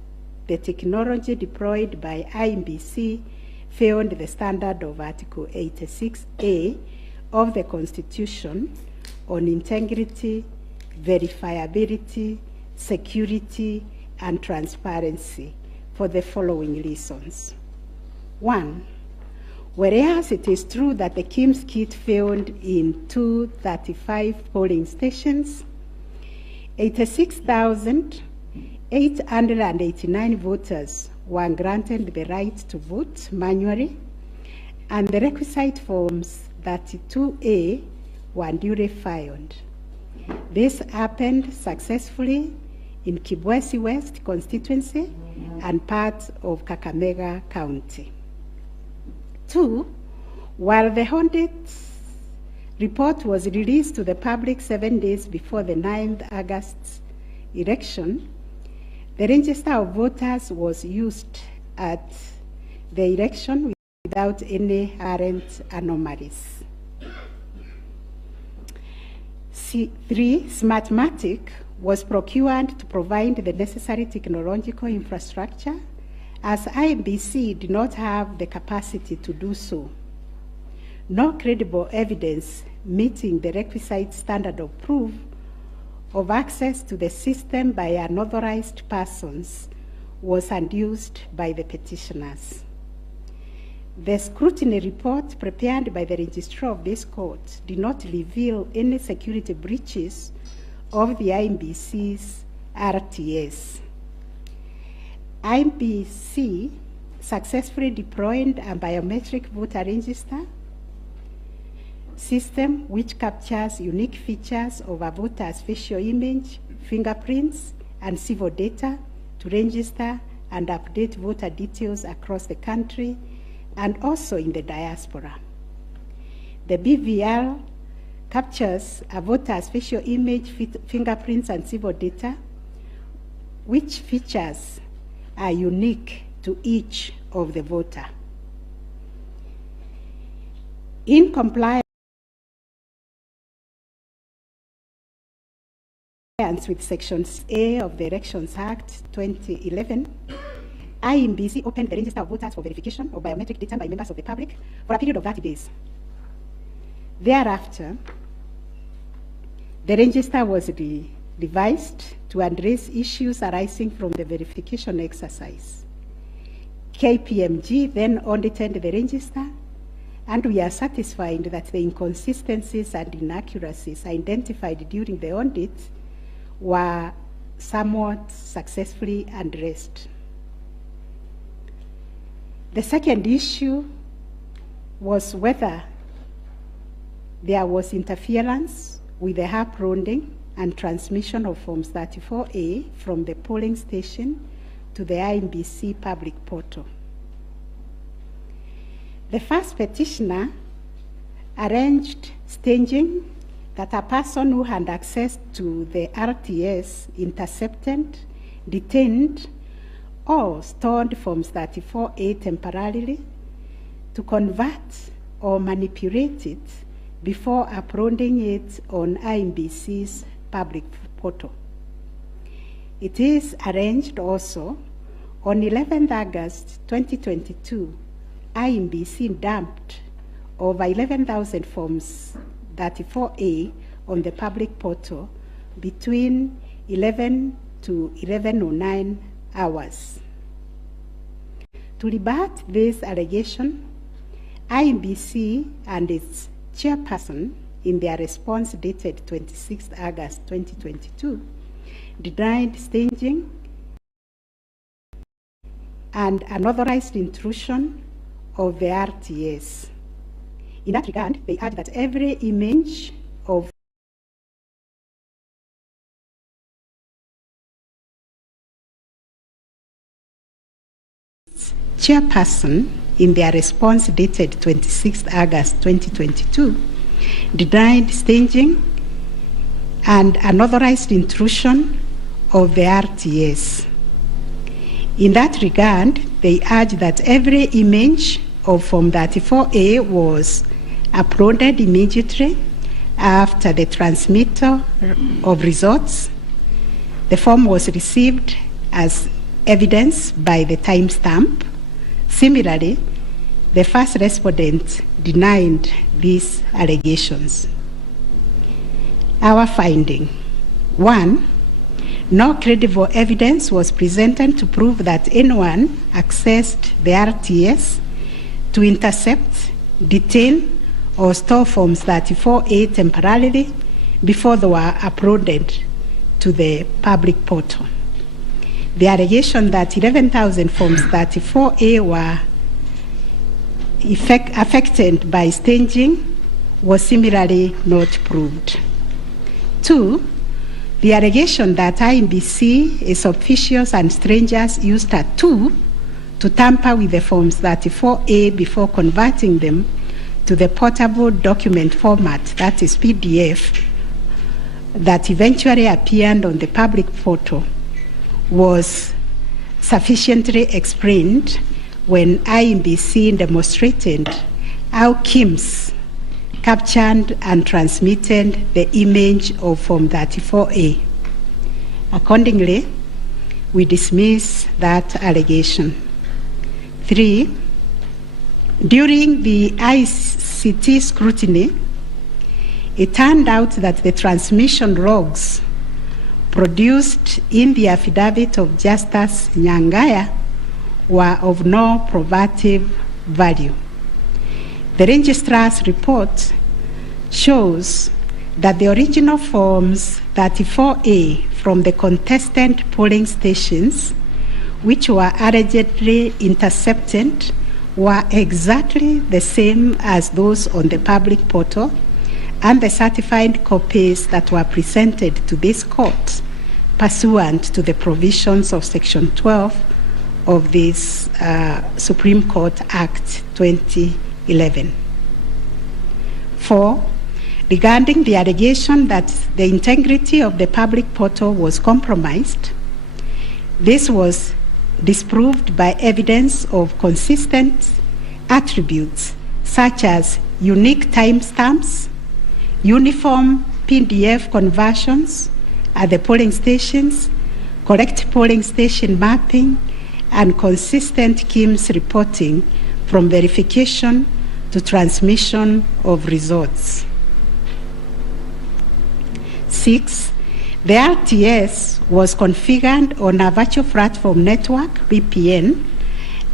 the technology deployed by IEBC failed the standard of Article 86A of the Constitution on integrity, verifiability, security, and transparency for the following reasons. 1, whereas it is true that the KIMS kit failed in 235 polling stations, 86,889 voters were granted the right to vote manually, and the requisite forms 32A were duly filed. This happened successfully in Kibwezi West constituency and parts of Kakamega County. 2, while the audit report was released to the public 7 days before the 9th August election, the register of voters was used at the election without any apparent anomalies. 3, Smartmatic was procured to provide the necessary technological infrastructure, as IEBC did not have the capacity to do so. No credible evidence meeting the requisite standard of proof of access to the system by unauthorized persons was adduced by the petitioners. The scrutiny report prepared by the registrar of this court did not reveal any security breaches of the IEBC's RTS. IEBC successfully deployed a biometric voter register system which captures unique features of a voter's facial image, fingerprints, and civil data to register and update voter details across the country and also in the diaspora. The BVR captures a voter's facial image, fingerprints, and civil data, which features are unique to each of the voter. In compliance with Section A of the Elections Act 2011, IEBC opened the register of voters for verification of biometric data by members of the public for a period of 30 days. Thereafter, the register was revised to address issues arising from the verification exercise. KPMG then audited the register, and we are satisfied that the inconsistencies and inaccuracies identified during the audit were somewhat successfully addressed. The second issue was whether there was interference with the uprolling and transmission of Forms 34A from the polling station to the IEBC public portal. The first petitioner arranged staging that a person who had access to the RTS intercepted, detained, or stored Forms 34A temporarily to convert or manipulate it before uploading it on IEBC's public portal. It is arranged also on 11th August 2022, IEBC dumped over 11,000 Forms 34A on the public portal between 11 to 11:09 hours. To rebut this allegation, IEBC and its chairperson, in their response dated 26th August 2022, denied staging and unauthorized intrusion of the RTS. In that regard, they add that every image of chairperson, in their response dated 26th August 2022, denied staging and unauthorized intrusion of the RTS. In that regard, they urge that every image of Form 34A was uploaded immediately after the transmittal of results The form was received as evidence by the timestamp. Similarly, the first respondent denied these allegations. Our finding: 1, no credible evidence was presented to prove that anyone accessed the RTS to intercept, detain, or store Forms 34A temporarily before they were uploaded to the public portal. The allegation that 11,000 Forms 34A were affected by staging was similarly not proved. 2, the allegation that IEBC, its officials and strangers used a tool to tamper with the Forms 34A before converting them to the portable document format, that is PDF, that eventually appeared on the public portal, was sufficiently explained when IEBC demonstrated how KIMS captured and transmitted the image of Form 34A. Accordingly, we dismiss that allegation. 3, during the ICT scrutiny, it turned out that the transmission logs produced in the affidavit of Justice Nyangaya were of no probative value. The registrar's report shows that the original Forms 34A from the contestant polling stations, which were allegedly intercepted, were exactly the same as those on the public portal, and the certified copies that were presented to this court pursuant to the provisions of Section 12 of this Supreme Court Act 2011. 4, regarding the allegation that the integrity of the public portal was compromised, this was disproved by evidence of consistent attributes such as unique timestamps, uniform PDF conversions at the polling stations, correct polling station mapping, and consistent KIMS reporting from verification to transmission of results. 6, the RTS was configured on a virtual platform network, VPN,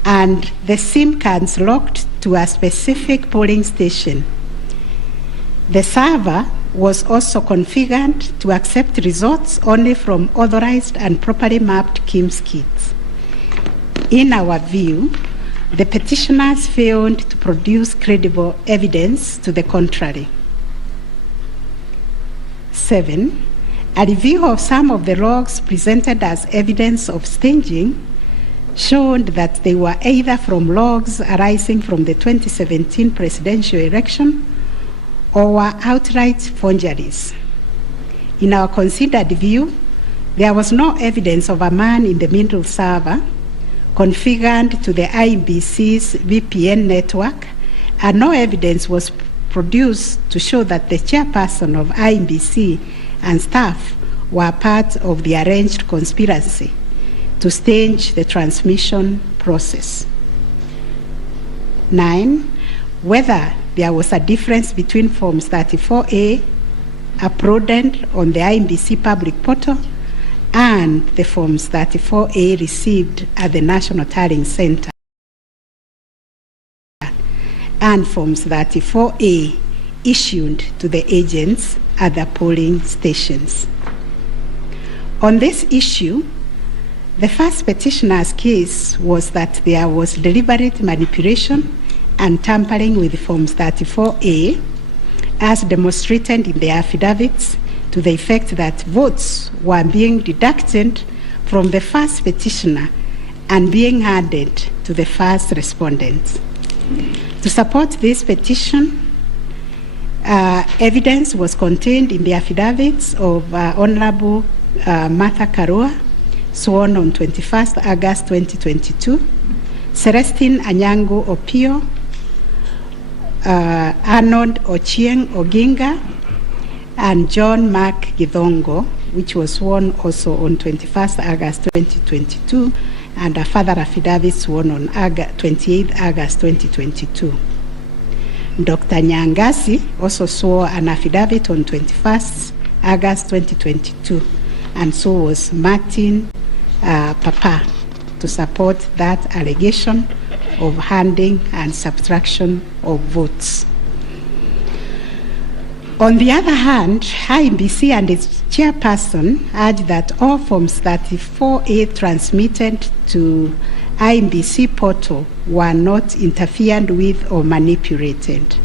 and the SIM cards locked to a specific polling station. The server was also configured to accept results only from authorized and properly mapped KIMS kits. In our view, the petitioners failed to produce credible evidence to the contrary. 7, a review of some of the logs presented as evidence of staging showed that they were either from logs arising from the 2017 presidential election or were outright forgeries. In our considered view, there was no evidence of a man in the middle server configured to the IEBC's VPN network, and no evidence was produced to show that the chairperson of IEBC and staff were part of the arranged conspiracy to stage the transmission process. 9, whether there was a difference between Forms 34A uploaded on the IEBC public portal and the Forms 34A received at the National Tallying Center, and Forms 34A issued to the agents at the polling stations. On this issue, the first petitioner's case was that there was deliberate manipulation and tampering with Forms 34A, as demonstrated in the affidavits, to the effect that votes were being deducted from the first petitioner and being added to the first respondent. To support this petition, evidence was contained in the affidavits of Honorable Martha Karua, sworn on 21st August 2022, Celestine Anyango Opio, Arnold Ochieng Oginga, and John Mark Githongo, which was sworn also on 21st August 2022, and a further affidavit sworn on 28th August 2022. Dr. Nyangasi also swore an affidavit on 21st August 2022, and so was Martin Papa, to support that allegation of handing and subtraction of votes. On the other hand, IEBC and its chairperson urged that all Forms 34A transmitted to IEBC portal were not interfered with or manipulated.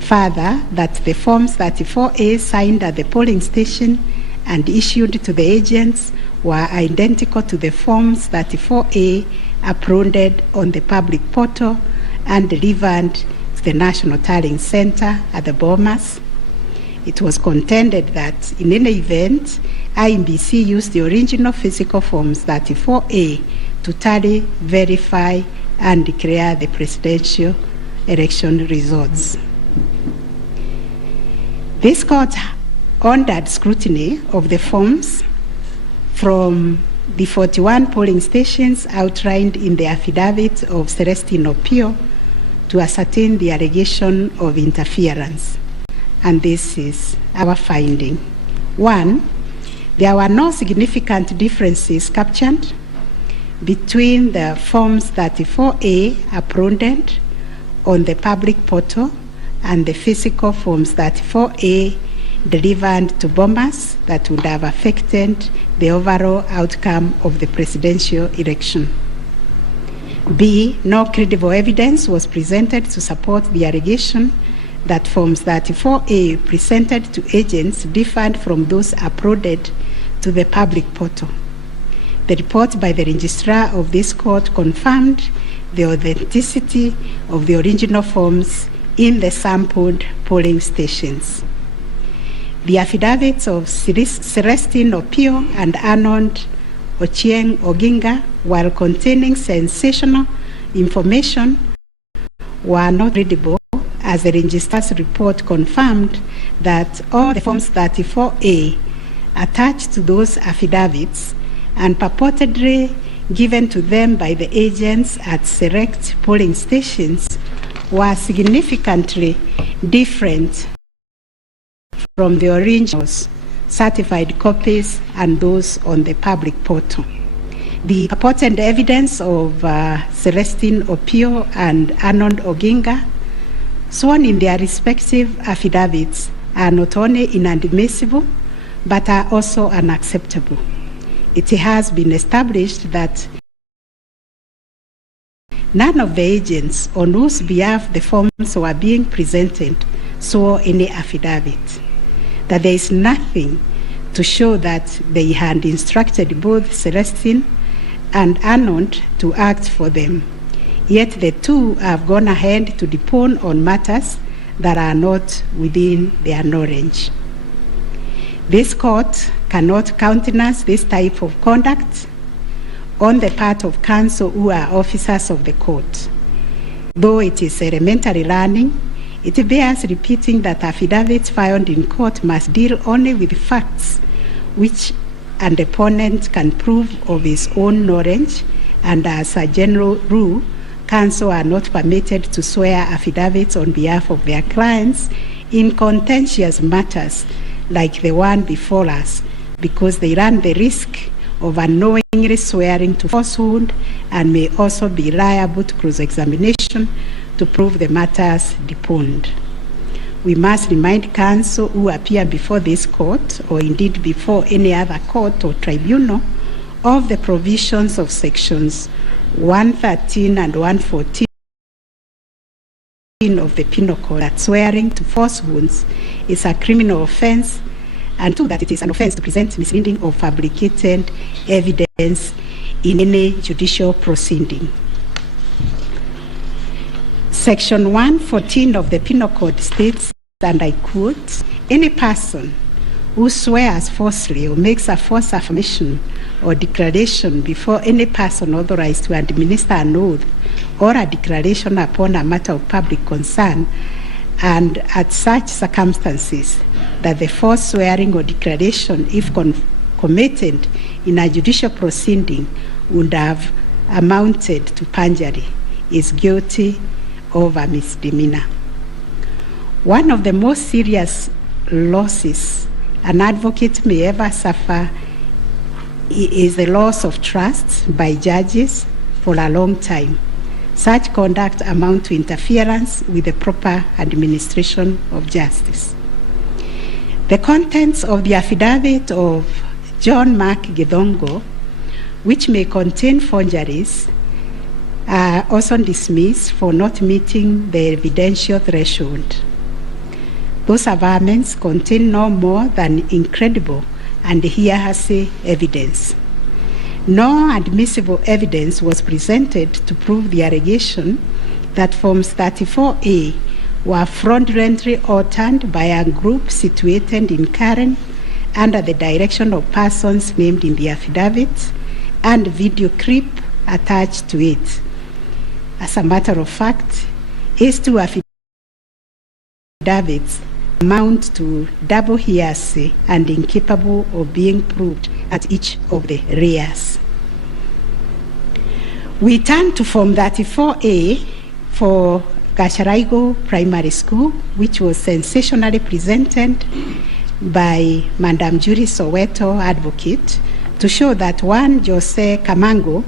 Further, that the Forms 34A signed at the polling station and issued to the agents were identical to the Forms 34A uploaded on the public portal and delivered to the National Tallying Center at the Bomas. It was contended that in any event, IEBC used the original physical Forms 34A to tally, verify, and declare the presidential election results. This court ordered scrutiny of the forms from the 41 polling stations outlined in the affidavit of Celestine Opio to ascertain the allegation of interference. And this is our finding. 1, there were no significant differences captured between the Forms 34A uploaded on the public portal and the physical Forms 34A delivered to Bomas that would have affected the overall outcome of the presidential election. B, no credible evidence was presented to support the allegation that Forms 34A presented to agents differed from those uploaded to the public portal. The report by the registrar of this court confirmed the authenticity of the original forms in the sampled polling stations. The affidavits of Celestine Opio and Arnold Ochieng Oginga, while containing sensational information, were not readable, as the registrar's report confirmed that all the Forms 34A attached to those affidavits and purportedly given to them by the agents at select polling stations were significantly different from the originals, certified copies, and those on the public portal. The purported evidence of Celestine Opio and Arnold Oginga sworn in their respective affidavits are not only inadmissible, but are also unacceptable. It has been established that none of the agents on whose behalf the forms were being presented swore any affidavit, that there is nothing to show that they had instructed both Celestine and Arnold to act for them. Yet the two have gone ahead to depone on matters that are not within their knowledge. This court cannot countenance this type of conduct on the part of counsel who are officers of the court. Though it is elementary learning, it bears repeating that affidavits filed in court must deal only with facts which an opponent can prove of his own knowledge, and as a general rule, counsel are not permitted to swear affidavits on behalf of their clients in contentious matters like the one before us, because they run the risk of unknowingly swearing to falsehood and may also be liable to cross-examination to prove the matters deponed. We must remind counsel who appear before this court, or indeed before any other court or tribunal, of the provisions of sections 113 and 114 of the Penal Code, that swearing to falsehoods is a criminal offense, and two, that it is an offense to present misleading or fabricated evidence in any judicial proceeding. Section 114 of the Penal Code states, and I quote, "Any person who swears falsely or makes a false affirmation or declaration before any person authorized to administer an oath or a declaration upon a matter of public concern, and at such circumstances that the false swearing or declaration, if committed in a judicial proceeding would have amounted to perjury is guilty of a misdemeanor. One of the most serious losses an advocate may ever suffer is the loss of trust by judges for a long time. Such conduct amounts to interference with the proper administration of justice. The contents of the affidavit of John Mark Githongo, which may contain forgeries, are also dismissed for not meeting the evidential threshold. Those averments contain no more than incredible and hearsay evidence. No admissible evidence was presented to prove the allegation that Forms 34A were fraudulently altered by a group situated in Karen under the direction of persons named in the affidavit and video clip attached to it. As a matter of fact, these two affidavits amount to double hearsay and incapable of being proved at each of the rears. We turn to Form 34A for Gacharaigo Primary School, which was sensationally presented by Madam Judy Soweto, advocate, to show that one Jose Kamango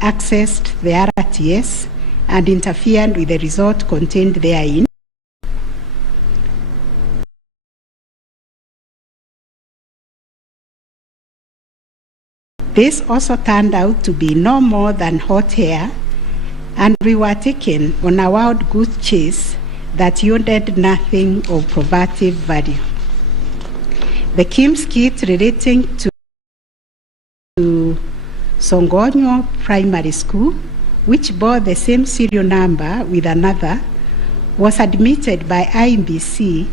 accessed the RTS and interfered with the result contained therein. This also turned out to be no more than hot air, and we were taken on a wild goose chase that yielded nothing of probative value. The Kim's kit relating to Songonyo Primary School, which bore the same serial number with another, was admitted by IMBC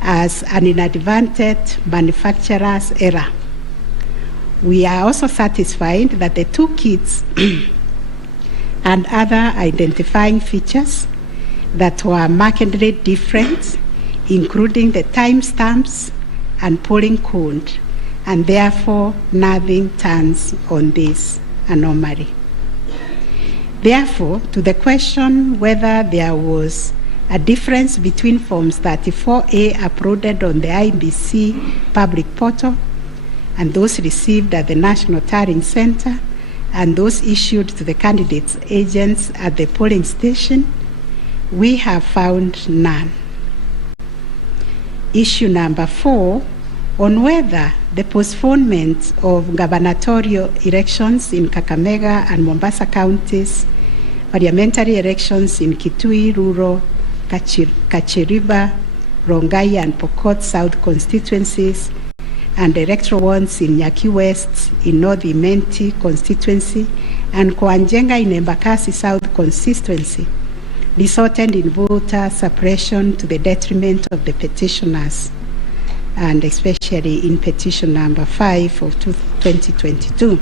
as an inadvertent manufacturer's error. We are also satisfied that the two kits and other identifying features that were markedly different, including the timestamps and polling code, and therefore nothing turns on this anomaly. Therefore, to the question whether there was a difference between Forms 34A uploaded on the IBC public portal and those received at the National Tallying Center and those issued to the candidates' agents at the polling station, we have found none. Issue number 4, on whether the postponement of gubernatorial elections in Kakamega and Mombasa counties, parliamentary elections in Kitui, Rural, Kachiriba, Rongai and Pokot South constituencies, and electoral ones in Nyaki West, in North Imenti constituency, and Koanjenga in Embakasi South constituency, resulted in voter suppression to the detriment of the petitioners, and especially in petition number 5 of 2022.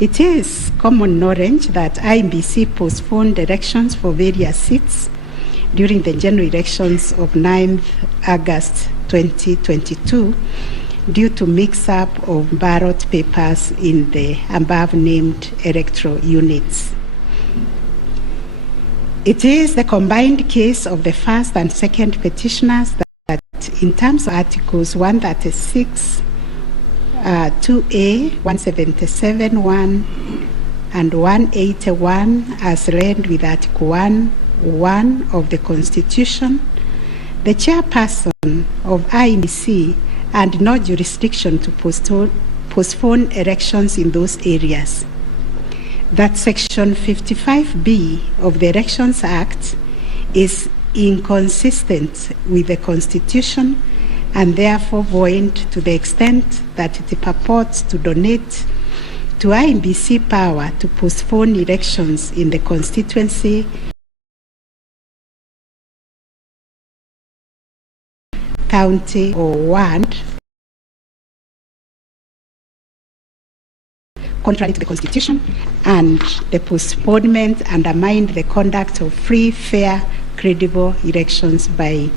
It is common knowledge that IMBC postponed elections for various seats during the general elections of 9th August 2022 due to mix-up of ballot papers in the above-named electoral units. It is the combined case of the first and second petitioners that in terms of Articles 136, 2A, 177, 1, and 181 as read with Article 1 of the Constitution, the chairperson of INEC had no jurisdiction to postpone elections in those areas. That Section 55B of the Elections Act is inconsistent with the Constitution and therefore void to the extent that it purports to donate to IMBC power to postpone elections in the constituency, county, or ward, contrary to the Constitution, and the postponement undermined the conduct of free, fair, credible elections by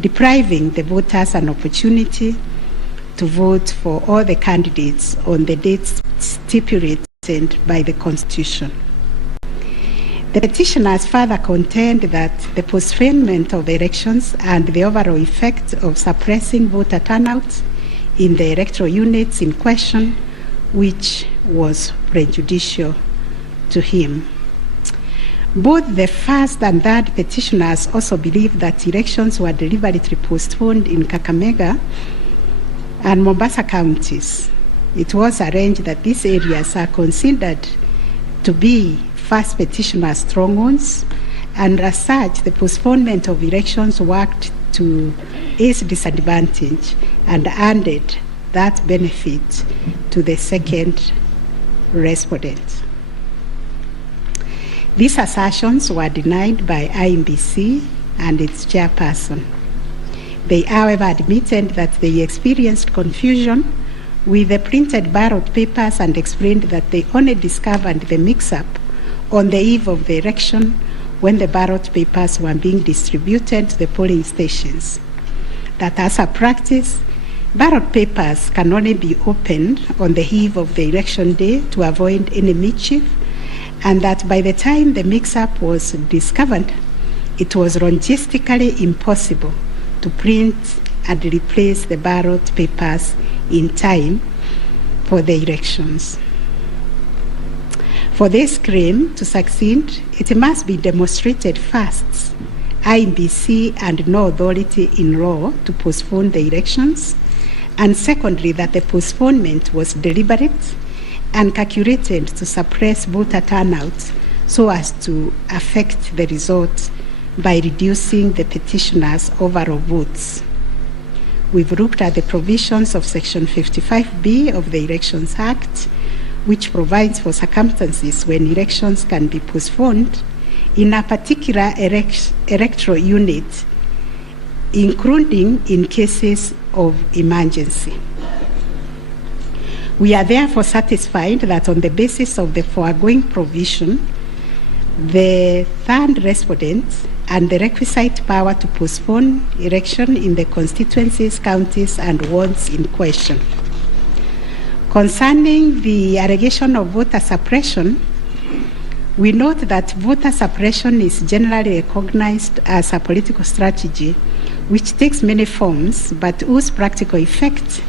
depriving the voters an opportunity to vote for all the candidates on the dates stipulated by the Constitution. The petitioners further contend that the postponement of elections and the overall effect of suppressing voter turnout in the electoral units in question, which was prejudicial to him. Both the first and third petitioners also believe that elections were deliberately postponed in Kakamega and Mombasa counties. It was arranged that these areas are considered to be first petitioner strongholds, and as such, the postponement of elections worked to his disadvantage and added that benefit to the second respondent. These assertions were denied by IEBC and its chairperson. They, however, admitted that they experienced confusion with the printed ballot papers and explained that they only discovered the mix-up on the eve of the election when the ballot papers were being distributed to the polling stations. That as a practice, ballot papers can only be opened on the eve of the election day to avoid any mischief, and that by the time the mix-up was discovered, it was logistically impossible to print and replace the ballot papers in time for the elections. For this claim to succeed, it must be demonstrated first, IEBC and no authority in law to postpone the elections, and secondly, that the postponement was deliberate and calculated to suppress voter turnout so as to affect the result by reducing the petitioners' overall votes. We've looked at the provisions of Section 55B of the Elections Act, which provides for circumstances when elections can be postponed in a particular electoral unit, including in cases of emergency. We are therefore satisfied that on the basis of the foregoing provision, the third respondent and the requisite power to postpone election in the constituencies, counties, and wards in question. Concerning the allegation of voter suppression, we note that voter suppression is generally recognized as a political strategy which takes many forms, but whose practical effect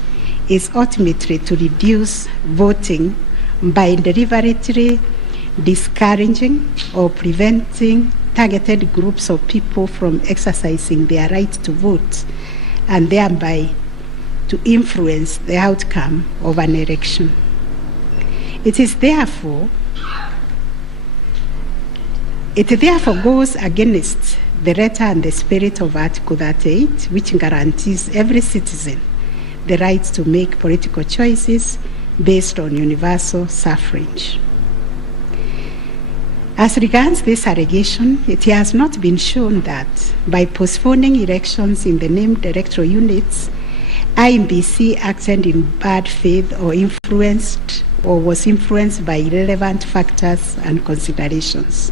is ultimately to reduce voting by deliberately discouraging or preventing targeted groups of people from exercising their right to vote and thereby to influence the outcome of an election. It therefore goes against the letter and the spirit of Article 38, which guarantees every citizen the right to make political choices based on universal suffrage. As regards this allegation, it has not been shown that by postponing elections in the named electoral units, IEBC acted in bad faith or was influenced by irrelevant factors and considerations.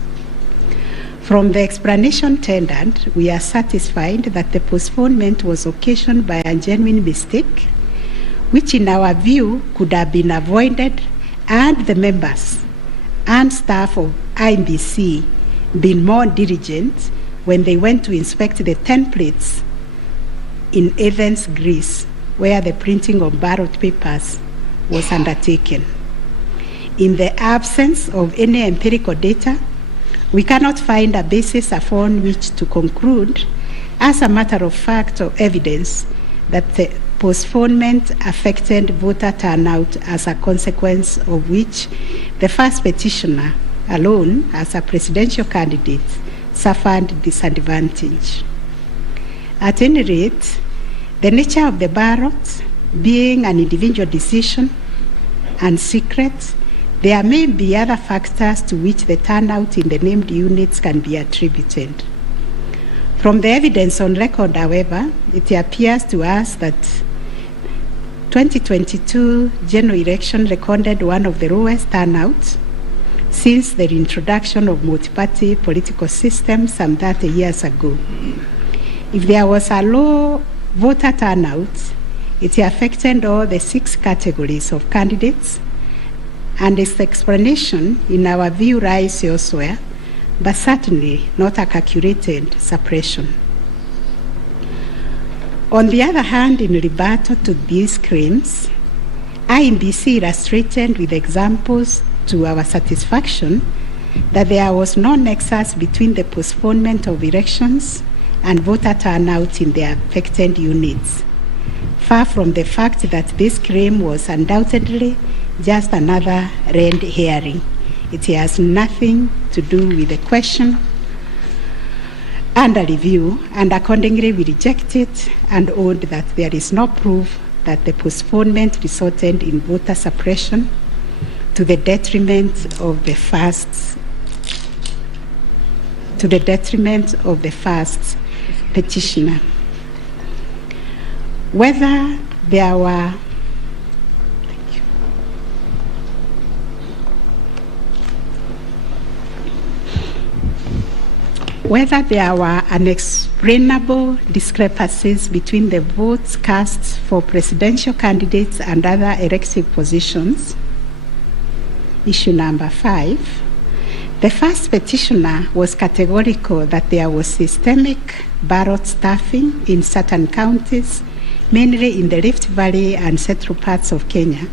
From the explanation tendered, we are satisfied that the postponement was occasioned by a genuine mistake, which in our view could have been avoided had the members and staff of IEBC been more diligent when they went to inspect the templates in Athens, Greece, where the printing of ballot papers was undertaken. In the absence of any empirical data, we cannot find a basis upon which to conclude, as a matter of fact or evidence, that the postponement affected voter turnout, as a consequence of which the first petitioner alone, as a presidential candidate, suffered disadvantage. At any rate, the nature of the ballot being an individual decision and secret, there may be other factors to which the turnout in the named units can be attributed. From the evidence on record, however, it appears to us that 2022 general election recorded one of the lowest turnouts since the introduction of multi-party political system some 30 years ago. If there was a low voter turnout, It affected all the 6 categories of candidates, and its explanation, in our view, lies elsewhere, but certainly not a calculated suppression. On the other hand, in rebuttal to these claims, IEBC illustrated with examples to our satisfaction that there was no nexus between the postponement of elections and voter turnout in the affected units, far from the fact that this claim was undoubtedly just another red herring. It has nothing to do with the question under review, and accordingly we reject it and own that there is no proof that the postponement resulted in voter suppression to the detriment of the first petitioner. Whether there were unexplainable discrepancies between the votes cast for presidential candidates and other elective positions. Issue number 5. The first petitioner was categorical that there was systemic ballot stuffing in certain counties, mainly in the Rift Valley and central parts of Kenya,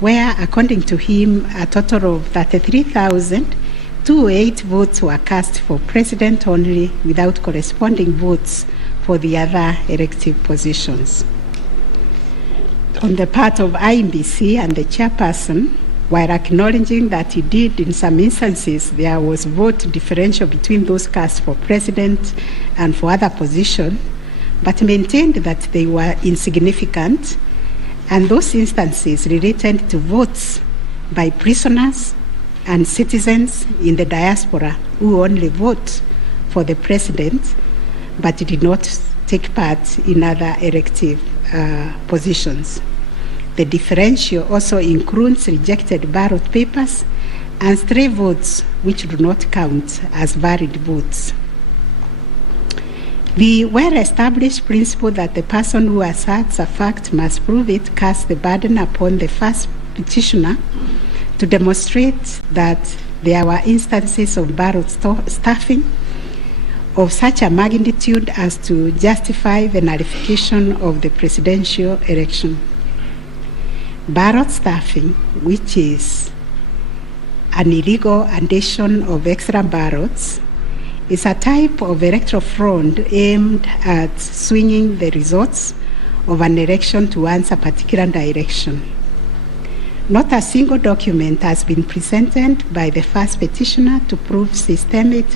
where, according to him, a total of 33,208 votes were cast for president only, without corresponding votes for the other elective positions. On the part of IEBC and the chairperson, while acknowledging that indeed in some instances there was vote differential between those cast for president and for other positions, but maintained that they were insignificant, and those instances related to votes by prisoners and citizens in the diaspora who only vote for the president but did not take part in other elective positions. The differential also includes rejected ballot papers and stray votes which do not count as valid votes. The well-established principle that the person who asserts a fact must prove it casts the burden upon the first petitioner to demonstrate that there were instances of ballot stuffing of such a magnitude as to justify the nullification of the presidential election. Ballot stuffing, which is an illegal addition of extra ballots, is a type of electoral fraud aimed at swinging the results of an election towards a particular direction. Not a single document has been presented by the first petitioner to prove systemic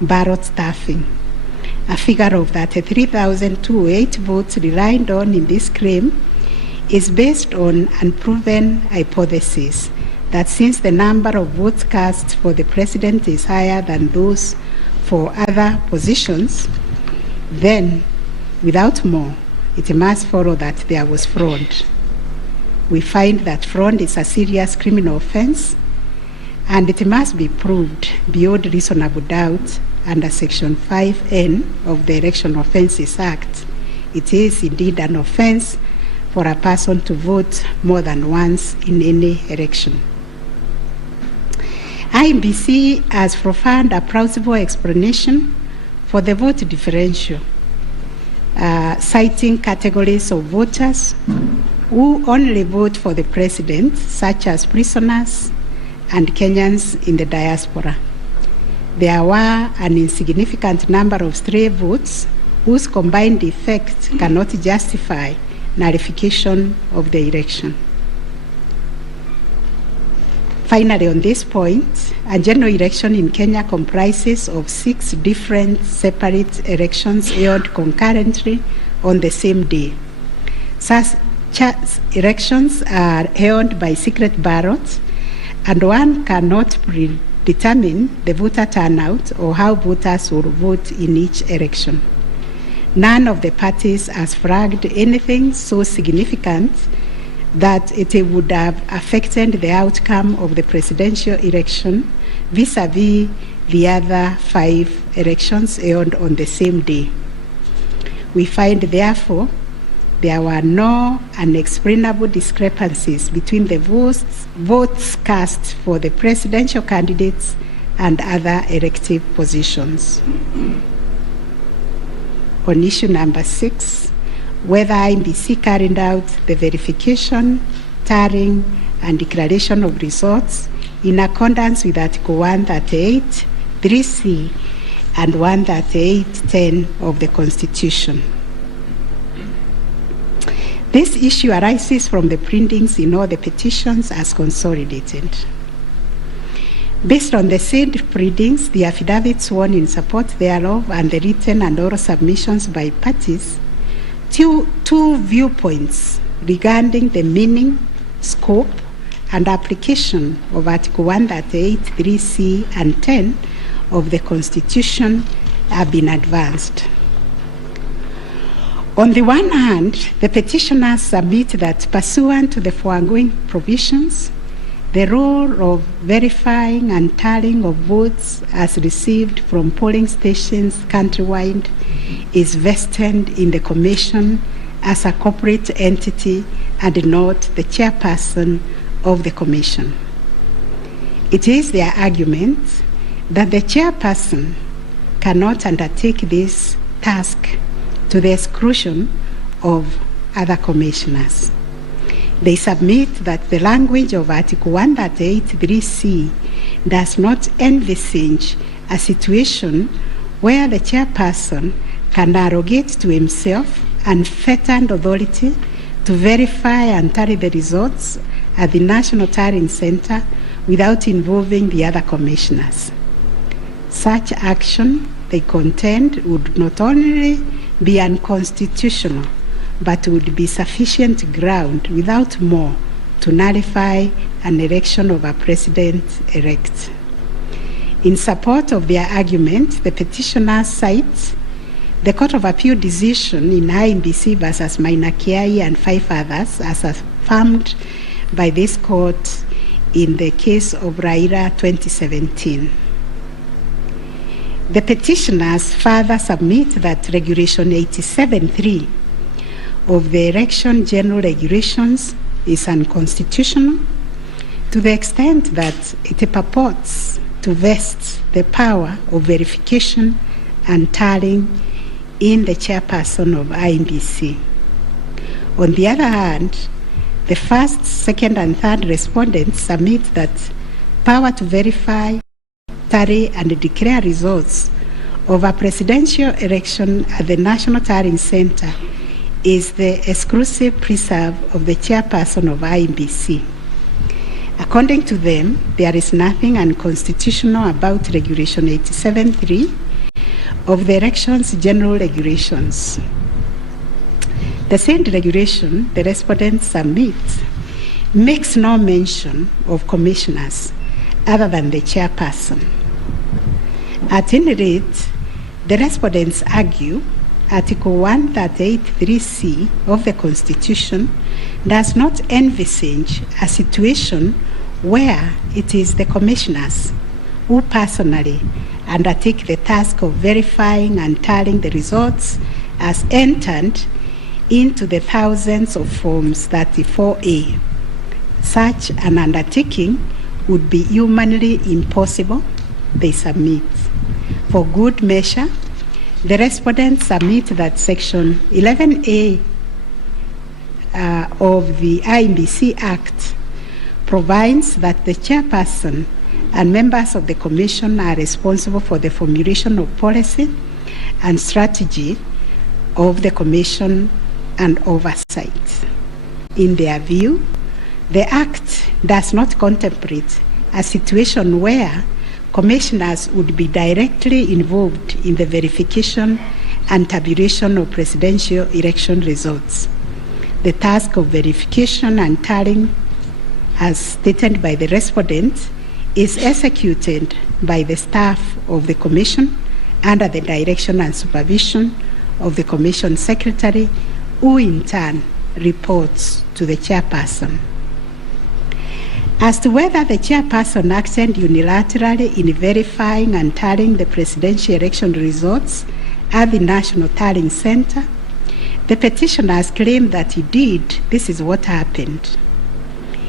ballot stuffing. A figure of 33,208 votes relied on in this claim is based on unproven hypothesis that since the number of votes cast for the president is higher than those for other positions, then, without more, it must follow that there was fraud. We find that fraud is a serious criminal offense, and it must be proved beyond reasonable doubt under Section 5N of the Election Offences Act. It is indeed an offense for a person to vote more than once in any election. IEBC has provided a plausible explanation for the vote differential, citing categories of voters who only vote for the president, such as prisoners and Kenyans in the diaspora. There were an insignificant number of stray votes whose combined effect cannot justify nullification of the election. Finally, on this point, a general election in Kenya comprises of 6 different separate elections held concurrently on the same day. Such elections are held by secret ballots, and one cannot predetermine the voter turnout or how voters will vote in each election. None of the parties has flagged anything so significant that it would have affected the outcome of the presidential election vis-a-vis the other 5 elections held on the same day. We find, therefore, there were no unexplainable discrepancies between the votes cast for the presidential candidates and other elective positions. On issue number 6, whether IEBC carried out the verification, tallying, and declaration of results in accordance with Article 138, 3C, and 138.10 of the Constitution. This issue arises from the printings in all the petitions as consolidated. Based on the said printings, the affidavits sworn in support thereof, and the written and oral submissions by parties, two viewpoints regarding the meaning, scope, and application of Article 138, 3C, and 10 of the Constitution have been advanced. On the one hand, the petitioners submit that pursuant to the foregoing provisions, the role of verifying and tallying of votes as received from polling stations countrywide is vested in the Commission as a corporate entity and not the chairperson of the Commission. It is their argument that the chairperson cannot undertake this task to the exclusion of other commissioners. They submit that the language of Article 138.3c does not envisage a situation where the chairperson can arrogate to himself unfettered authority to verify and tally the results at the National Tallying Center without involving the other commissioners. Such action, they contend, would not only be unconstitutional, but would be sufficient ground without more to nullify an election of a president-elect. In support of their argument, the petitioners cite the Court of Appeal decision in IEBC versus Mainakiai and 5 others as affirmed by this court in the case of Raila 2017. The petitioners further submit that Regulation 87.3 of the Election General Regulations is unconstitutional to the extent that it purports to vest the power of verification and tallying in the chairperson of IEBC. On the other hand, the first, second, and third respondents submit that power to verify, tally, and declare results of a presidential election at the National Tallying Center is the exclusive preserve of the chairperson of IEBC. According to them, there is nothing unconstitutional about Regulation 87.3 of the Elections General Regulations. The said regulation the respondents submit makes no mention of commissioners other than the chairperson. At any rate, the respondents argue Article 138.3c of the Constitution does not envisage a situation where it is the commissioners who personally undertake the task of verifying and tallying the results as entered into the thousands of Forms 34A. Such an undertaking would be humanly impossible, they submit. For good measure, the respondents submit that Section 11A of the IEBC Act provides that the chairperson and members of the Commission are responsible for the formulation of policy and strategy of the Commission and oversight. In their view, the Act does not contemplate a situation where commissioners would be directly involved in the verification and tabulation of presidential election results. The task of verification and tallying, as stated by the respondent, is executed by the staff of the Commission under the direction and supervision of the Commission Secretary, who in turn reports to the chairperson. As to whether the chairperson acted unilaterally in verifying and tallying the presidential election results at the National Tallying Center, The petitioners claim that indeed this is what happened.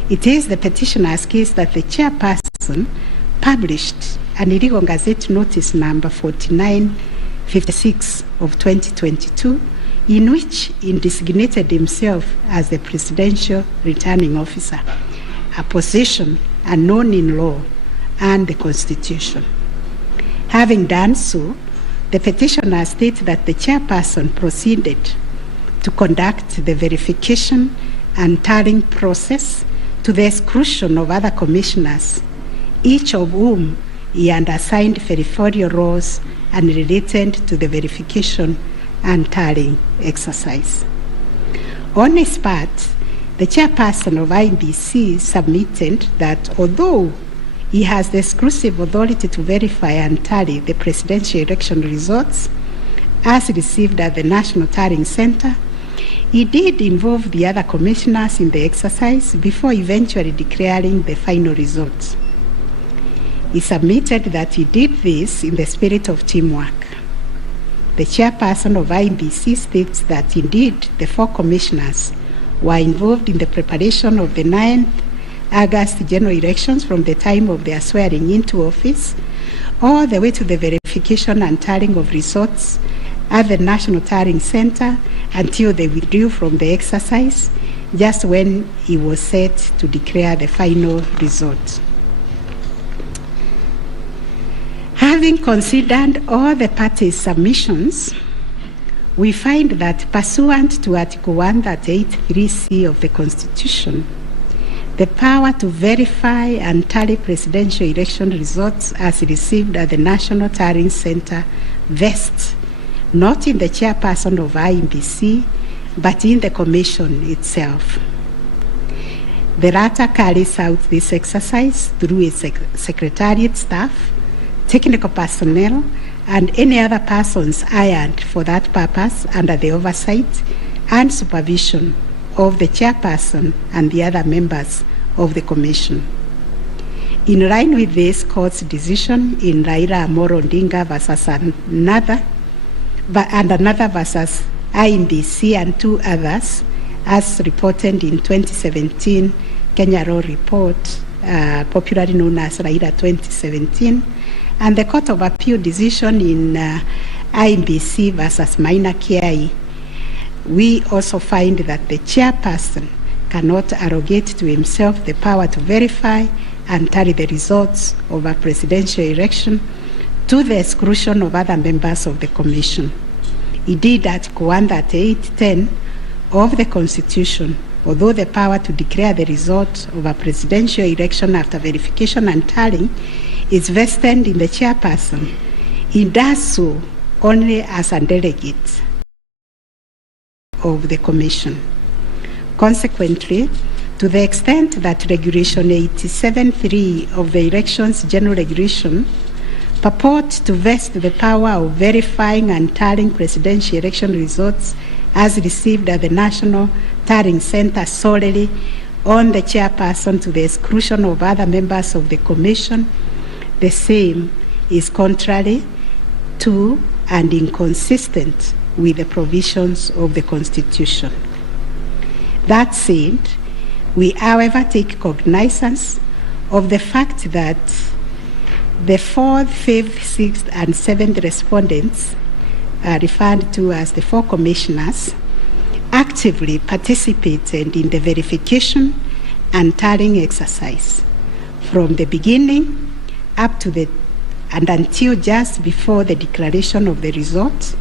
It is the petitioner's case that the chairperson published an illegal Gazette notice number 4956 of 2022, in which he designated himself as the presidential returning officer, a position unknown in law and the Constitution. Having done so, the petitioner states that the chairperson proceeded to conduct the verification and tallying process to the exclusion of other commissioners, each of whom he had assigned verifiable roles and related to the verification and tallying exercise. On his part, the chairperson of IEBC submitted that although he has the exclusive authority to verify and tally the presidential election results as received at the National Tallying Center, he did involve the other commissioners in the exercise before eventually declaring the final results. He submitted that he did this in the spirit of teamwork. The chairperson of IEBC states that indeed the 4 commissioners were involved in the preparation of the 9th August general elections from the time of their swearing into office all the way to the verification and tallying of results at the National Tallying Center until they withdrew from the exercise just when he was set to declare the final result. Having considered all the parties' submissions, we find that pursuant to Article 138(3)(c) of the Constitution, the power to verify and tally presidential election results as received at the National Tallying Center vests not in the chairperson of IEBC, but in the commission itself. The latter carries out this exercise through its secretariat staff, technical personnel, and any other persons hired for that purpose under the oversight and supervision of the chairperson and the other members of the commission. In line with this court's decision in Raila Odinga versus another versus IEBC and 2 others, as reported in 2017 Kenya Law Report, popularly known as Raila 2017, and the Court of Appeal decision in IEBC versus Minor Kiai, we also find that the chairperson cannot arrogate to himself the power to verify and tally the results of a presidential election to the exclusion of other members of the commission. Indeed, Article 138(10) of the Constitution, although the power to declare the result of a presidential election after verification and tallying is vested in the chairperson, he does so only as a delegate of the commission. Consequently, to the extent that Regulation 87(3) of the Elections General Regulation purports to vest the power of verifying and tallying presidential election results as received at the National Tallying Center solely on the chairperson to the exclusion of other members of the commission, the same is contrary to and inconsistent with the provisions of the Constitution. That said, we, however, take cognizance of the fact that the 4th, 5th, 6th, and 7th respondents, referred to as the 4 commissioners, actively participated in the verification and tallying exercise from the beginning up to and until just before the declaration of the result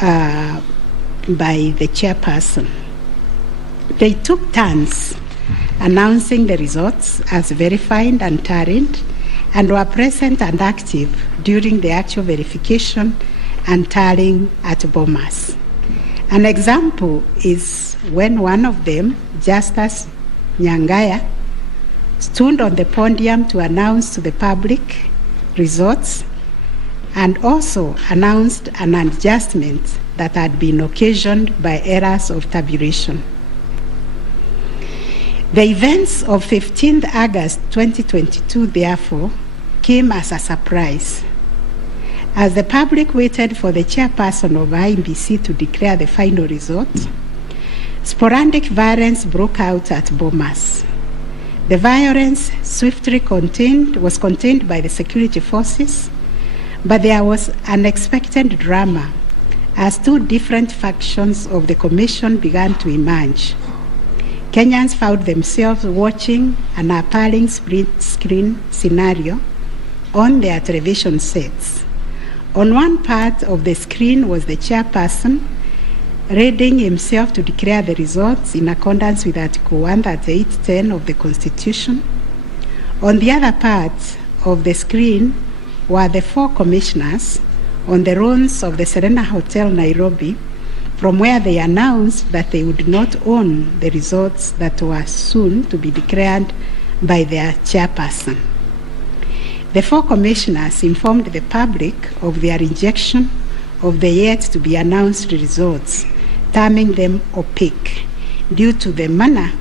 by the chairperson. They took turns announcing the results as verified and tallied, and were present and active during the actual verification and tallying at Bomas. An example is when one of them, Justice Nyangaya, stood on the podium to announce to the public results and also announced an adjustment that had been occasioned by errors of tabulation. The events of 15th August 2022, therefore, came as a surprise, As the public waited for the chairperson of IEBC to declare the final result, sporadic violence broke out at Bomas. The violence swiftly was contained by the security forces, but there was unexpected drama as two different factions of the commission began to emerge. Kenyans found themselves watching an appalling split-screen scenario on their television sets. On one part of the screen was the chairperson readying himself to declare the results in accordance with Article 138(10) of the Constitution. On the other part of the screen were the four commissioners on the runs of the Serena Hotel, Nairobi, from where they announced that they would not own the results that were soon to be declared by their chairperson. The four commissioners informed the public of their rejection of the yet-to-be-announced results, terming them opaque due to the manner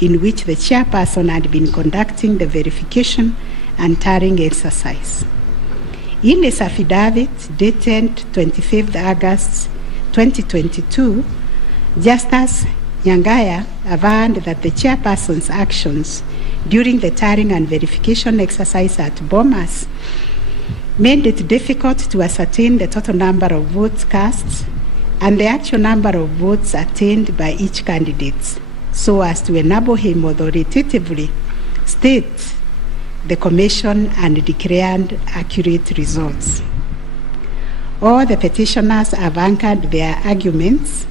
in which the chairperson had been conducting the verification and tallying exercise. In his affidavit dated 25th August 2022, Justice Nyangaya affirmed that the chairperson's actions during the tallying and verification exercise at Bomas made it difficult to ascertain the total number of votes cast and the actual number of votes attained by each candidate, so as to enable him authoritatively state the commission and declared accurate results. All the petitioners have anchored their arguments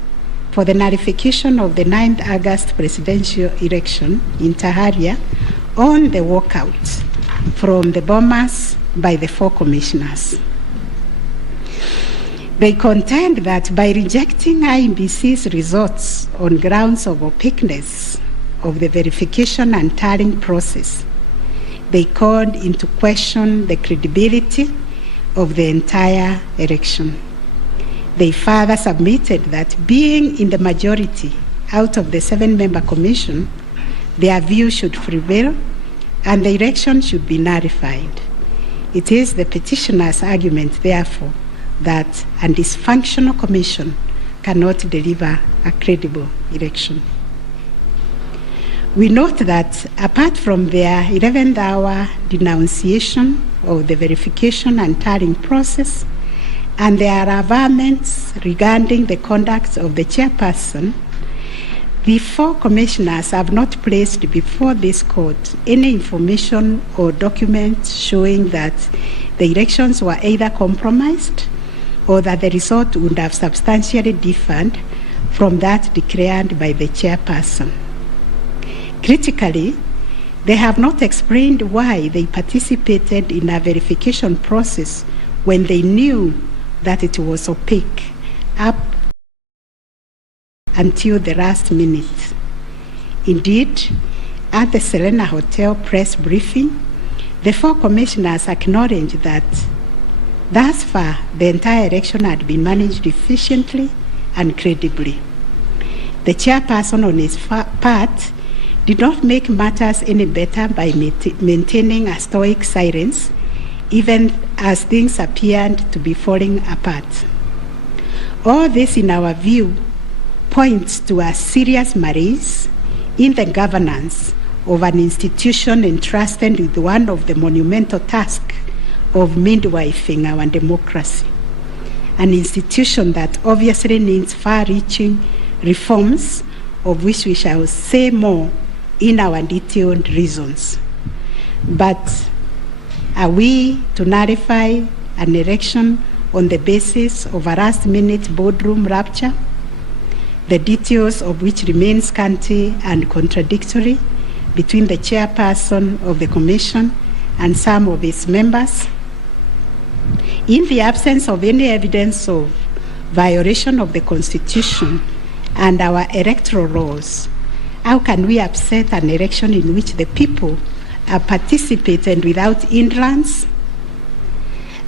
for the nullification of the 9th August presidential election in Taharia on the walkout from the Bomas by the four commissioners. They contend that by rejecting IEBC's results on grounds of opaqueness of the verification and tallying process, they called into question the credibility of the entire election. They further submitted that being in the majority out of the 7-member commission, their view should prevail and the election should be nullified. It is the petitioner's argument, therefore, that a dysfunctional commission cannot deliver a credible election. We note that apart from their 11th hour denunciation of the verification and tallying process and their averments regarding the conduct of the chairperson, the four commissioners have not placed before this court any information or documents showing that the elections were either compromised or that the result would have substantially differed from that declared by the chairperson. Critically, they have not explained why they participated in a verification process when they knew that it was opaque up until the last minute. Indeed, at the Serena Hotel press briefing, the four commissioners acknowledged that thus far the entire election had been managed efficiently and credibly. The chairperson on his part did not make matters any better by maintaining a stoic silence, even as things appeared to be falling apart. All this, in our view, points to a serious malaise in the governance of an institution entrusted with one of the monumental tasks of midwifing our democracy, an institution that obviously needs far-reaching reforms, of which we shall say more in our detailed reasons. But are we to nullify an election on the basis of a last-minute boardroom rapture, the details of which remain scanty and contradictory between the chairperson of the commission and some of its members? In the absence of any evidence of violation of the Constitution and our electoral laws, how can we upset an election in which the people are participating without hindrance,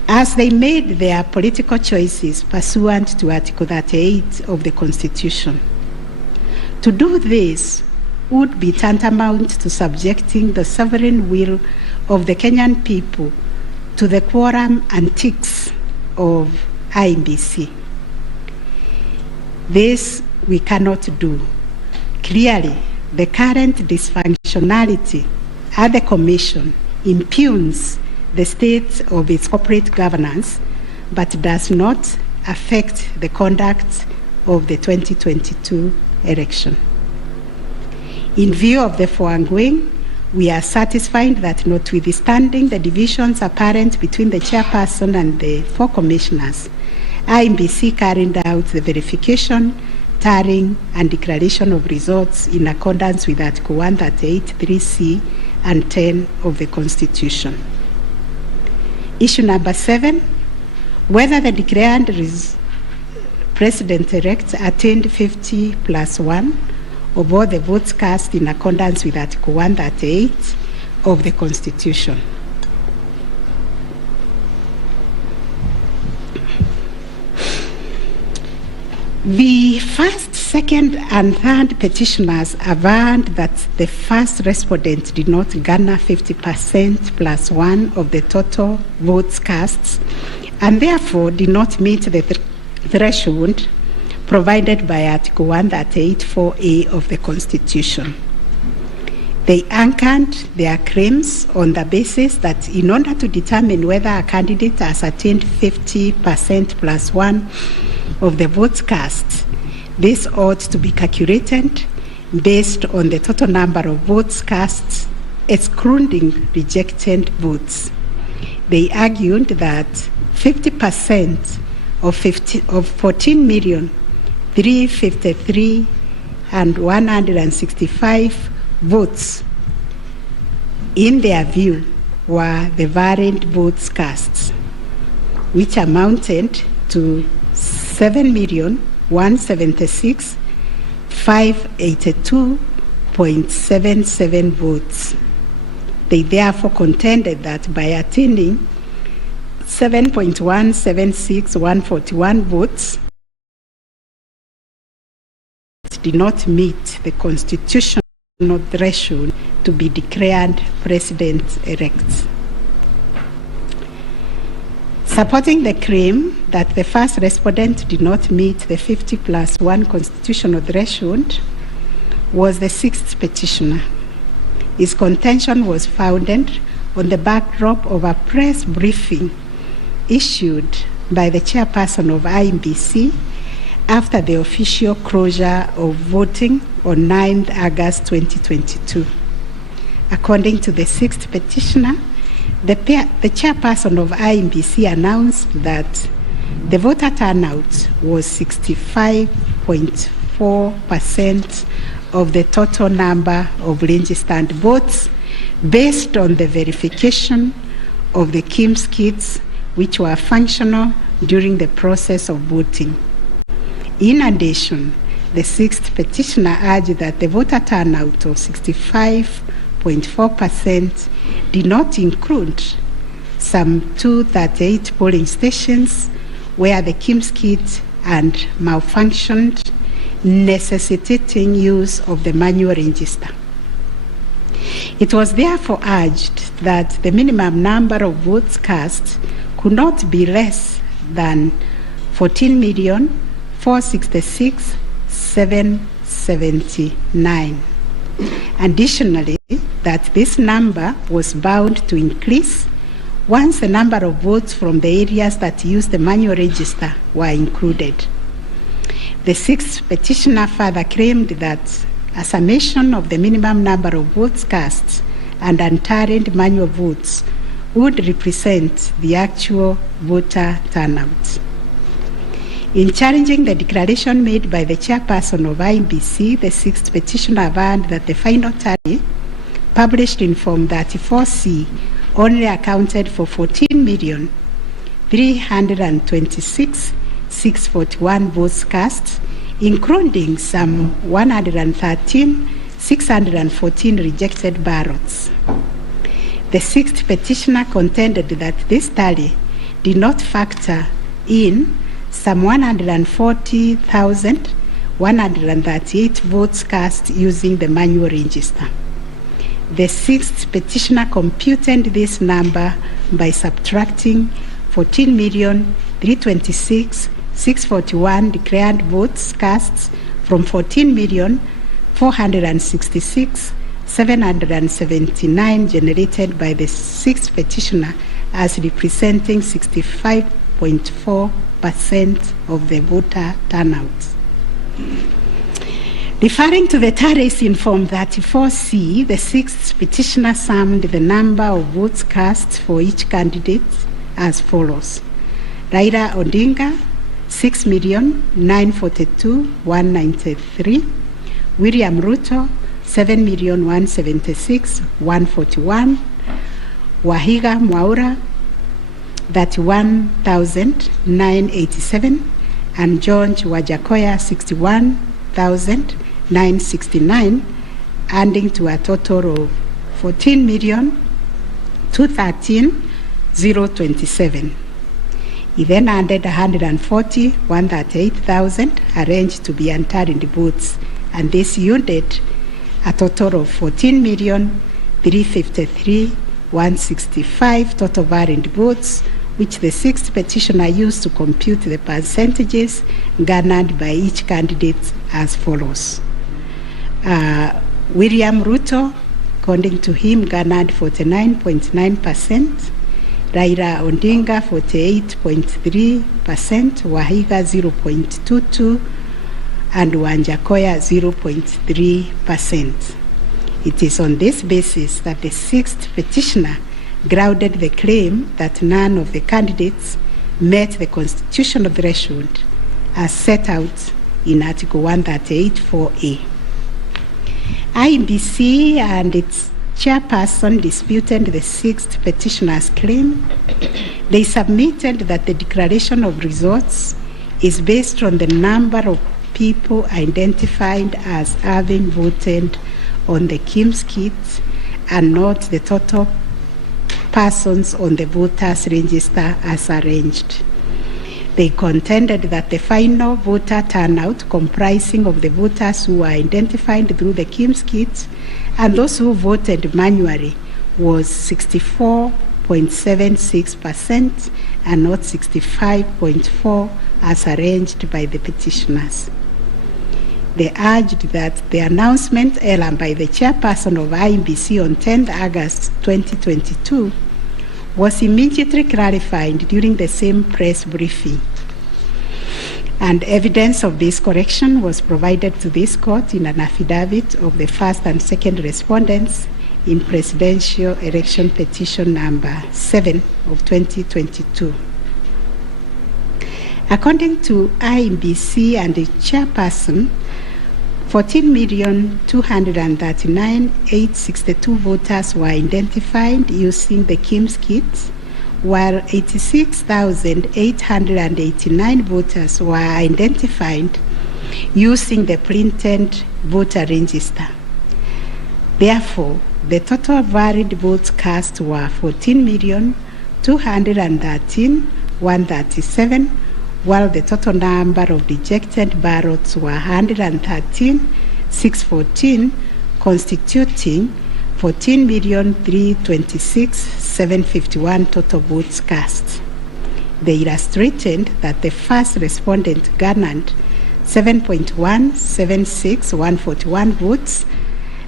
as they made their political choices pursuant to Article 38 of the Constitution? To do this would be tantamount to subjecting the sovereign will of the Kenyan people to the quorum antics of IEBC. This we cannot do. Clearly, the current dysfunctionality at the Commission impugns the state of its corporate governance, but does not affect the conduct of the 2022 election. In view of the foregoing, we are satisfied that notwithstanding the divisions apparent between the chairperson and the 4 commissioners, IEBC carried out the verification, tallying, and declaration of results in accordance with Article 138(3)(c) and 10 of the Constitution. Issue number 7, whether the declared President-elect attained 50+1 of all the votes cast in accordance with Article 138 of the Constitution. The first, second, and third petitioners averred that the first respondent did not garner 50%+1 of the total votes cast, and therefore did not meet the threshold provided by Article 138(4)(a) of the Constitution. They anchored their claims on the basis that in order to determine whether a candidate has attained 50%+1 of the votes cast, this ought to be calculated based on the total number of votes cast, excluding rejected votes. They argued that 50% of 14,353,165 votes, in their view, were the variant votes cast, which amounted to 7,176,582.77 votes. They therefore contended that by attaining 7.176141 votes, did not meet the constitutional threshold to be declared president-elect. Supporting the claim that the first respondent did not meet the 50+1 constitutional threshold was the 6th petitioner. His contention was founded on the backdrop of a press briefing issued by the chairperson of IEBC after the official closure of voting on 9th August 2022. According to the 6th petitioner, the chairperson of IEBC announced that the voter turnout was 65.4% of the total number of registered votes based on the verification of the KIMS kits which were functional during the process of voting. In addition, the 6th petitioner urged that the voter turnout of 65.4% did not include some 238 polling stations where the KIMS kit had malfunctioned, necessitating use of the manual register. It was therefore urged that the minimum number of votes cast could not be less than 14,466,779. Additionally, that this number was bound to increase once the number of votes from the areas that used the manual register were included. The 6th petitioner further claimed that a summation of the minimum number of votes cast and untallied manual votes would represent the actual voter turnout. In challenging the declaration made by the chairperson of IEBC, the 6th petitioner averred that the final tally, published in Form 34C, only accounted for 14,326,641 votes cast, including some 113,614 rejected ballots. The 6th petitioner contended that this tally did not factor in some 140,138 votes cast using the manual register. The 6th petitioner computed this number by subtracting 326,641 declared votes cast from 14,466,779 generated by the sixth petitioner as representing 65.4% of the voter turnout. Referring to the tariffs in Form 34C, the sixth petitioner summed the number of votes cast for each candidate as follows. Raila Odinga, 6,942,193. William Ruto, 7,176,141. Wahiga Mwaura, 31,987. And George Wajakoya, 61,969, adding to a total of 14,213,027. He then added 140,138,000 arranged to be entered in the votes, and this yielded a total of 14,353,165 total valid votes, which the sixth petitioner used to compute the percentages garnered by each candidate as follows. William Ruto, according to him, garnered 49.9%, Raila Odinga 48.3%, Wahiga 0.22%, and Wanjakoya 0.3%. It is on this basis that the sixth petitioner grounded the claim that none of the candidates met the constitutional threshold as set out in Article 138(4)(a). IEBC and its chairperson disputed the sixth petitioner's claim. They submitted that the declaration of results is based on the number of people identified as having voted on the KIMS kit and not the total persons on the voters register as arranged. They contended that the final voter turnout comprising of the voters who were identified through the KIMS kit and those who voted manually was 64.76% and not 65.4% as arranged by the petitioners. They urged that the announcement held by the chairperson of IEBC on 10th August 2022 was immediately clarified during the same press briefing. And evidence of this correction was provided to this court in an affidavit of the first and second respondents in Presidential Election Petition number 7 of 2022. According to IEBC and the chairperson, 14,239,862 voters were identified using the KIMS kit, while 86,889 voters were identified using the printed voter register. Therefore, the total valid votes cast were 14,213,137, while the total number of rejected ballots were 113,614, constituting 14,326,751 total votes cast. They illustrated that the first respondent garnered 7.176,141 votes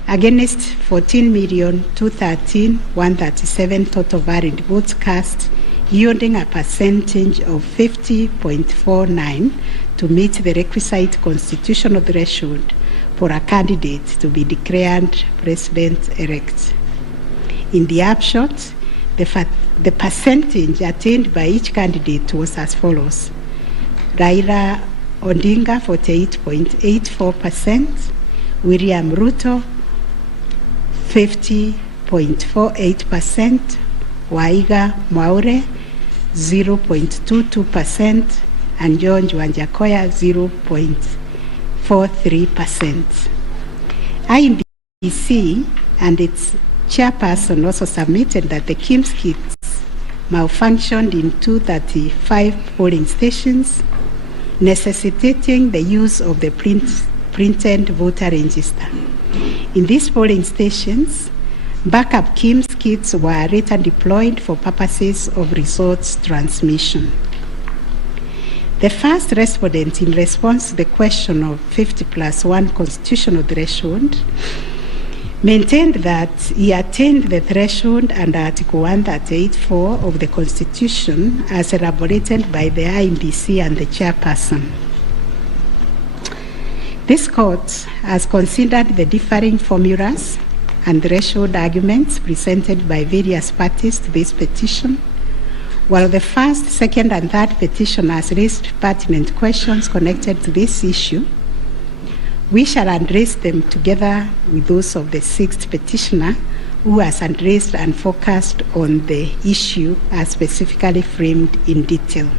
against 14,213,137 total valid votes cast, yielding a percentage of 50.49 to meet the requisite constitutional threshold for a candidate to be declared president-elect. In the upshot, the percentage attained by each candidate was as follows. Raila Odinga 48.84%, William Ruto 50.48%, Wahiga Mwaura 0.22%, and George Wanjakoya 0.43%. IEBC and its chairperson also submitted that the KIMS kits malfunctioned in 235 polling stations, necessitating the use of the printed voter register. In these polling stations, backup KIMS kits were later deployed for purposes of results transmission. The first respondent, in response to the question of 50+1 constitutional threshold, maintained that he attained the threshold under Article 138(4) of the Constitution as elaborated by the IEBC and the chairperson. This court has considered the differing formulas and threshold arguments presented by various parties to this petition, while the first, second, and third petition has raised pertinent questions connected to this issue. We shall address them together with those of the sixth petitioner, who has addressed and focused on the issue as specifically framed in detail.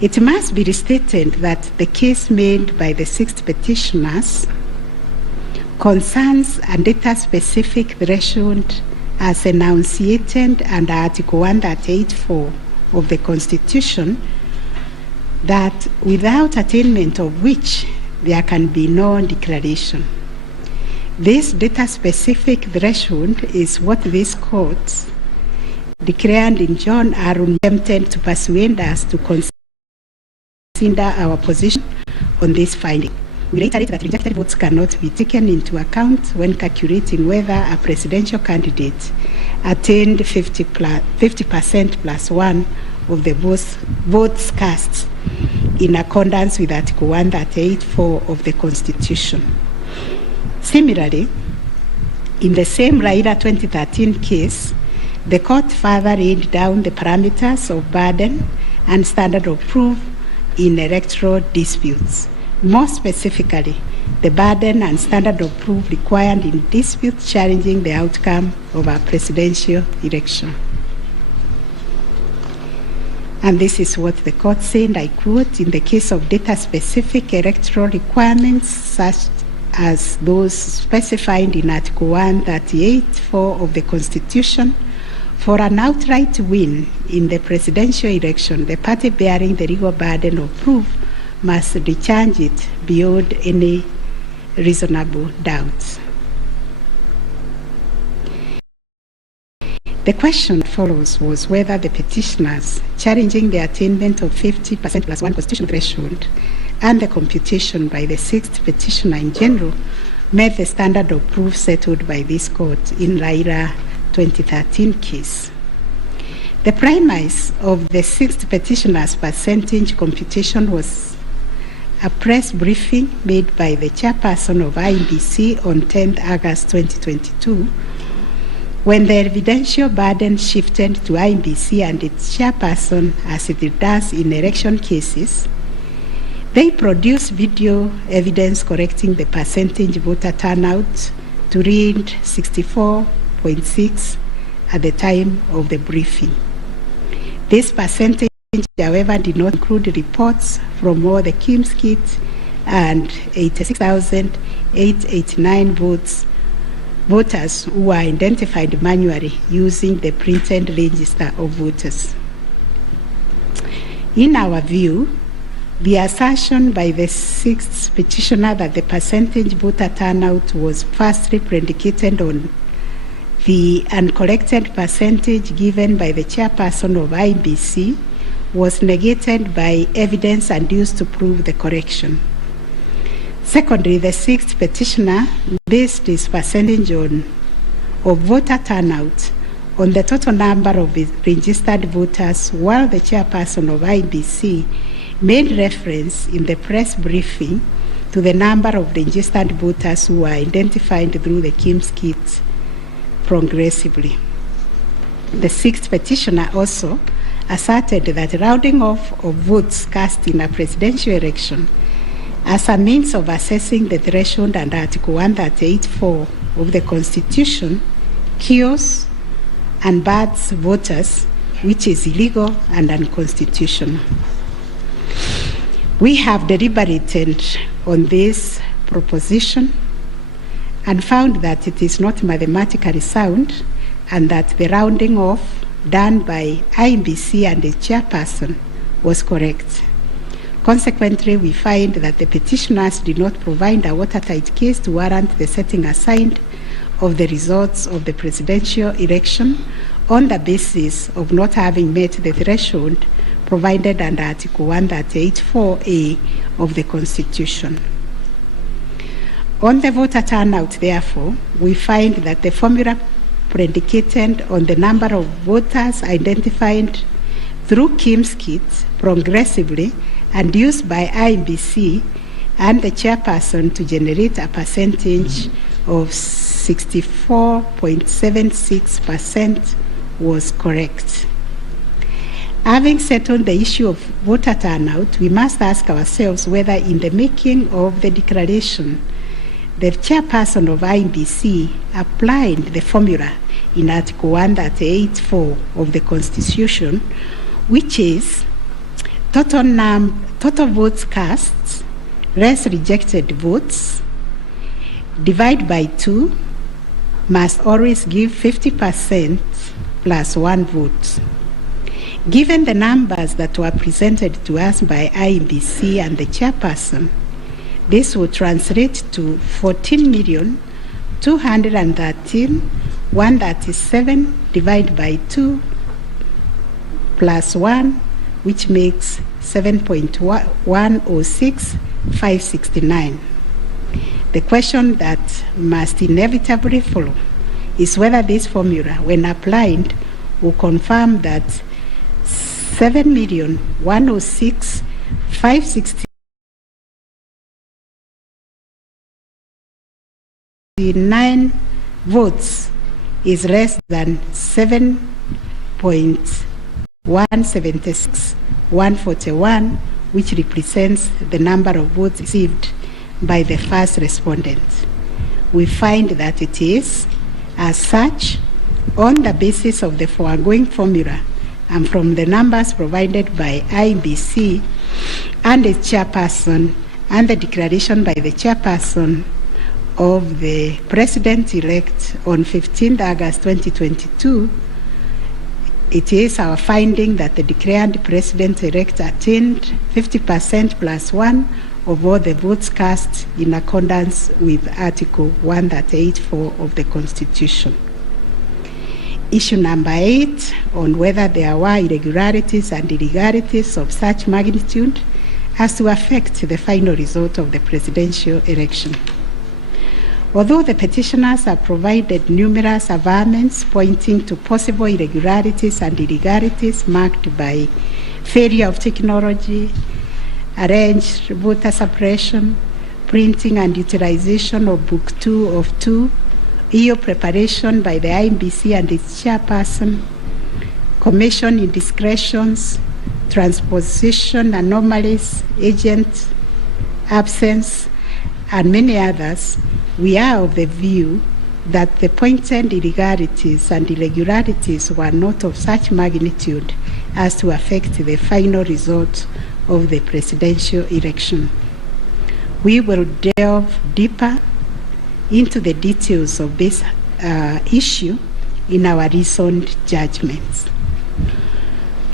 It must be restated that the case made by the sixth petitioners concerns a data-specific threshold as enunciated under Article 138(4) of the Constitution, that without attainment of which there can be no declaration. This data-specific threshold is what this court declared in John Arun attempted to persuade us to consider our position on this finding. We reiterate that rejected votes cannot be taken into account when calculating whether a presidential candidate attained 50%+1 of the votes cast in accordance with Article 138(4) of the Constitution. Similarly, in the same Raila 2013 case, the court further laid down the parameters of burden and standard of proof in electoral disputes. More specifically, the burden and standard of proof required in disputes challenging the outcome of a presidential election. And this is what the court said, I quote, "In the case of data-specific electoral requirements, such as those specified in Article 138(4) of the Constitution, for an outright win in the presidential election, the party bearing the legal burden of proof must discharge it beyond any reasonable doubt." The question that follows was whether the petitioners challenging the attainment of 50%+1 constitutional threshold and the computation by the sixth petitioner in general met the standard of proof settled by this court in Raila 2013 case. The premise of the sixth petitioner's percentage computation was a press briefing made by the chairperson of IEBC on 10th August 2022, when the evidential burden shifted to IEBC and its chairperson, as it does in election cases. They produced video evidence correcting the percentage voter turnout to read 64.6 at the time of the briefing. This percentage, however, did not include reports from all the Kim's kits and 86,889 voters who were identified manually using the printed register of voters. In our view, the assertion by the sixth petitioner that the percentage voter turnout was firstly predicated on the uncorrected percentage given by the chairperson of IEBC was negated by evidence adduced to prove the correction. Secondly, the sixth petitioner based his percentage of voter turnout on the total number of registered voters, while the chairperson of IEBC made reference in the press briefing to the number of registered voters who were identified through the Kim's kits progressively. The sixth petitioner also asserted that rounding off of votes cast in a presidential election as a means of assessing the threshold under Article 138(4) of the Constitution kills and bars voters, which is illegal and unconstitutional. We have deliberated on this proposition and found that it is not mathematically sound and that the rounding off done by IEBC and the chairperson was correct. Consequently, we find that the petitioners did not provide a watertight case to warrant the setting aside of the results of the presidential election on the basis of not having met the threshold provided under Article 138(4)(a) of the Constitution. On the voter turnout, therefore, we find that the formula predicated on the number of voters identified through KIMS kits progressively and used by IEBC and the chairperson to generate a percentage of 64.76% was correct. Having settled the issue of voter turnout, we must ask ourselves whether in the making of the declaration, the chairperson of IEBC applied the formula in Article 138(4) of the Constitution, which is total votes cast less rejected votes divide by 2 must always give 50% plus 1 vote. Given the numbers that were presented to us by IEBC and the chairperson, this would translate to 14,213,137 divided by 2 plus 1, which makes 7.106569. The question that must inevitably follow is whether this formula, when applied, will confirm that 7,106,569 votes is less than 7.176,141, which represents the number of votes received by the first respondent. We find that it is, as such, on the basis of the foregoing formula and from the numbers provided by IEBC and its chairperson and the declaration by the chairperson of the President-elect on 15th August 2022, it is our finding that the declared President-elect attained 50% plus 1 of all the votes cast in accordance with Article 138(4) of the Constitution. Issue number 8, on whether there were irregularities and illegalities of such magnitude as to affect the final result of the presidential election. Although the petitioners have provided numerous averments pointing to possible irregularities and illegalities marked by failure of technology, arranged voter suppression, printing and utilization of Book 2 of 2, EU preparation by the IEBC and its chairperson, commission indiscretions, transposition anomalies, agent absence, and many others, we are of the view that the pointed illegalities and irregularities were not of such magnitude as to affect the final result of the presidential election. We will delve deeper into the details of this issue in our recent judgments.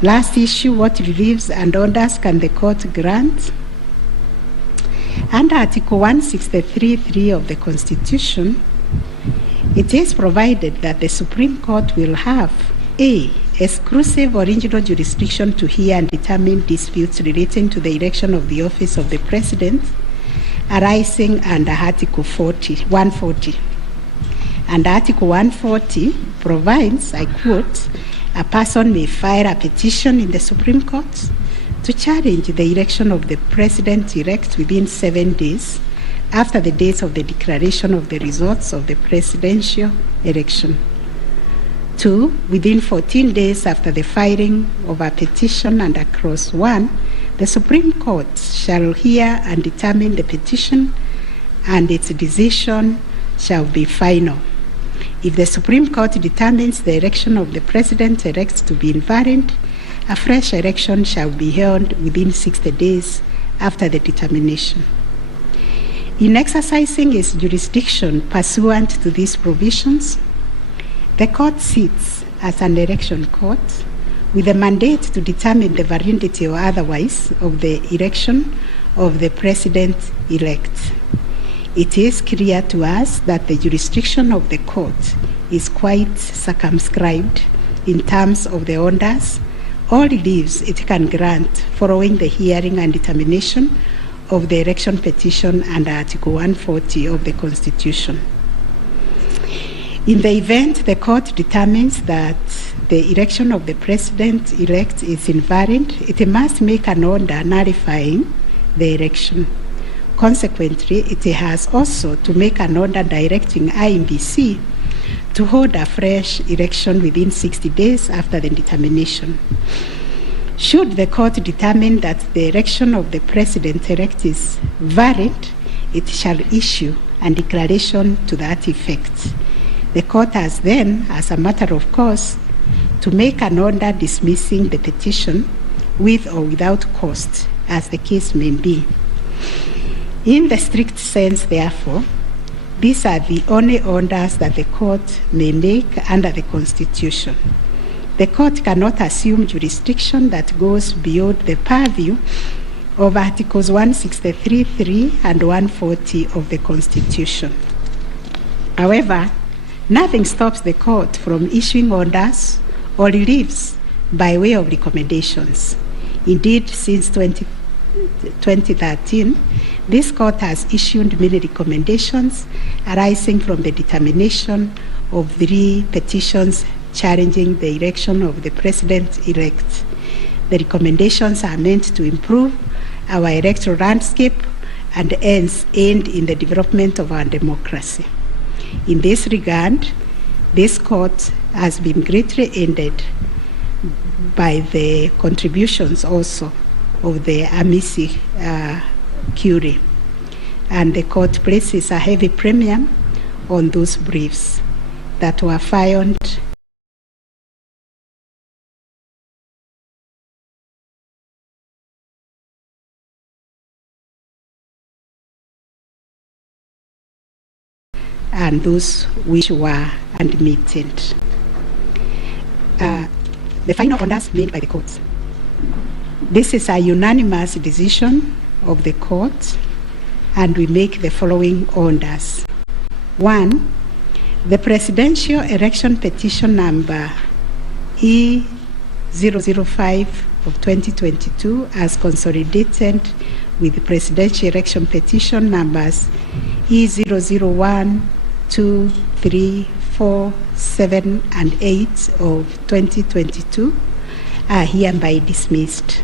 Last issue, what reliefs and orders can the court grant? Under Article 163(3) of the Constitution, it is provided that the Supreme Court will have A, exclusive original jurisdiction to hear and determine disputes relating to the election of the office of the President arising under Article 140. And Article 140 provides, I quote, a person may file a petition in the Supreme Court to challenge the election of the President-elect within 7 days after the date of the declaration of the results of the presidential election. 2, within 14 days after the filing of a petition under Clause 1, the Supreme Court shall hear and determine the petition, and its decision shall be final. If the Supreme Court determines the election of the President-elect to be invalid, a fresh election shall be held within 60 days after the determination. In exercising its jurisdiction pursuant to these provisions, the court sits as an election court with a mandate to determine the validity or otherwise of the election of the President-elect. It is clear to us that the jurisdiction of the court is quite circumscribed in terms of the orders all reliefs it can grant following the hearing and determination of the election petition under Article 140 of the Constitution. In the event the court determines that the election of the president-elect is invalid, it must make an order nullifying the election. Consequently, it has also to make an order directing IEBC to hold a fresh election within 60 days after the determination. Should the court determine that the election of the president-elect is valid, it shall issue a declaration to that effect. The court has then, as a matter of course, to make an order dismissing the petition with or without cost, as the case may be. In the strict sense, therefore, these are the only orders that the court may make under the Constitution. The court cannot assume jurisdiction that goes beyond the purview of Articles 163(3) and 140 of the Constitution. However, nothing stops the court from issuing orders or reliefs by way of recommendations. Indeed, since 2013, this court has issued many recommendations arising from the determination of 3 petitions challenging the election of the president-elect. The recommendations are meant to improve our electoral landscape and hence aid in the development of our democracy. In this regard, this court has been greatly aided by the contributions also of the amici curiae, and the court places a heavy premium on those briefs that were filed and those which were admitted. The final orders made by the courts. This is a unanimous decision of the court, and we make the following orders. 1, the presidential election petition number E005 of 2022 as consolidated with the presidential election petition numbers E001, 2, 3, 4, 7, and 8 of 2022 are hereby dismissed.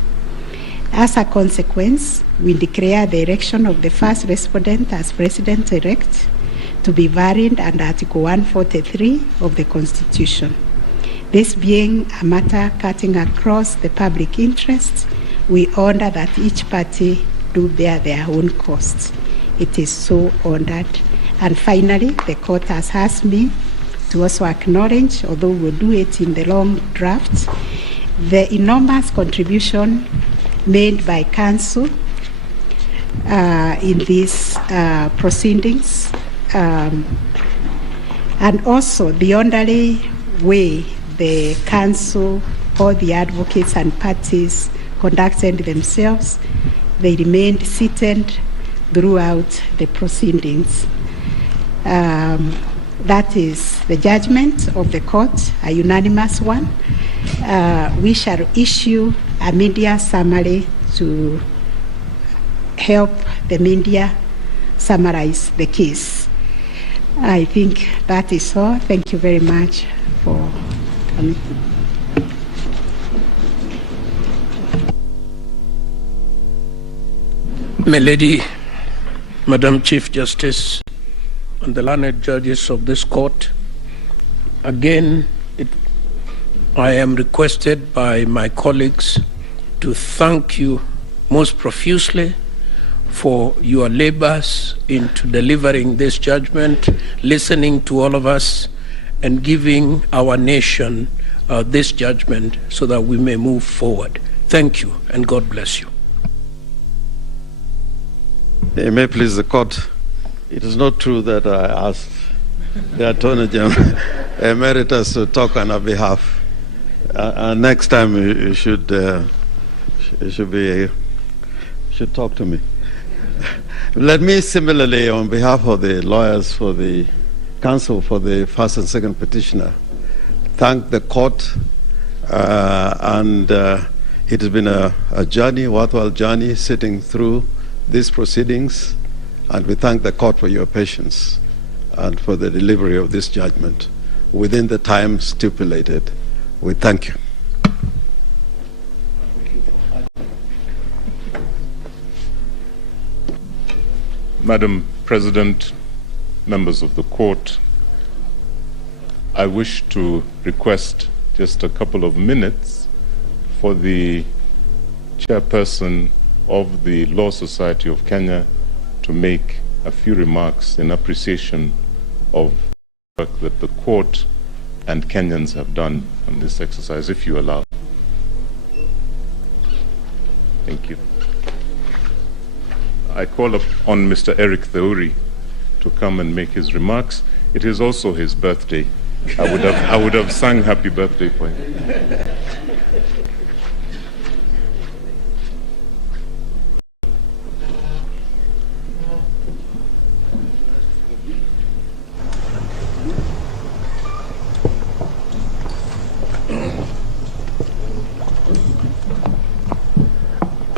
As a consequence, we declare the election of the first respondent as president-elect to be valid under Article 143 of the Constitution. This being a matter cutting across the public interest, we order that each party do bear their own costs. It is so ordered. And finally, the court has asked me to also acknowledge, although we'll do it in the long draft, the enormous contribution made by counsel in these proceedings, and also the orderly way the counsel, all the advocates and parties conducted themselves. They remained seated throughout the proceedings. That is the judgment of the court, a unanimous one. We shall issue a media summary to help the media summarize the case. I think that is all. Thank you very much for coming. My Lady, Madam Chief Justice, and the learned judges of this court, again, I am requested by my colleagues to thank you most profusely for your labors into delivering this judgment, listening to all of us, and giving our nation this judgment so that we may move forward. Thank you, and God bless you. It may please the court. It is not true that I asked the Attorney General Emeritus to talk on our behalf. Next time you should talk to me. Let me similarly, on behalf of the lawyers for the counsel for the first and second petitioner, thank the court It has been a journey, worthwhile journey, sitting through these proceedings, and we thank the court for your patience and for the delivery of this judgment within the time stipulated. We thank you. Madam President, members of the court, I wish to request just a couple of minutes for the chairperson of the Law Society of Kenya to make a few remarks in appreciation of the work that the court and Kenyans have done on this exercise, if you allow. Thank you. I call upon Mr. Eric Theuri to come and make his remarks. It is also his birthday. I would have sung happy birthday for him.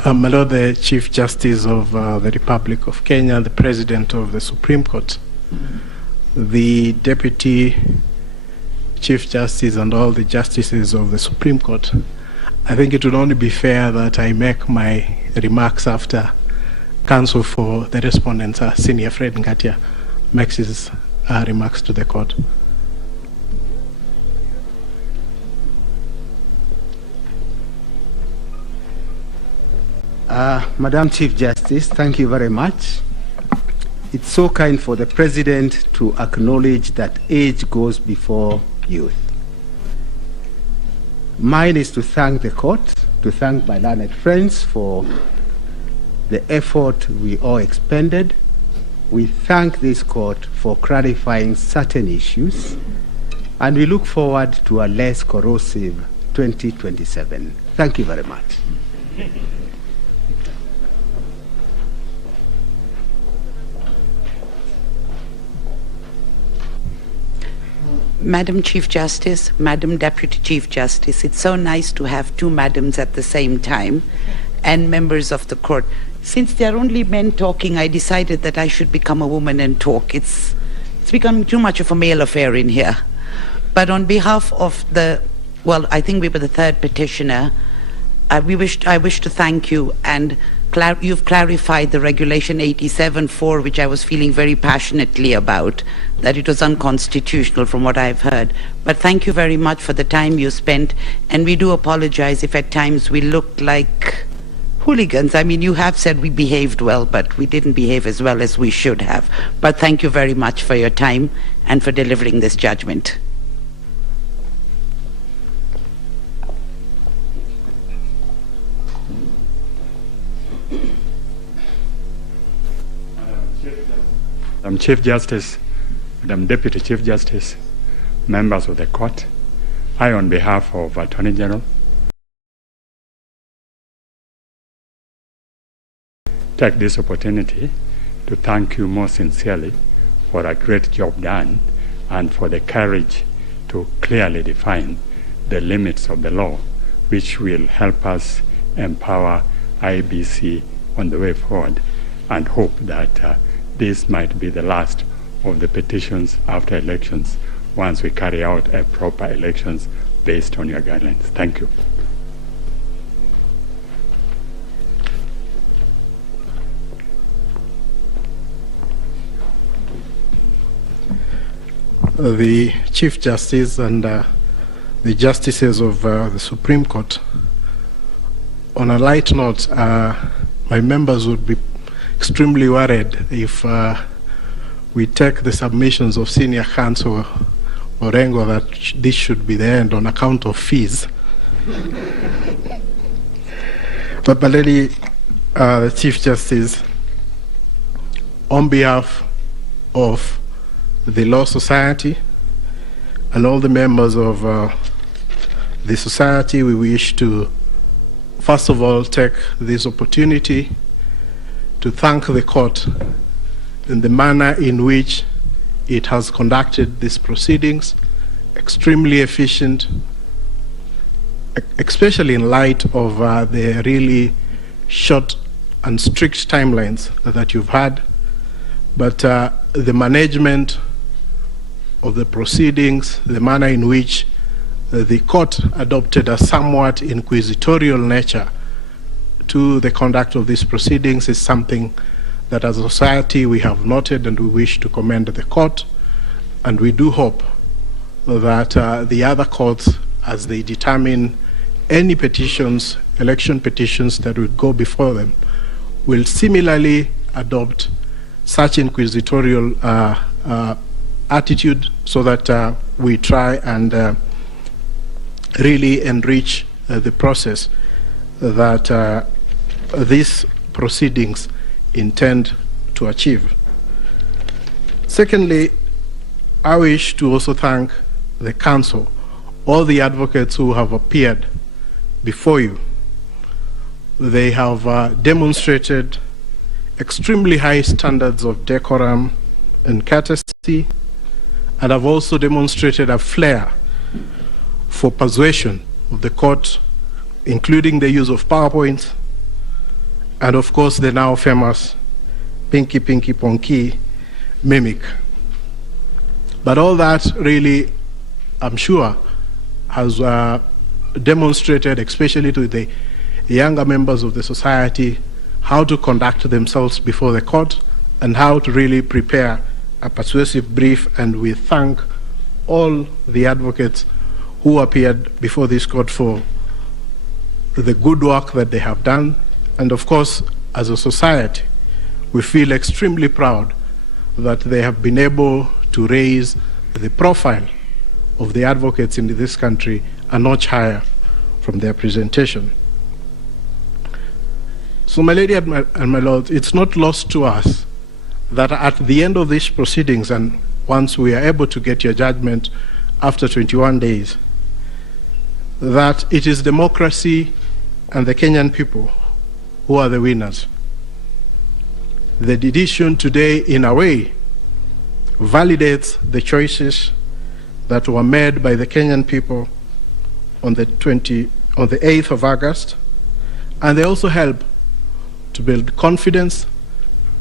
My Lord, the Chief Justice of the Republic of Kenya, the President of the Supreme Court, the Deputy Chief Justice and all the Justices of the Supreme Court, I think it would only be fair that I make my remarks after Counsel for the Respondents, Senior Fred Ngatia, makes his remarks to the court. Madam Chief Justice, thank you very much. It's so kind for the President to acknowledge that age goes before youth. Mine is to thank the court, to thank my learned friends for the effort we all expended. We thank this court for clarifying certain issues, and we look forward to a less corrosive 2027. Thank you very much. Madam Chief Justice, Madam Deputy Chief Justice, it's so nice to have two madams at the same time, and members of the court. Since there are only men talking, I decided that I should become a woman and talk. It's becoming too much of a male affair in here. But on behalf of I think we were the third petitioner, I wish to thank you, and you've clarified the Regulation 87.4, which I was feeling very passionately about, that it was unconstitutional from what I've heard. But thank you very much for the time you spent, and we do apologize if at times we looked like hooligans. I mean, you have said we behaved well, but we didn't behave as well as we should have. But thank you very much for your time and for delivering this judgment. Madam Chief Justice, Madam Deputy Chief Justice, members of the court, I, on behalf of Attorney General, take this opportunity to thank you most sincerely for a great job done and for the courage to clearly define the limits of the law, which will help us empower IBC on the way forward, and hope that this might be the last of the petitions after elections once we carry out a proper elections based on your guidelines. Thank you. The Chief Justice and the Justices of the Supreme Court, on a light note, my members would be extremely worried if we take the submissions of Senior Counsel Orengo that this should be the end on account of fees. But Baleli, the Chief Justice, on behalf of the Law Society and all the members of the society, we wish to first of all take this opportunity to thank the court in the manner in which it has conducted these proceedings, extremely efficient, especially in light of the really short and strict timelines that you've had, but the management of the proceedings, the manner in which the court adopted a somewhat inquisitorial nature to the conduct of these proceedings is something that as a society we have noted, and we wish to commend the court, and we do hope that the other courts, as they determine any petitions, election petitions that would go before them, will similarly adopt such inquisitorial attitude, so that we try and really enrich the process that these proceedings intend to achieve. Secondly, I wish to also thank the council, all the advocates who have appeared before you. They have demonstrated extremely high standards of decorum and courtesy, and have also demonstrated a flair for persuasion of the court, including the use of PowerPoints, and of course the now famous pinky pinky ponky mimic. But all that really, I'm sure, has demonstrated, especially to the younger members of the society, how to conduct themselves before the court and how to really prepare a persuasive brief. And we thank all the advocates who appeared before this court for the good work that they have done. And of course, as a society, we feel extremely proud that they have been able to raise the profile of the advocates in this country a notch higher from their presentation. So, my lady and my lord, it's not lost to us that at the end of these proceedings, and once we are able to get your judgment after 21 days, that it is democracy and the Kenyan people who are the winners. The decision today, in a way, validates the choices that were made by the Kenyan people on the 8th of August, and they also help to build confidence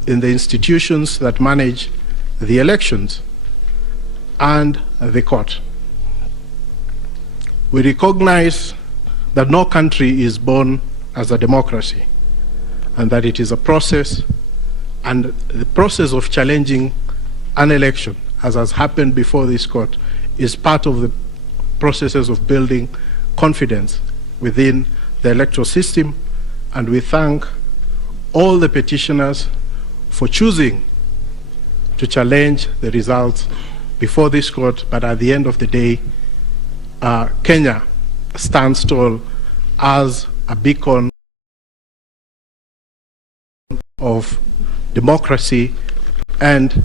in the institutions that manage the elections and the court. We recognize that no country is born as a democracy, and that it is a process, and the process of challenging an election, as has happened before this court, is part of the processes of building confidence within the electoral system. And we thank all the petitioners for choosing to challenge the results before this court. But at the end of the day, Kenya stands tall as a beacon of democracy, and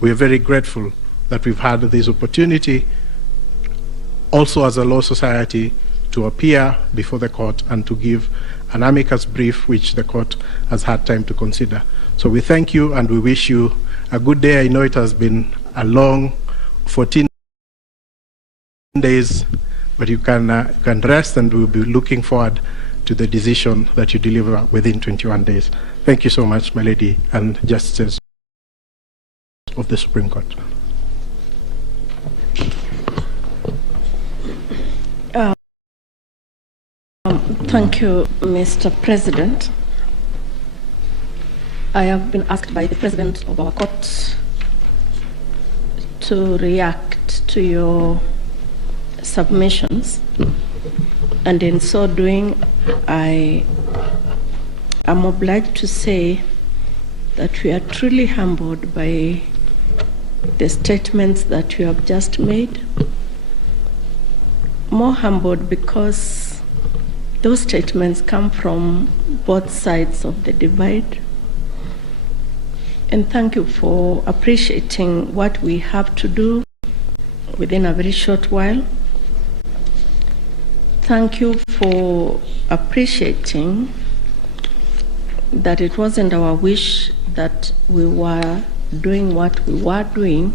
we are very grateful that we've had this opportunity also as a law society to appear before the court and to give an amicus brief which the court has had time to consider. So we thank you and we wish you a good day. I know it has been a long 14 days, but you can rest, and we'll be looking forward to the decision that you deliver within 21 days. Thank you so much, my lady and justices of the Supreme Court. Thank you, Mr. President. I have been asked by the President of our court to react to your submissions, and in so doing, I am obliged to say that we are truly humbled by the statements that you have just made. More humbled because those statements come from both sides of the divide. And thank you for appreciating what we have to do within a very short while. Thank you for appreciating that it wasn't our wish that we were doing what we were doing.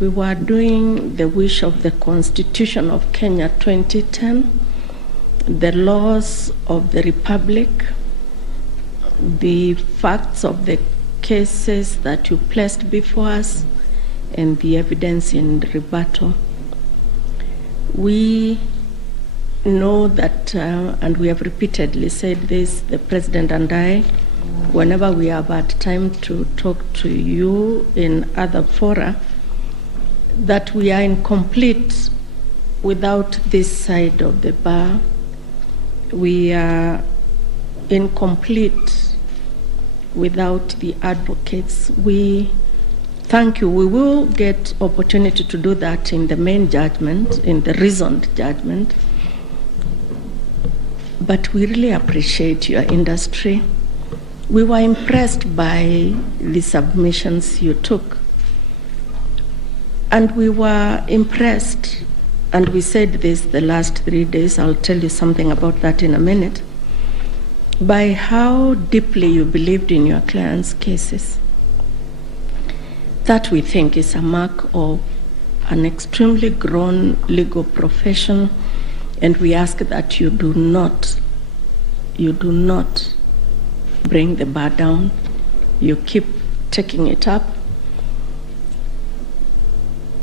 We were doing the wish of the Constitution of Kenya 2010, the laws of the Republic, the facts of the cases that you placed before us, and the evidence in rebuttal. We know that, and we have repeatedly said this, the President and I, whenever we have had time to talk to you in other fora, that we are incomplete without this side of the bar. We are incomplete without the advocates. We thank you. We will get opportunity to do that in the main judgment, in the reasoned judgment. But we really appreciate your industry. We were impressed by the submissions you took. And we were impressed, and we said this the last 3 days, I'll tell you something about that in a minute, by how deeply you believed in your clients' cases. That we think is a mark of an extremely grown legal profession, and we ask that you do not bring the bar down. You keep taking it up.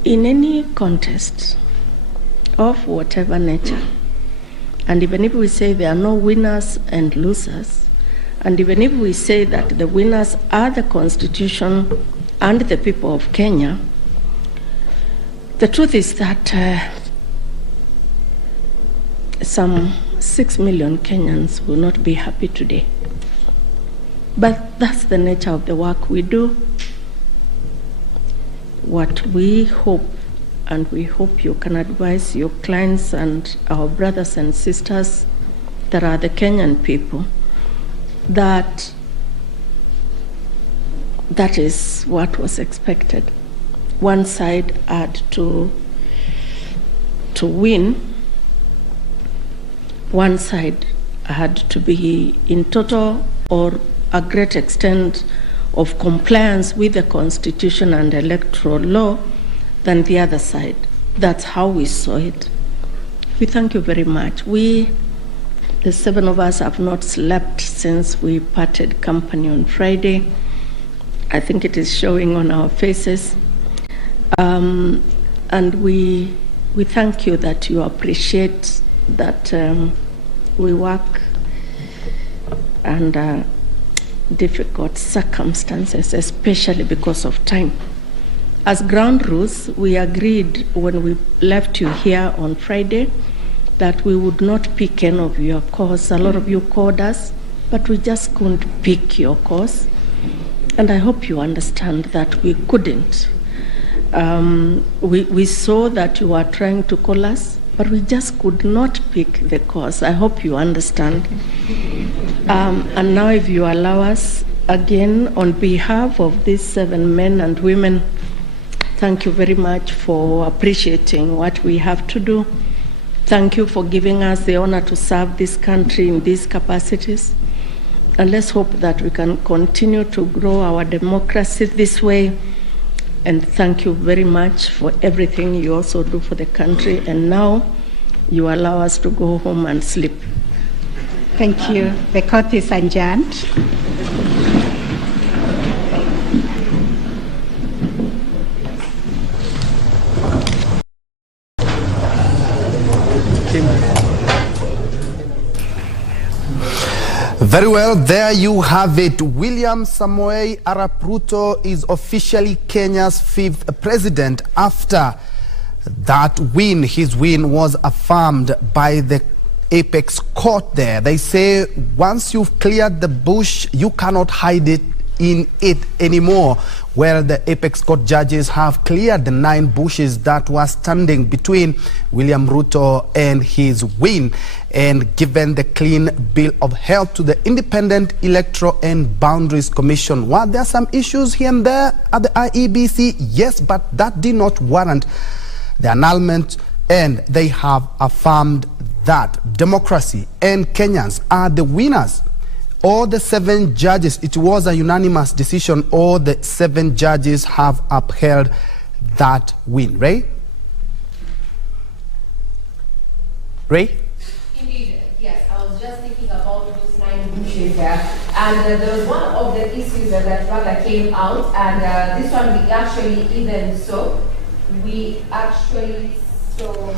In any contest of whatever nature, and even if we say there are no winners and losers, and even if we say that the winners are the Constitution and the people of Kenya, the truth is that some 6 million Kenyans will not be happy today. But that's the nature of the work we do. What we hope, and we hope you can advise your clients and our brothers and sisters that are the Kenyan people, that that is what was expected. One side had to win. One side had to be in total or a great extent of compliance with the Constitution and electoral law than the other side. That's how we saw it. We thank you very much. We, the 7 of us, have not slept since we parted company on Friday. I think it is showing on our faces. And we thank you that you appreciate that we work under difficult circumstances, especially because of time. As ground rules, we agreed when we left you here on Friday that we would not pick any of your calls. A lot of you called us, but we just couldn't pick your calls. And I hope you understand that we couldn't. We saw that you were trying to call us, but we just could not pick the calls. I hope you understand. And now if you allow us, again, on behalf of these 7 men and women, thank you very much for appreciating what we have to do. Thank you for giving us the honor to serve this country in these capacities. And let's hope that we can continue to grow our democracy this way. And thank you very much for everything you also do for the country. And now you allow us to go home and sleep. Thank you. The court is adjourned. Very well, there you have it. William Samoei Arap Ruto is officially Kenya's 5th president after that win. His win was affirmed by the apex court there. They say once you've cleared the bush, you cannot hide it in it anymore, where the apex court judges have cleared the 9 bushes that were standing between William Ruto and his win, and given the clean bill of health to the Independent Electoral and Boundaries Commission. Were there some issues here and there at the IEBC? Yes, but that did not warrant the annulment, and they have affirmed that democracy and Kenyans are the winners. All the 7 judges, it was a unanimous decision, all the 7 judges have upheld that win. Ray? Ray? Indeed, bushes there. And there was one of the issues that rather came out, and this one we actually saw.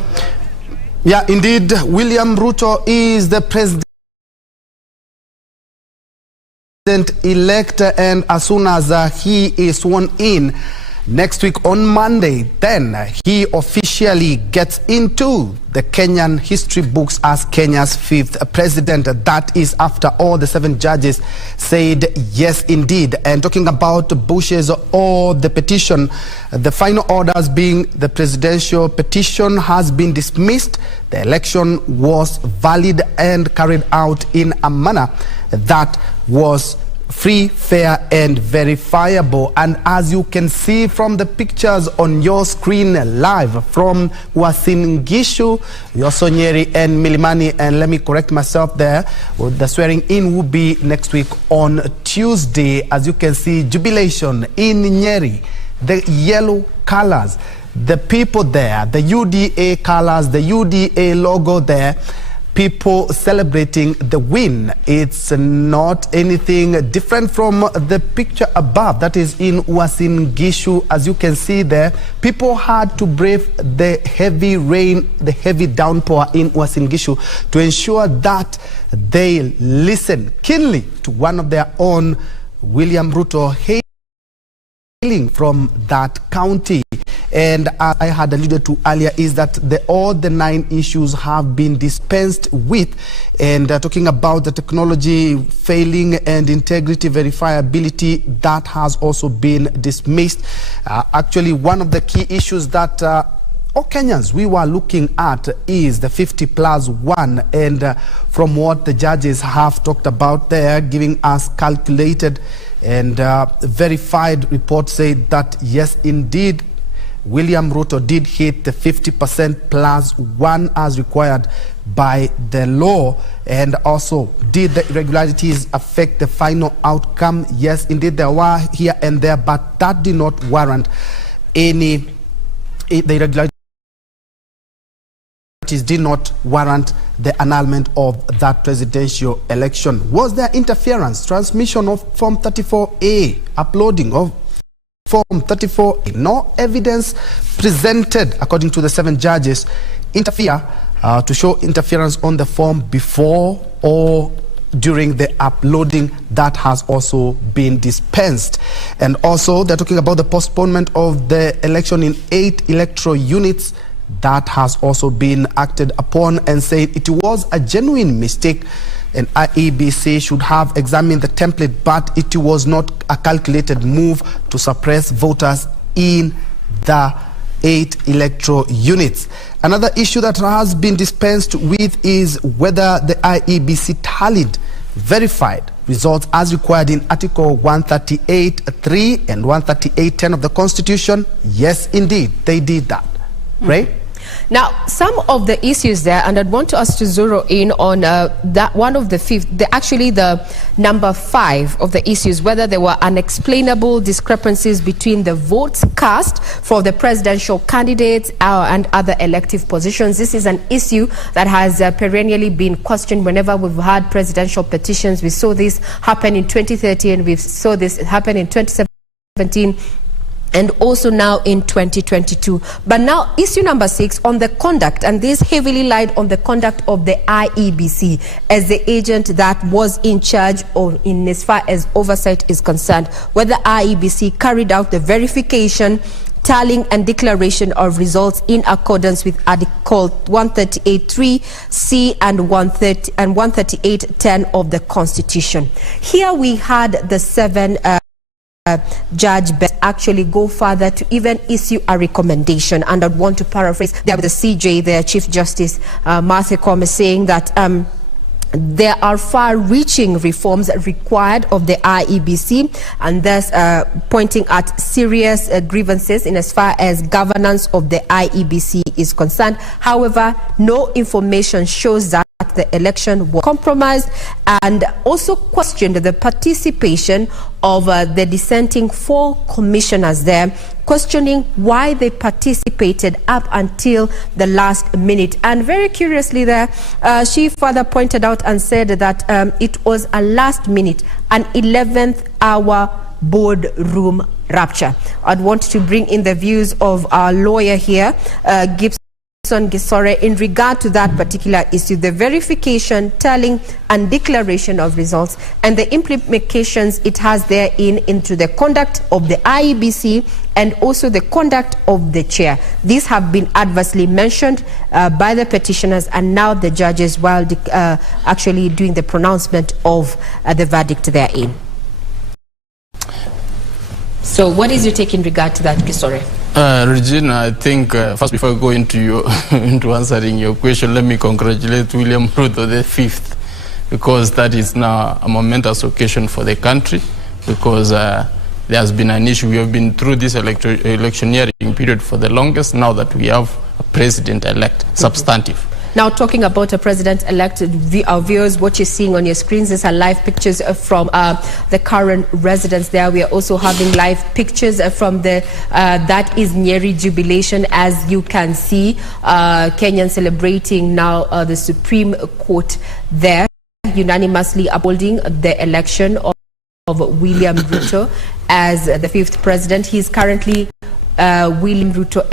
Yeah, indeed, William Ruto is the president-elect, and as soon as he is sworn in next week on Monday, then he officially gets into the Kenyan history books as Kenya's 5th president. That is after all the 7 judges said yes indeed. And talking about bushes or the petition, the final orders being the presidential petition has been dismissed. The election was valid and carried out in a manner that was free, fair, and verifiable. And as you can see from the pictures on your screen live from Uasin Gishu, Yosonyeri, and Milimani, and let me correct myself there, the swearing in will be next week on Tuesday. As you can see, jubilation in Nyeri, the yellow colors, the people there, the UDA colors, the UDA logo there, people celebrating the win. It's not anything different from the picture above, that is in Uasin Gishu. As you can see there, people had to brave the heavy rain, the heavy downpour in Uasin Gishu to ensure that they listen keenly to one of their own, William Ruto, hailing from that county. And as I had alluded to earlier, is that all the 9 issues have been dispensed with. And talking about the technology failing and integrity verifiability, that has also been dismissed. Actually, one of the key issues that all Kenyans we were looking at is the 50+1. And from what the judges have talked about there, giving us calculated and verified reports, say that yes, indeed, William Ruto did hit the 50%+1 as required by the law. And also, did the irregularities affect the final outcome? Yes, indeed, there were here and there, but that did not warrant the irregularities did not warrant the annulment of that presidential election. Was there interference, transmission of Form 34A, uploading of Form 34A? No evidence presented, according to the 7 judges, to show interference on the form before or during the uploading. That has also been dispensed. And also, they're talking about the postponement of the election in 8 electoral units. That has also been acted upon, and said it was a genuine mistake, and IEBC should have examined the template, but it was not a calculated move to suppress voters in the 8 electoral units. Another issue that has been dispensed with is whether the IEBC tallied verified results as required in Article 138(3) and 138(10) of the Constitution. Yes, indeed, they did that. Right? Now, some of the issues there, and I'd want us to zero in on that one of the 5th, actually the number 5 of the issues, whether there were unexplainable discrepancies between the votes cast for the presidential candidates and other elective positions. This is an issue that has perennially been questioned whenever we've had presidential petitions. We saw this happen in 2013, we saw this happen in 2017, and also now in 2022. But now issue number 6 on the conduct, and this heavily lied on the conduct of the IEBC as the agent that was in charge, or in as far as oversight is concerned, whether IEBC carried out the verification, tallying and declaration of results in accordance with Article 138(3)(c) and 138(10) of the Constitution. Here we had the 7 judge actually go further to even issue a recommendation, and I'd want to paraphrase there with the CJ, their Chief Justice Martha Koome, saying that there are far-reaching reforms required of the IEBC, and thus pointing at serious grievances in as far as governance of the IEBC is concerned. However, no information shows that the election was compromised, and also questioned the participation of the dissenting 4 commissioners there, questioning why they participated up until the last minute. And very curiously there, she further pointed out and said that it was a last minute, an 11th hour boardroom rupture. I'd want to bring in the views of our lawyer here, Gibson Gisore, in regard to that particular issue, the verification, tallying and declaration of results, and the implications it has therein into the conduct of the IEBC and also the conduct of the chair. These have been adversely mentioned by the petitioners and now the judges while actually doing the pronouncement of the verdict therein. So what is your take in regard to that, Gisore? Regina, I think first before I go into answering your question, let me congratulate William Ruto the 5th, because that is now a momentous occasion for the country, because there has been an issue. We have been through this electioneering period for the longest, now that we have a president-elect, substantive. Now, talking about a president-elect, our viewers, what you're seeing on your screens is live pictures from the current residence there. We are also having live pictures from the that is Nyeri jubilation, as you can see. Kenyans celebrating now the Supreme Court there, unanimously upholding the election of William Ruto as the 5th president. He is currently William Ruto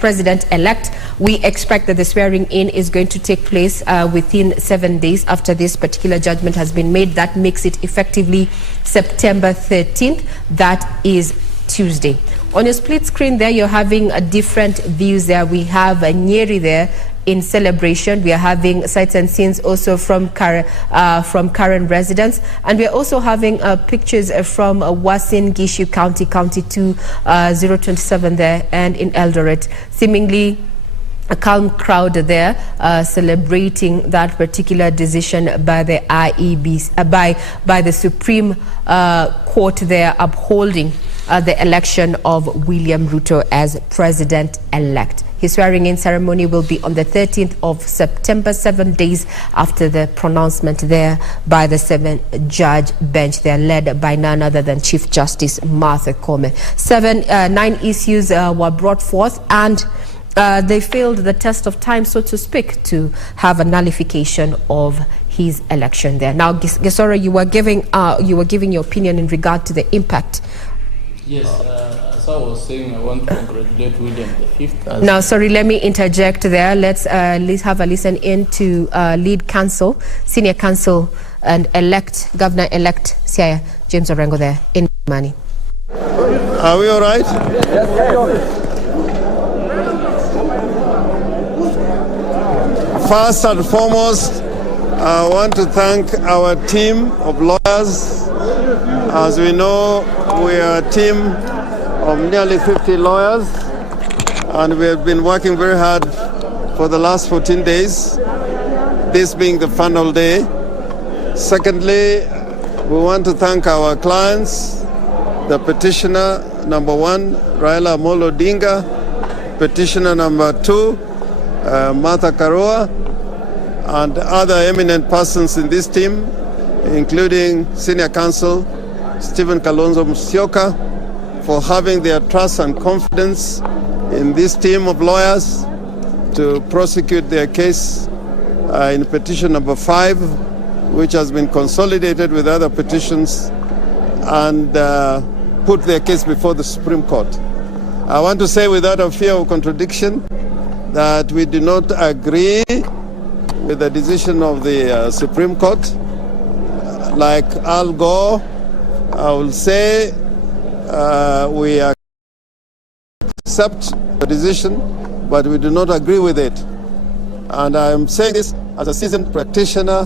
president-elect. We expect that the swearing in is going to take place within 7 days after this particular judgment has been made. That makes it effectively September 13th. That is Tuesday. On your split screen there, you're having different views there. We have Nyeri there in celebration. We are having sights and scenes also from current residents, and we are also having pictures from Uasin Gishu County, County 2, 027 there, and in Eldoret. Seemingly a calm crowd there celebrating that particular decision by the IEBC, by the Supreme Court there, upholding the election of William Ruto as president-elect. His swearing-in ceremony will be on the 13th of September, 7 days after the pronouncement there by the 7-judge bench there, led by none other than Chief Justice Martha Koome. 9 issues were brought forth, and they failed the test of time, so to speak, to have a nullification of his election there. Now, Gisora, you were giving your opinion in regard to the impact. Yes, as I was saying, I want to congratulate William the 5th. Now, sorry, let me interject there. Let's have a listen in to lead counsel, senior counsel, and governor-elect Siaya James Orengo there in Mani. Are we all right? First and foremost, I want to thank our team of lawyers. As we know, we are a team of nearly 50 lawyers, and we have been working very hard for the last 14 days, this being the final day. Secondly, we want to thank our clients, the petitioner number 1, Raila Odinga, petitioner number 2, Martha Karua, and other eminent persons in this team, including senior counsel Stephen Kalonzo Musyoka, for having their trust and confidence in this team of lawyers to prosecute their case in petition number 5, which has been consolidated with other petitions, and put their case before the Supreme Court. I want to say without a fear of contradiction that we do not agree with the decision of the Supreme Court. Like Al Gore, I will say we accept the decision, but we do not agree with it. And I'm saying this as a seasoned practitioner,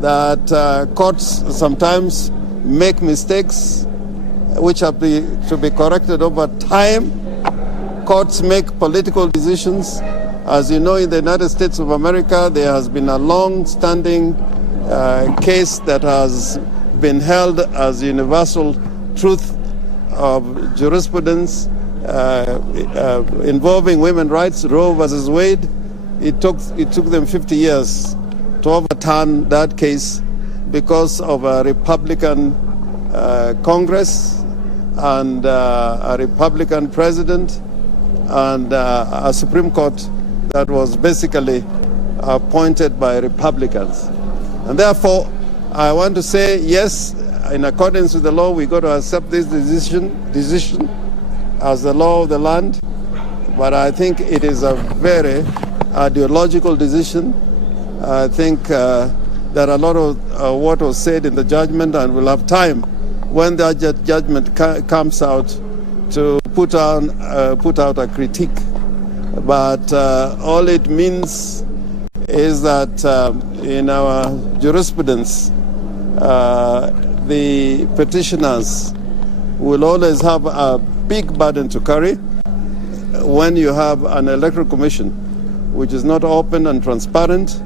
that courts sometimes make mistakes which have to be corrected over time. Courts make political decisions. As you know, in the United States of America, there has been a long-standing case that has been held as universal truth of jurisprudence involving women's rights, Roe versus Wade. It took them 50 years to overturn that case because of a Republican Congress and a Republican president and a Supreme Court that was basically appointed by Republicans. And therefore, I want to say, yes, in accordance with the law, we got to accept this decision as the law of the land. But I think it is a very ideological decision. I think there are a lot of what was said in the judgment, and we'll have time when that judgment comes out to put out a critique. But all it means is that in our jurisprudence, the petitioners will always have a big burden to carry when you have an electoral commission which is not open and transparent.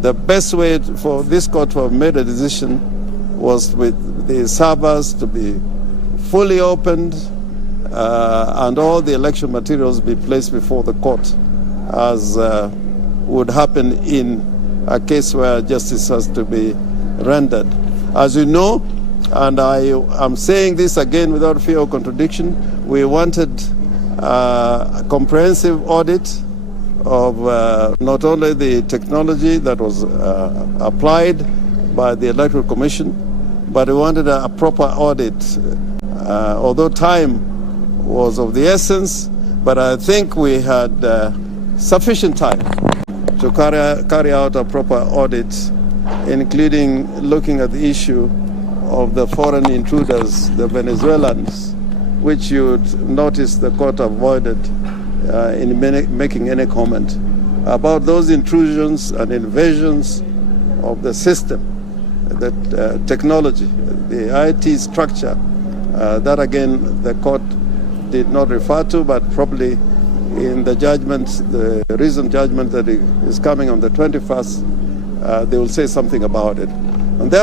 The best way for this court to have made a decision was with the servers to be fully opened and all the election materials be placed before the court, as would happen in a case where justice has to be rendered. As you know, and I am saying this again without fear of contradiction, we wanted a comprehensive audit of not only the technology that was applied by the Electoral Commission, but we wanted a proper audit. Although time was of the essence, but I think we had sufficient time to carry out a proper audit, including looking at the issue of the foreign intruders, the Venezuelans, which you'd notice the court avoided in making any comment about those intrusions and invasions of the system, the technology, the IT structure. That again, the court did not refer to, but probably in the judgment, the recent judgment that is coming on the 21st, they will say something about it. And therefore,